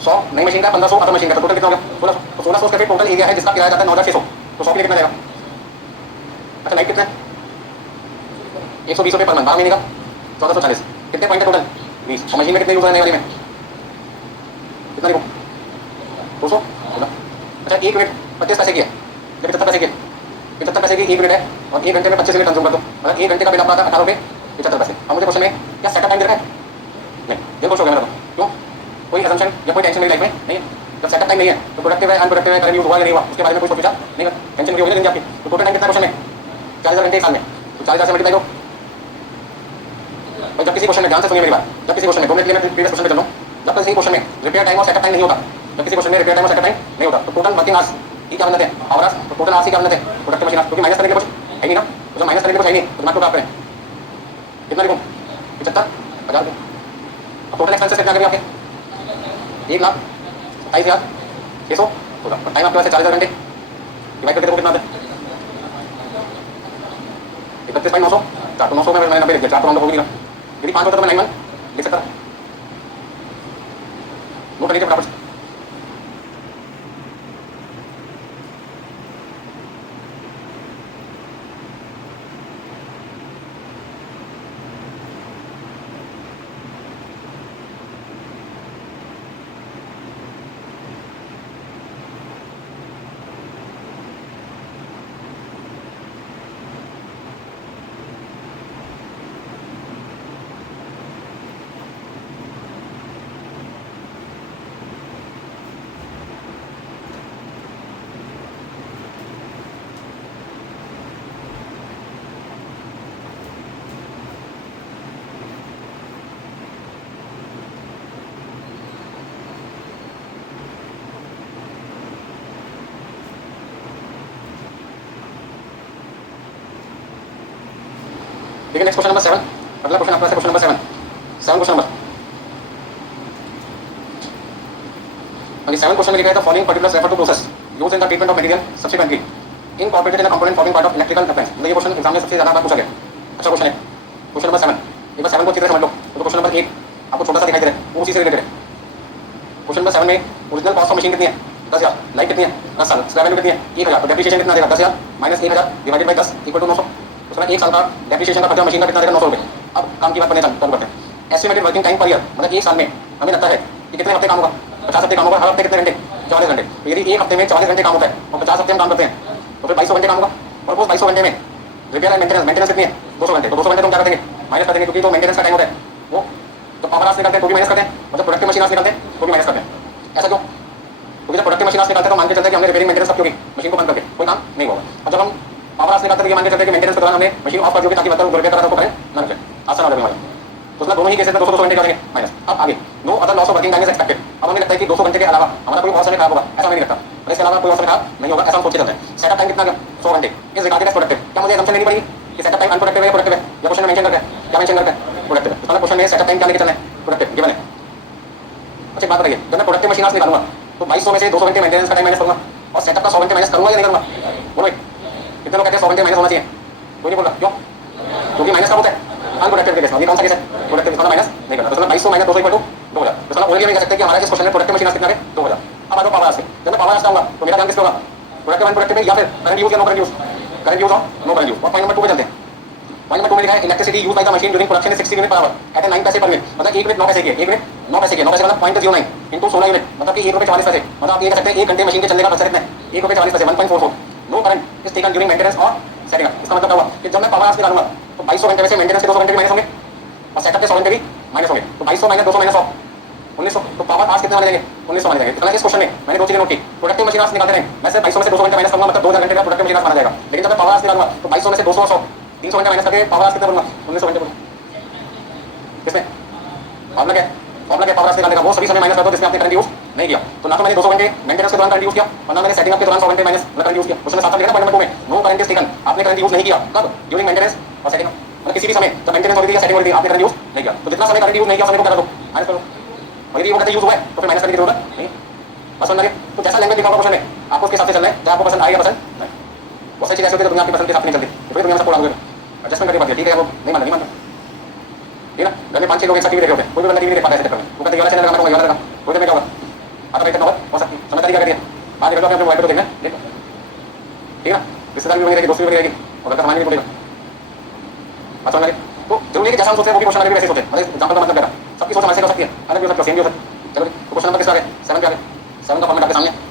100 नई मशीन का, 1500 अदर मशीन का, तो टोटल कितना हो गया? 1600। तो 1600 स्क्वायर फीट टोटल एरिया है जिसका किराया जाता है 9600। तो 100 के लिए कितना जाएगा? अच्छा लाइट कितना है? 120 रुपये पर मंथ, 12 महीने का 1440। कितने पॉइंट है टोटल? 20। और मशीन में कितने यूज रहने वाली में? कितना लिखो? 200। अच्छा एक यूनिट 25 पैसे की है या 75 पैसे की है? 75 पैसे की एक यूनिट है और एक घंटे में 25 यूनिट कंज्यूम कर दो, मतलब एक घंटे का बिल आपका आता है 18 रुपये 75 पैसे। और मुझे क्वेश्चन में क्या सेटअप टाइम दे रखा है? नहीं, ये खुश हो गया मेरा। क्यों? कोई असम्पशन या कोई टेंशन मेरी लाइफ में नहीं है। जब सेटअप टाइम नहीं है तो प्रोडक्टिव है अनप्रोडक्टिव है, करेक्ट यूज हुआ या नहीं हुआ, उसके बारे में कोई सोचा नहीं है। टेंशन फ्री हो गई आपकी। तो टोटल टाइम कितना क्वेश्चन में? 40,000 घंटे एक साल में। तो 40,000 से मल्टीप्लाई करो भाई। जब किसी क्वेश्चन में ध्यान से सुनिए मेरी बात, जब किसी क्वेश्चन में 2 मिनट के लिए मैं प्रीवियस क्वेश्चन पे चलूँ, जब किसी क्वेश्चन में रिपेयर टाइम और सेटअप टाइम नहीं होता, जब किसी क्वेश्चन में रिपेयर टाइम और सेटअप टाइम नहीं होता तो टोटल वर्किंग आवर्स की क्या बनते हैं? आवर्स। तो टोटल आवर्स की क्या बनते हैं? Productive machine hours. क्योंकि माइनस करने के कुछ है नहीं ना, तो जब माइनस करने के कुछ है नहीं तो दिमाग को प्राप्त करें। कितना लिखूँ? 75,000 रुपये। अब टोटल एक्सपेंसेस कितना करेंगे आपके? 1,27,600 होगा। और टाइम आपके पास 40,000 घंटे, डिवाइड करके देखो कितना आता है? 31/900। 4 तो 900 में मैंने 90 लिख दिया, 4 तो 900 होगी ना। यदि 5 होता तो मैं 9 लिख सकता। नोट कर लीजिए फटाफट। ठीक है, नेक्स्ट क्वेश्चन नंबर 7, अगला क्वेश्चन आपका question number 7 question number. Okay, 7 question में लिखा है the following particulars refer to process used in the treatment of material subsequently incorporated in a component forming part of electrical appliance. मतलब ये question exam में सबसे ज्यादा बार पूछा गया। अच्छा क्वेश्चन है, क्वेश्चन नंबर 7। एक बार 7 को अच्छी तरह समझ लो। तो क्वेश्चन नंबर 8 आपको छोटा सा दिखाई दे रहा है, वो उसी से रिलेटेड है। क्वेश्चन नंबर 7 में ओरिजिनल कॉस्ट ऑफ मशीन कितनी है? 10,000। लाइफ कितनी है? 10 साल। स्क्रैप वैल्यू कितनी है? 1,000। तो डेप्रिसिएशन कितना देगा? 10,000 minus 1,000 divided by 10 equal to 900। उसमें 1 साल का डेप्रिसिएशन का खर्चा मशीन का कितना देगा? 900 रुपये। अब काम की बात करने चालू करते हैं। Estimated working time per year, मतलब एक साल में हमें लगता है कि कितने हफ्ते काम होगा? 50 हफ्ते काम होगा। हर हफ्ते कितने घंटे? 44 घंटे। तो यदि एक हफ्ते में 44 घंटे काम होता है और 50 हफ्ते में काम करते हैं तो फिर 2200 घंटे काम होगा। और वो 2200 घंटे में रिपेयर एंड मेंटेनेंस कितनी है? 200 घंटे। तो 200 घंटे तुम क्या करेंगे? माइनस कर देंगे, क्योंकि जो मेंटेनेंस का टाइम होता है वो तो पावर आवर्स निकालते हैं तो भी माइनस करते हैं, मतलब प्रोडक्टिव मशीन आवर्स निकालते हैं तो भी माइनस करते हैं। ऐसा क्यों? क्योंकि जब प्रोडक्टिव मशीन आवर्स निकालते हैं तो मान के चलते हैं कि हमने रिपेयरिंग मेंटेनेंस कब की? मशीन को बंद करके कोई काम नहीं होगा। और जब हम पावर आवर्स निकालते हैं तो ये मान के चलते हैं कि मेंटेनेंस के दौरान हमने मशीन ऑफ कर दी ताकि मतलब रिपेयर करा तो करें ना रखें, आसान हो जाएगा। तो उसमें दोनों ही केसेस में 200 घंटे करेंगे माइनस। अब आगे no other loss of working time is expected. अब हमें लगता है कि 200 घंटे के अलावा हमारा कोई और समय खराब होगा, ऐसा नहीं लगता। और इसके अलावा कोई और समय खराब नहीं होगा, ऐसा हम सोच के चलते हैं। सेटअप टाइम कितना गया? 100 घंटे। इस रिगार्डिंग प्रोडक्टिव। क्या मुझे असम्पशन लेनी पड़ेगी कि सेटअप टाइम अनप्रोडक्टिव है या प्रोडक्टिव है? या क्वेश्चन में मेंशन करके क्या मेंशन करके प्रोडक्टिव है? तो क्वेश्चन में सेटअप टाइम क्या लेके चलना है? प्रोडक्टिव गिवन है। अच्छा बात बताइए, जब मैं प्रोडक्टिव मशीन आवर्स निकालूंगा तो 2200 में से 200 घंटे मेंटेनेंस का टाइम माइनस करूंगा और सेटअप का 100 घंटे माइनस करूंगा या नहीं करूंगा? बोलो कितने लोग कहते हैं 100 घंटे माइनस होना चाहिए? कोई नहीं बोल रहा। क्यों? क्योंकि माइनस कब होता है? अनप्रोडक्टिव के केस में। ये कौन सा केस है? प्रोडक्टिव केस में माइनस नहीं करना। तो 2200 माइनस 200 इक्वल टू 2000। तो मतलब ओनली हम कह सकते हैं कि हमारा इस क्वेश्चन में प्रोडक्टिव मशीन कितना है? 2000। अब आ जाओ पावर आवर्स पे। जब मैं पावर आवर्स आऊंगा तो मेरा ध्यान किस पे होगा? प्रोडक्टिव अनप्रोडक्टिव या फिर करंट यूज या no current use? Current use और नो करंट यूज। और पॉइंट नंबर 2 पे चलते हैं। पॉइंट नंबर 2 में लिखा है electricity use by the machine during production is 60 unit per hour at 9 पैसे पर मिनट। मतलब 1 मिनट 9 पैसे की है। 1 मिनट 9 पैसे की है। 9 पैसे मतलब 0.09 इंटू 16 यूनिट, मतलब कि 1 रुपये 40 पैसे। मतलब आप ये कह सकते हैं 1 घंटे मशीन के चलने का खर्चा कितना है? 1 रुपये 40 पैसे, 1.44। No current is taken during maintenance और सेटिंग अप। इसका मतलब क्या हुआ कि जब मैं पावर आवर्स निकालूंगा तो 2200 घंटे में से मेंटेनेंस के 200 घंटे भी माइनस होंगे और सेटअप के 100 घंटे भी माइनस होंगे। तो 2200 माइनस 200 माइनस 100 1900। तो पावर आवर्स कितने माने जाएंगे? 1900 माने जाएंगे। तो इस क्वेश्चन में मैंने दो चीजें नोट की। प्रोडक्टिव मशीन आवर्स निकालते हैं, मैं सिर्फ 2200 में से 200 घंटे माइनस करूंगा, मतलब 2000 घंटे का प्रोडक्टिव मशीन आवर्स माना जाएगा। लेकिन जब मैं पावर आवर्स निकालूंगा तो 2200 में से 200 और 100 300 घंटे माइनस करके पावर आवर्स कितने बोलूंगा? 1900 घंटे बोलूंगा। किसमें फॉर्मूला क्या है? फॉर्मूला क्या पावर आवर्स निकालने का? वो सभी समय माइनस कर दो जिसमें आपने करंट यूज नहीं किया। तो ना तो मैंने 200 घंटे मेंटेनेंस के दौरान करंट यूज किया और ना मैंने सेटिंग अप के दौरान 100 घंटे माइनस करंट यूज किया। उसमें साथ साथ लिखा पॉइंट नंबर 2 में नो करंट इज टेकन। आपने करंट यूज नहीं किया कब? ड्यूरिंग मेंटेनेंस और सेटिंग अप। मतलब किसी भी समय जब मेंटेनेंस हो रही थी या सेटिंग हो रही थी आपने करंट यूज नहीं किया। तो जितना समय करंट यूज नहीं किया समय को क्या कर दो? माइनस करो। और यदि वो कहते यूज हुआ है तो फिर माइनस करने की जरूरत नहीं। बस समझ लगे? तो जैसा लैंग्वेज लिखा होगा क्वेश्चन में आपको उसके हिसाब से चलना है, चाहे आपको पसंद आएगा पसंद नहीं। बहुत सारी चीजें ऐसी होती है दुनिया आपकी पसंद के साथ नहीं चलती, तो फिर दुनिया में सबको लागू एडजस्टमेंट करनी पड़ती है। ठीक है वो नहीं मानते, नहीं मानते, ठीक है ना? घर में 5-6 लोग एक साथ टीवी देख रहे होते हैं, कोई भी बंदा टीवी नहीं देख पाता ऐसे चक्कर में। वो कहते हैं वाला चैनल लगाना होगा, वाला लगा कोई देर में क्या होगा? आता वेट करना होगा हो सकती समझ तरीका कर दिया। बाहर निकल जाओ अपने मोबाइल पे तो देखना, ठीक है? ठीक है ना? रिश्तेदार भी बनी रहेगी, दोस्ती भी बनी रहेगी और घर का सामान भी बोलेगा। अच्छा लगे तो जरूरी है कि जैसा हम सोचते हैं वो भी क्वेश्चन आगे भी वैसे सोचते हैं। मतलब एग्जांपल का मतलब क्या है? सबकी सोच हमारे से हो सकती है, अलग भी हो सकती है, सेम भी हो सकती है। चलो तो क्वेश्चन नंबर किसका है? 7 क्या है? 7 का फॉर्मेट आपके सामने।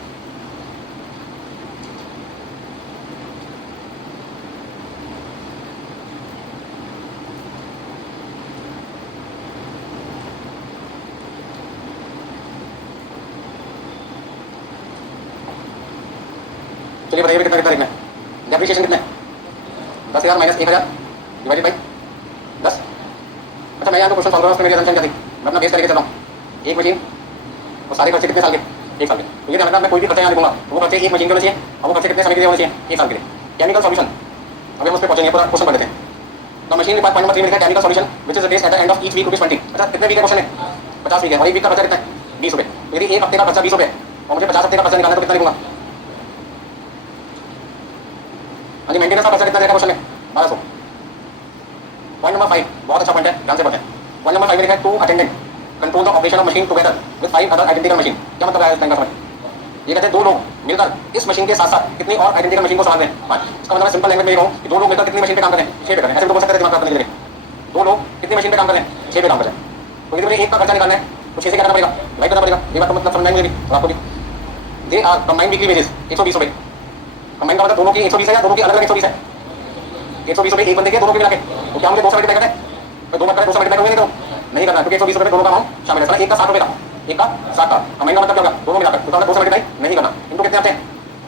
चलिए बताइए कितना कितना लिखना है? डेप्रिसिएशन कितना है? 10,000 माइनस 1,000 डिवाइडेड बाई 10। अच्छा मैं यहाँ तो क्वेश्चन सॉल्व कर रहा हूँ, उसमें मेरी असम्पशन क्या थी? मैं अपना बेस करके चल रहा हूँ। एक मशीन और सारे खर्चे कितने साल के? 1 साल के। तो ये ध्यान रखना, मैं कोई भी खर्चा यहाँ लिखूंगा तो वो खर्चे एक मशीन के होने चाहिए और वो खर्चे कितने समय के लिए होने चाहिए? 1 साल के लिए। केमिकल सॉल्यूशन, अभी हम उस पर पहुंचेंगे, पूरा क्वेश्चन पढ़ लेते हैं। The machine required point number 3 में लिखा है chemical solution which is the base at the end of each week rupees 20। अच्छा कितने वीक का क्वेश्चन है? 50 वीक है और एक वीक का खर्चा कितना है? 20 रुपये। तो यदि एक हफ्ते का खर्चा 20 रुपये और मुझे 50 हफ्ते का खर्चा निकालना है तो कितना लिखूंगा? हाँ जी, मेंटेनेंस का खर्चा कितना रहेगा क्वेश्चन में? 1200। पॉइंट नंबर 5 बहुत अच्छा पॉइंट है, ध्यान से पढ़ें। पॉइंट नंबर 5 में लिखा है two attendant control the operation of machine together with 5 other identical machine. क्या मतलब है इस लाइन का समझ? ये कहते हैं दो लोग मिलकर इस मशीन के साथ साथ कितनी और आइडेंटिकल मशीन को संभाल रहे हैं। इसका मतलब सिंपल लैंग्वेज में ये कहूं कि दो लोग मिलकर कितनी मशीन पे काम कर रहे हैं? 6 पे कर रहे हैं। ऐसे भी बोल सकते हैं दिमाग खराब करने के लिए। दो लोग कितनी मशीन पे काम कर रहे हैं? 6 पे काम कर रहे हैं। तो यदि मुझे एक का खर्चा निकालना है तो 6 से क्या करना पड़ेगा? डिवाइड करना पड़ेगा। ये बात तो मतलब समझना मुझे भी और आपको भी। They are combined weekly wages 120 रुपये। कंबाइंड का मतलब दोनों की 120 है या दोनों की अलग अलग 120 है? 120 रुपये एक बंदे के दोनों के मिला के। तो क्या मुझे 200 मल्टीप्लाई करना है? तो 2 मत करें 200 मल्टीप्लाई करेंगे तो नहीं करना, क्योंकि 120 रुपये दोनों का अमाउंट शामिल है। एक का 60 रुपये था, एक का 60 था। कंबाइंड का मतलब क्या होगा? दोनों मिलाकर। तो 200 मल्टीप्लाई नहीं करना, इनको कितने आते हैं?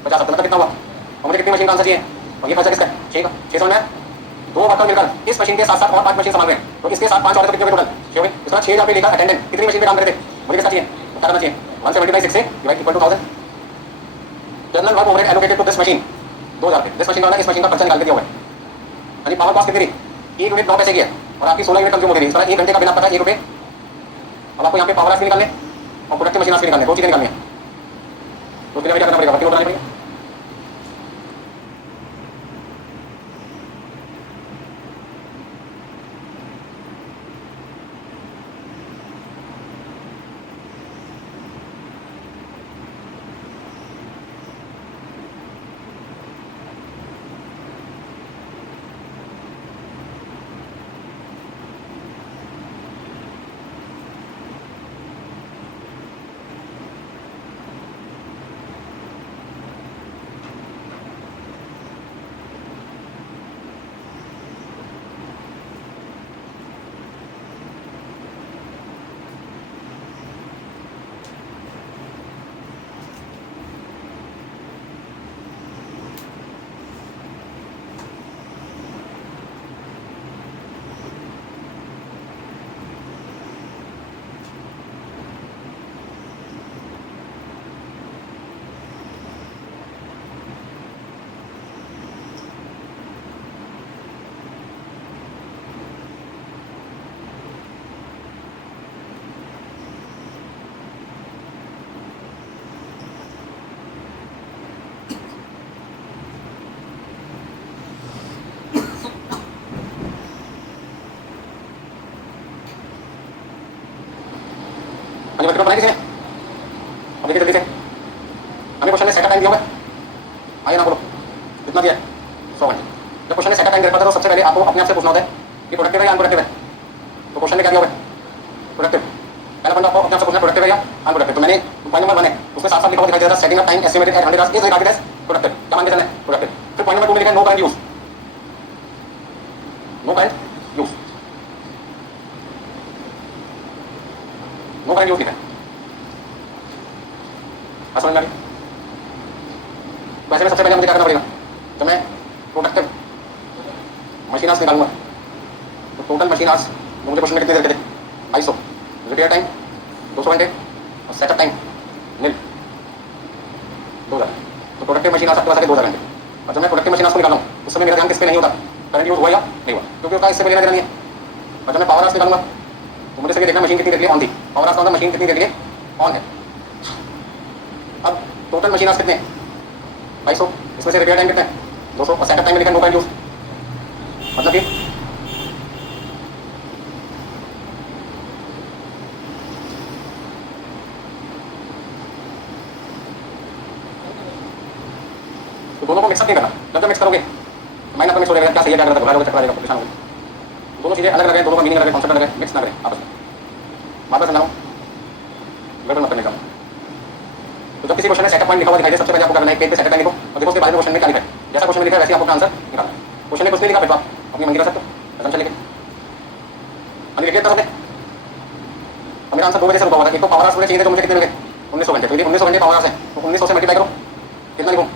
50 मतलब कितना हुआ? और मुझे कितनी मशीन का आंसर चाहिए? और ये खर्चा किसका है? 6 का। 6 समझ में आया? दो वर्कर मिलकर इस मशीन के साथ साथ और 5 मशीन संभाल रहे हैं, तो इसके साथ 5 और तो कितने टोटल? 6 हुए। इसका 6000 रुपये लेकर अटेंडेंट कितनी मशीन पे काम करते थे? मुझे कितना चाहिए? क्या करना चाहिए? 170/6 से divide equal to 1000। General work overhead allocated to this machine 2000 रुपये। दिस मशीन का इस मशीन का खर्चा निकाल के दिया हुआ है। यानी पावर कॉस्ट कितनी थी? एक यूनिट 9 पैसे की है और आपकी 16 यूनिट कंज्यूम होती है। इस तरह 1 घंटे का बिल आपका था 1 रुपये। अब आपको यहाँ पे पावर आवर्स भी निकालने और प्रोडक्टिव मशीन आवर्स भी निकालने, दो चीजें निकालनी है। तो उसके लिए क्या करना पड़ेगा, वर्किंग नोट बनानी पड़ेगी। वर्किंग नोट बनाई किसी ने? अब देखिए जल्दी से, हमें क्वेश्चन ने सेटअप टाइम दिया हुआ है, आइए ना बोलो कितना दिया है, 100 घंटे। जब क्वेश्चन ने सेटअप टाइम दे रखा था तो सबसे पहले आपको अपने आप से पूछना होता है कि प्रोडक्टिव है या अनप्रोडक्टिव है। तो क्वेश्चन ने क्या दिया हुआ है, प्रोडक्टिव। पहला पॉइंट आपको अपने आप से पूछना प्रोडक्टिव है या अनप्रोडक्टिव। तो मैंने पॉइंट नंबर 1 है उसमें साफ साफ लिखा हुआ दिखाई दे रहा है, setting up time estimated at 100 hours is regarded as productive. क्या मान के चलना है, प्रोडक्टिव। फिर पॉइंट नंबर 2 में लिखा है no current use, no current use, no current use लिखा है। समझ में आ गई? वैसे में सबसे पहले मुझे क्या करना पड़ेगा, तो मैं प्रोडक्टिव मशीन आवर्स निकालूंगा। तो टोटल मशीन आवर्स मुझे क्वेश्चन में कितने देर के थे, 250। रिपेयर टाइम 200 घंटे और सेटअप टाइम नील 2000। तो प्रोडक्टिव मशीन आवर्स आपके पास आ गए 2000 घंटे। और जब मैं प्रोडक्टिव मशीन आवर्स को निकालूँ उस समय मेरा ध्यान किस पे नहीं होता, करंट यूज हुआ या नहीं हुआ, क्योंकि उसका इससे लेना देना नहीं है। और जब मैं पावर आवर्स निकालूंगा तो मुझे सही देखना मशीन कितनी देर के लिए ऑन थी, पावर आवर्स का मतलब मशीन कितनी देर के लिए ऑन है। अब टोटल मशीन आवर्स कितने हैं, 250। इसमें से रिपेयर टाइम कितना है, 200 और सेटअप टाइम में लिखा है नो करंट यूज, मतलब कि तो दोनों को मिक्सअप नहीं करना। जब मिक्स करोगे माइंड आपका मिक्स हो जाएगा, क्या सही है क्या गलत है, घबरा लोगे, चक्कर आएगा, परेशान होगे। दोनों चीजें अलग अलग है, दोनों का मीनिंग अलग है, कॉन्सेप्ट अलग है, मिक्स ना करें आपस में। बात समझाऊं, गड़बड़ मत करने का। तो जब किसी क्वेश्चन में सेटअप पॉइंट लिखा हुआ दिखाई दे, सबसे पहले आपको करना है पेज पे सेटअप टाइम लिखो और देखो उसके बाद क्वेश्चन में क्या लिखा है। जैसा क्वेश्चन में लिखा है वैसे आपको आंसर निकालना है। क्वेश्चन में कुछ नहीं लिखा फिर तो आप अपनी मंगी कर सकते हो, असम्पशन लिखे अभी लिखे था सबने। अब मेरा आंसर 2 बजे से रुका हुआ था। एक तो पावर आवर्स मुझे चाहिए थे, तो मुझे कितने मिले, 1900 घंटे। तो यदि 1900 घंटे पावर आवर्स है तो 1900 से मल्टीप्लाई करो, कितना लिखूँ,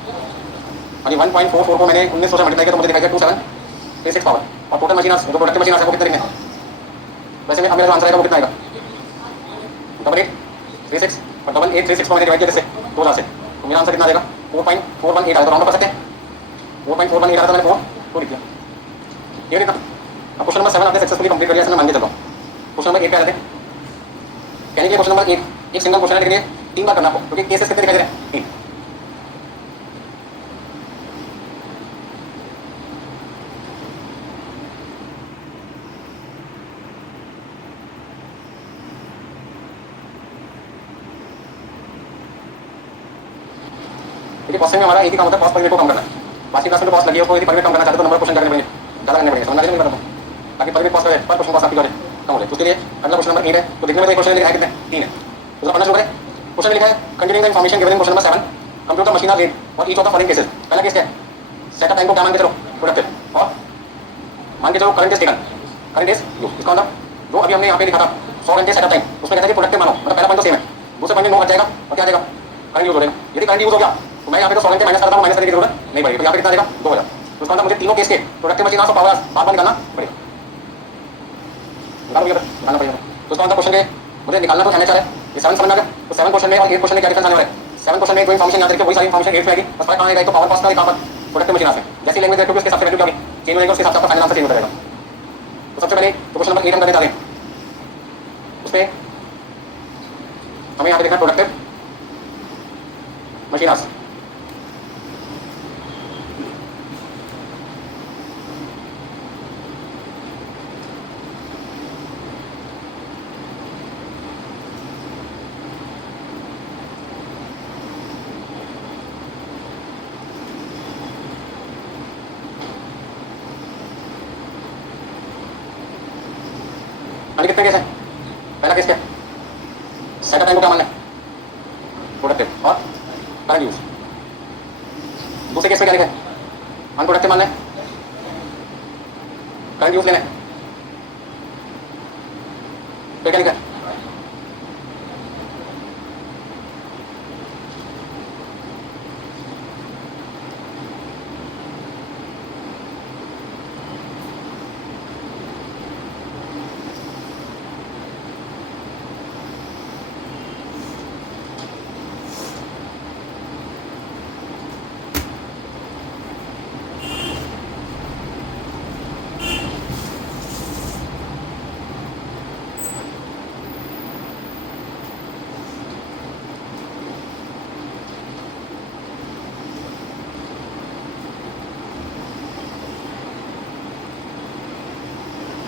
अभी 1.44 को मैंने 1900 से मल्टीप्लाई किया तो मुझे दिखाई 2736 पावर। और टोटल मशीन आवर्स जो प्रोडक्टिव मशीन आवर्स है वो कितने लिखने हैं। वैसे में अब मेरा जो आंसर आएगा वो कितना आएगा, 8836 और 8836 को मैंने डिवाइड किया जैसे 2000 से, तो मेरा आंसर कितना आ जाएगा 4.418 आएगा। तो राउंड कर सकते हैं, 4.418 आया था, मैंने 4 लिख दिया। ये कितना। अब क्वेश्चन नंबर 7 आपने सक्सेसफुली कंप्लीट कर लिया, मैं मान के चल रहा हूँ। क्वेश्चन नंबर 8 पे आ जाते हैं। कहने के क्वेश्चन नंबर 8 एक सिंगल क्वेश्चन है, लेकिन 3 बार करना आपको, क्योंकि केसेस कितने दिखाई दे रहे हैं, 3। क्योंकि कॉस्टिंग में हमारा एक ही काम होता है, कॉस्ट पर यूनिट को कम करना है। बाकी क्लास में कॉस्ट लगी है, उसको यदि पर यूनिट कम करना चाहते तो नंबर क्वेश्चन करने पड़ेंगे, ज़्यादा करने पड़ेंगे, समझ नहीं पड़ता ताकि per unit cost per question cost आपकी जो है कम हो जाए। उसके लिए अगला क्वेश्चन नंबर 8 है। तो देखने में एक क्वेश्चन लिखा है कितने, 3 है। तो पढ़ना शुरू करें। क्वेश्चन में लिखा है continuing the information given in question number 7 compute the machine hour rate और each of the following cases. पहला केस क्या है, सेटअप टाइम को क्या मान के चलो, प्रोडक्टिव, और मान के चलो current is taken, current is use. इसका मतलब जो अभी हमने यहाँ पे लिखा था 100 घंटे सेटअप टाइम, उसमें कहता है कि प्रोडक्टिव मानो, मतलब पहला पॉइंट तो सेम है, दूसरे पॉइंट में 9 बच जाएगा और क्या आ जाएगा, करंट यूज हो जाएगा। यदि करंट यूज हो गया तो मैं यहाँ पे तो 100 घंटे माइनस करता हूँ, माइनस करने की जरूरत नहीं पड़ेगी। तो यहाँ पे कितना आ जाएगा, 2000। तो इसका मतलब मुझे तीनों केस के प्रोडक्टिव मशीन आवर्स और पावर आवर्स बार बार निकालना पड़ेगा, निकालना पड़ेगा। तो इसका मतलब क्वेश्चन के मुझे निकालना तो एमएचआर है, ये 7 समझ में आ गया। तो 7 क्वेश्चन में और 8 क्वेश्चन में क्या डिफरेंस आने वाला है। 7 क्वेश्चन में कोई इन्फॉर्मेशन याद रखिए, वही सारी इन्फॉर्मेशन 8 में आएगी, बस फर्क कहाँ आएगा, एक तो पावर कॉस्ट का, एक कहाँ पर प्रोडक्टिव मशीन आवर्स है। जैसी लैंग्वेज रखोगे उसके हिसाब से वैल्यू क्या होगी, चेंज होगी, उसके हिसाब से आपका फाइनल आंसर चेंज होता रहेगा। तो सबसे पहले तो क्वेश्चन नंबर 8 हम करने जा रहे हैं। उसमें हमें यहाँ पे देखना प्रोडक्टिव मशीन आवर्स। कितने केस है? पहला केस क्या? सेटअप टाइम को क्या मानना है? प्रोडक्टिव और करंट यूज। दूसरे केस में क्या लिखा है? अनप्रोडक्टिव मानना है, करंट यूज लेना है। फिर क्या लिखा है?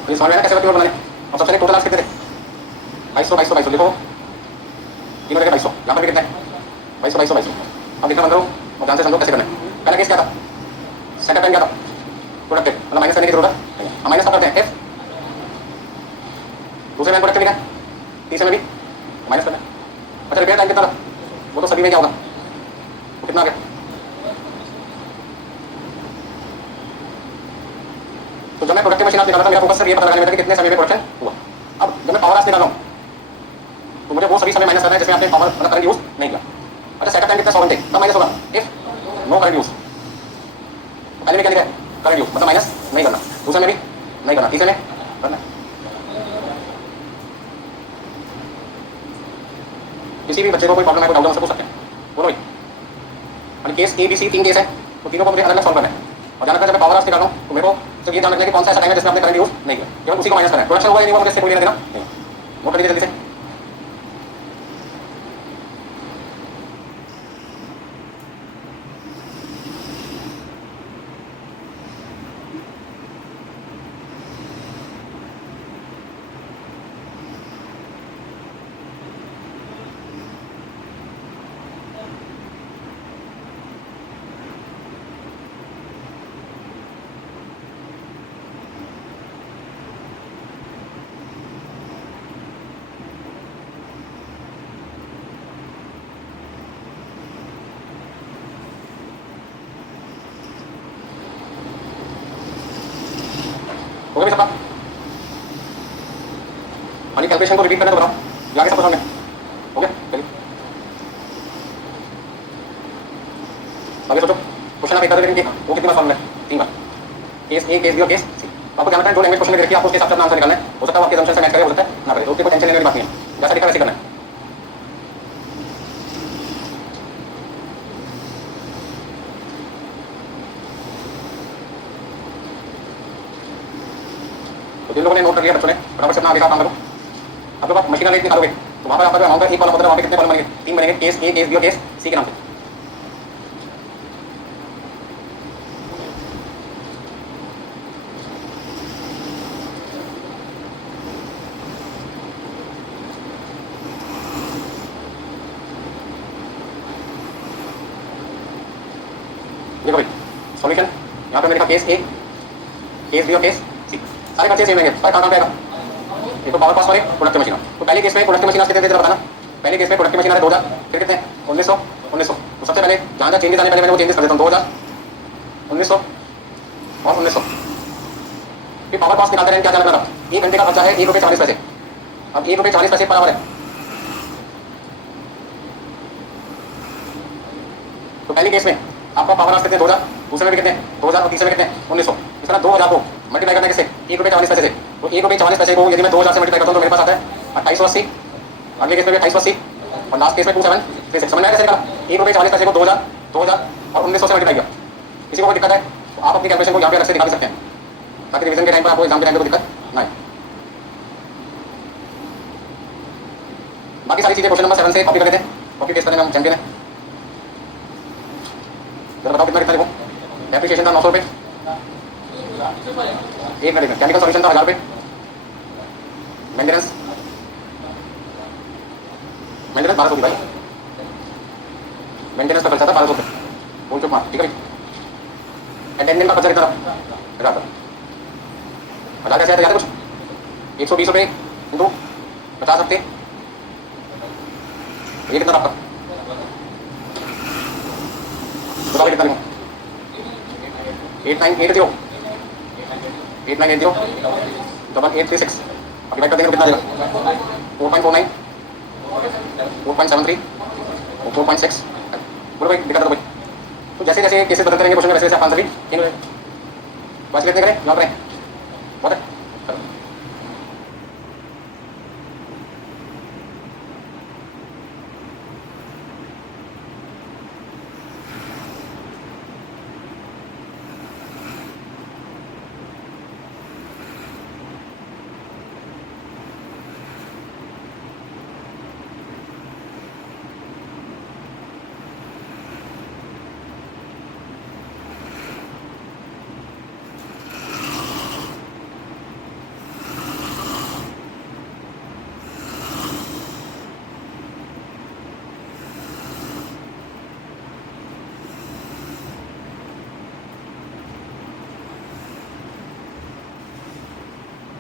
ये समझ में आया कैसे वर्किंग बनाने? अब सबसे पहले टोटल आवर्स कितने थे? 2200 लिखो, तीनों जगह 2200। यहाँ पर भी कितना है? 2200। अब लिखना बंद करो और ध्यान से समझो कैसे करना है। पहला केस क्या था? सेटअप टाइम क्या था? प्रोडक्टिव, मतलब माइनस करने की जरूरत नहीं। हम माइनस कब करते हैं? एफ। दूसरे में प्रोडक्टिव लिखा है, तीसरे में भी माइनस करना है। अच्छा, रिपेयर टाइम कितना था? वो तो सभी में क्या होगा? वो कितना आ गया? तो जब मैं प्रोडक्टिव मशीन निकाला था, मेरा फोकस सिर्फ ये पता लगाने में था कि कितने समय में प्रोडक्शन हुआ। अब जब मैं पावर आवर्स निकाल रहा हूँ तो मुझे वो सभी समय माइनस करना है जिसमें आपने पावर मतलब करंट यूज नहीं किया। अच्छा, सेटअप टाइम कितना? 100 घंटे, तब माइनस होगा इफ नो करंट यूज। पहले में क्या लिखा है? करंट यूज, मतलब माइनस नहीं करना। दूसरे में भी नहीं करना, तीसरे में करना। किसी भी बच्चे को कोई प्रॉब्लम है, कोई डाउट है, मुझसे पूछ सकते हैं। बोलो भाई। Case A B C 3 case है, तो तीनों को मुझे अलग अलग सॉल्व करना है। और जहाँ तक जब मैं पावर आवर्स निकाल रहा हूँ तो मेरे को तो ये ध्यान रखना है कि कौन सा ऐसा टाइम है जिसमें आपने करंट यूज नहीं किया, केवल उसी को माइनस करना है। प्रोडक्शन हुआ या नहीं हुआ मुझे इससे कोई लेना देना नहीं। नोट कर लीजिए जल्दी से। हो गया भी सबका? और कैलकुलेशन को रिपीट करना तो बताओ, आगे सब समझ में हो गया? चलिए आगे सोचो। क्वेश्चन आप एक करके वो कितनी बार सॉल्व है? 3 बार। केस ए, केस बी और केस सी। आपको क्या लगता है जो लैंग्वेज क्वेश्चन में देखिए आपको उसके हिसाब से अपना आंसर निकालना है। हो सकता है आपके assumption से मैच करे, हो सकता है ना करे, तो उसकी कोई टेंशन लेने वाली बात नहीं है। जैसा लिखा वैसे करना है। तो जिन लोगों ने नोट कर लिया बच्चों ने बराबर से अपना आगे का काम करो। अब जब आप मशीन रेट निकालोगे तो वहाँ पर आपका जो अमाउंट है एक कॉलम होता है, वहाँ पे कितने कॉलम बनेंगे? 3 बनेंगे, केस ए, केस बी और केस सी के नाम से। देखो भाई सॉल्यूशन यहाँ पे मैंने लिखा केस ए, केस बी और केस सी। सारे खर्चे सेम रहेंगे, पर कहाँ पे आएगा? एक तो पावर कॉस्ट और एक प्रोडक्टिव मशीन। तो पहले केस में प्रोडक्टिव मशीन कितने थे बताना। पहले केस में प्रोडक्टिव मशीन 2000, फिर कितने? 1900। तो सबसे पहले जहाँ जहाँ चेंजेस आने पहले मैंने वो चेंजेस कर देता हूँ। 2000, 1900 और 1900। फिर पावर कॉस्ट निकालते रहें, क्या चल रहा था? 1 घंटे का खर्चा है ₹1.40। अब ₹1.40 पर आवर है। तो पहले केस में आपका पावर आवर्स कितने? 2000, दूसरे में भी कितने? 2000 और तीसरे में कितने? 1900। इस तरह 2000 को मल्टीप्लाई करना है किससे? ₹1.40 से। तो ₹1.40 को यदि मैं 2000 से मल्टीप्लाई करता हूँ तो मेरे पास आता है 2880। अगले केस में भी 2880 और लास्ट केस में 2736। समझ में आया कैसे निकाला? ₹1.40 को 2000 और 1900 से मल्टीप्लाई किया। किसी को कोई दिक्कत है तो आप अपनी कैलकुलेशन को यहाँ पे अलग से दिखा भी सकते हैं, ताकि रिवीजन के टाइम पर आपको एग्जाम के टाइम पर कोई दिक्कत 9। बाकी सारी चीजें क्वेश्चन नंबर 7 से कॉपी कर लेते हैं, कॉपी पेस्ट करने में हम चैंपियन है। जरा बताओ कितना कितना लिखो। एप्लीकेशन था 900 रुपये, 1 मिनट। केमिकल सॉल्यूशन था 1000 रुपये। मेंटेनेंस 1200 की भाई, मेंटेनेंस का खर्चा था 1200 रुपये, बोल चुप मार, ठीक है भाई। अटेंडेंस का खर्चा कितना था? 1000 रुपये। 1000 कैसे आया था याद है कुछ? 120 रुपये इंटू 50 हफ्ते, ये कितना था आपका? बताओ कितना लिखूं? 8980 8836 अब डिवाइड कर देंगे तो कितना आएगा? 4.49, 4.73 और 4.6। बोलो भाई दिक्कत है तो भाई। तो जैसे जैसे केसेस बदलते रहेंगे क्वेश्चन में वैसे वैसे आप आंसर भी इन वाइस लेते करें, यहाँ करें बहुत है।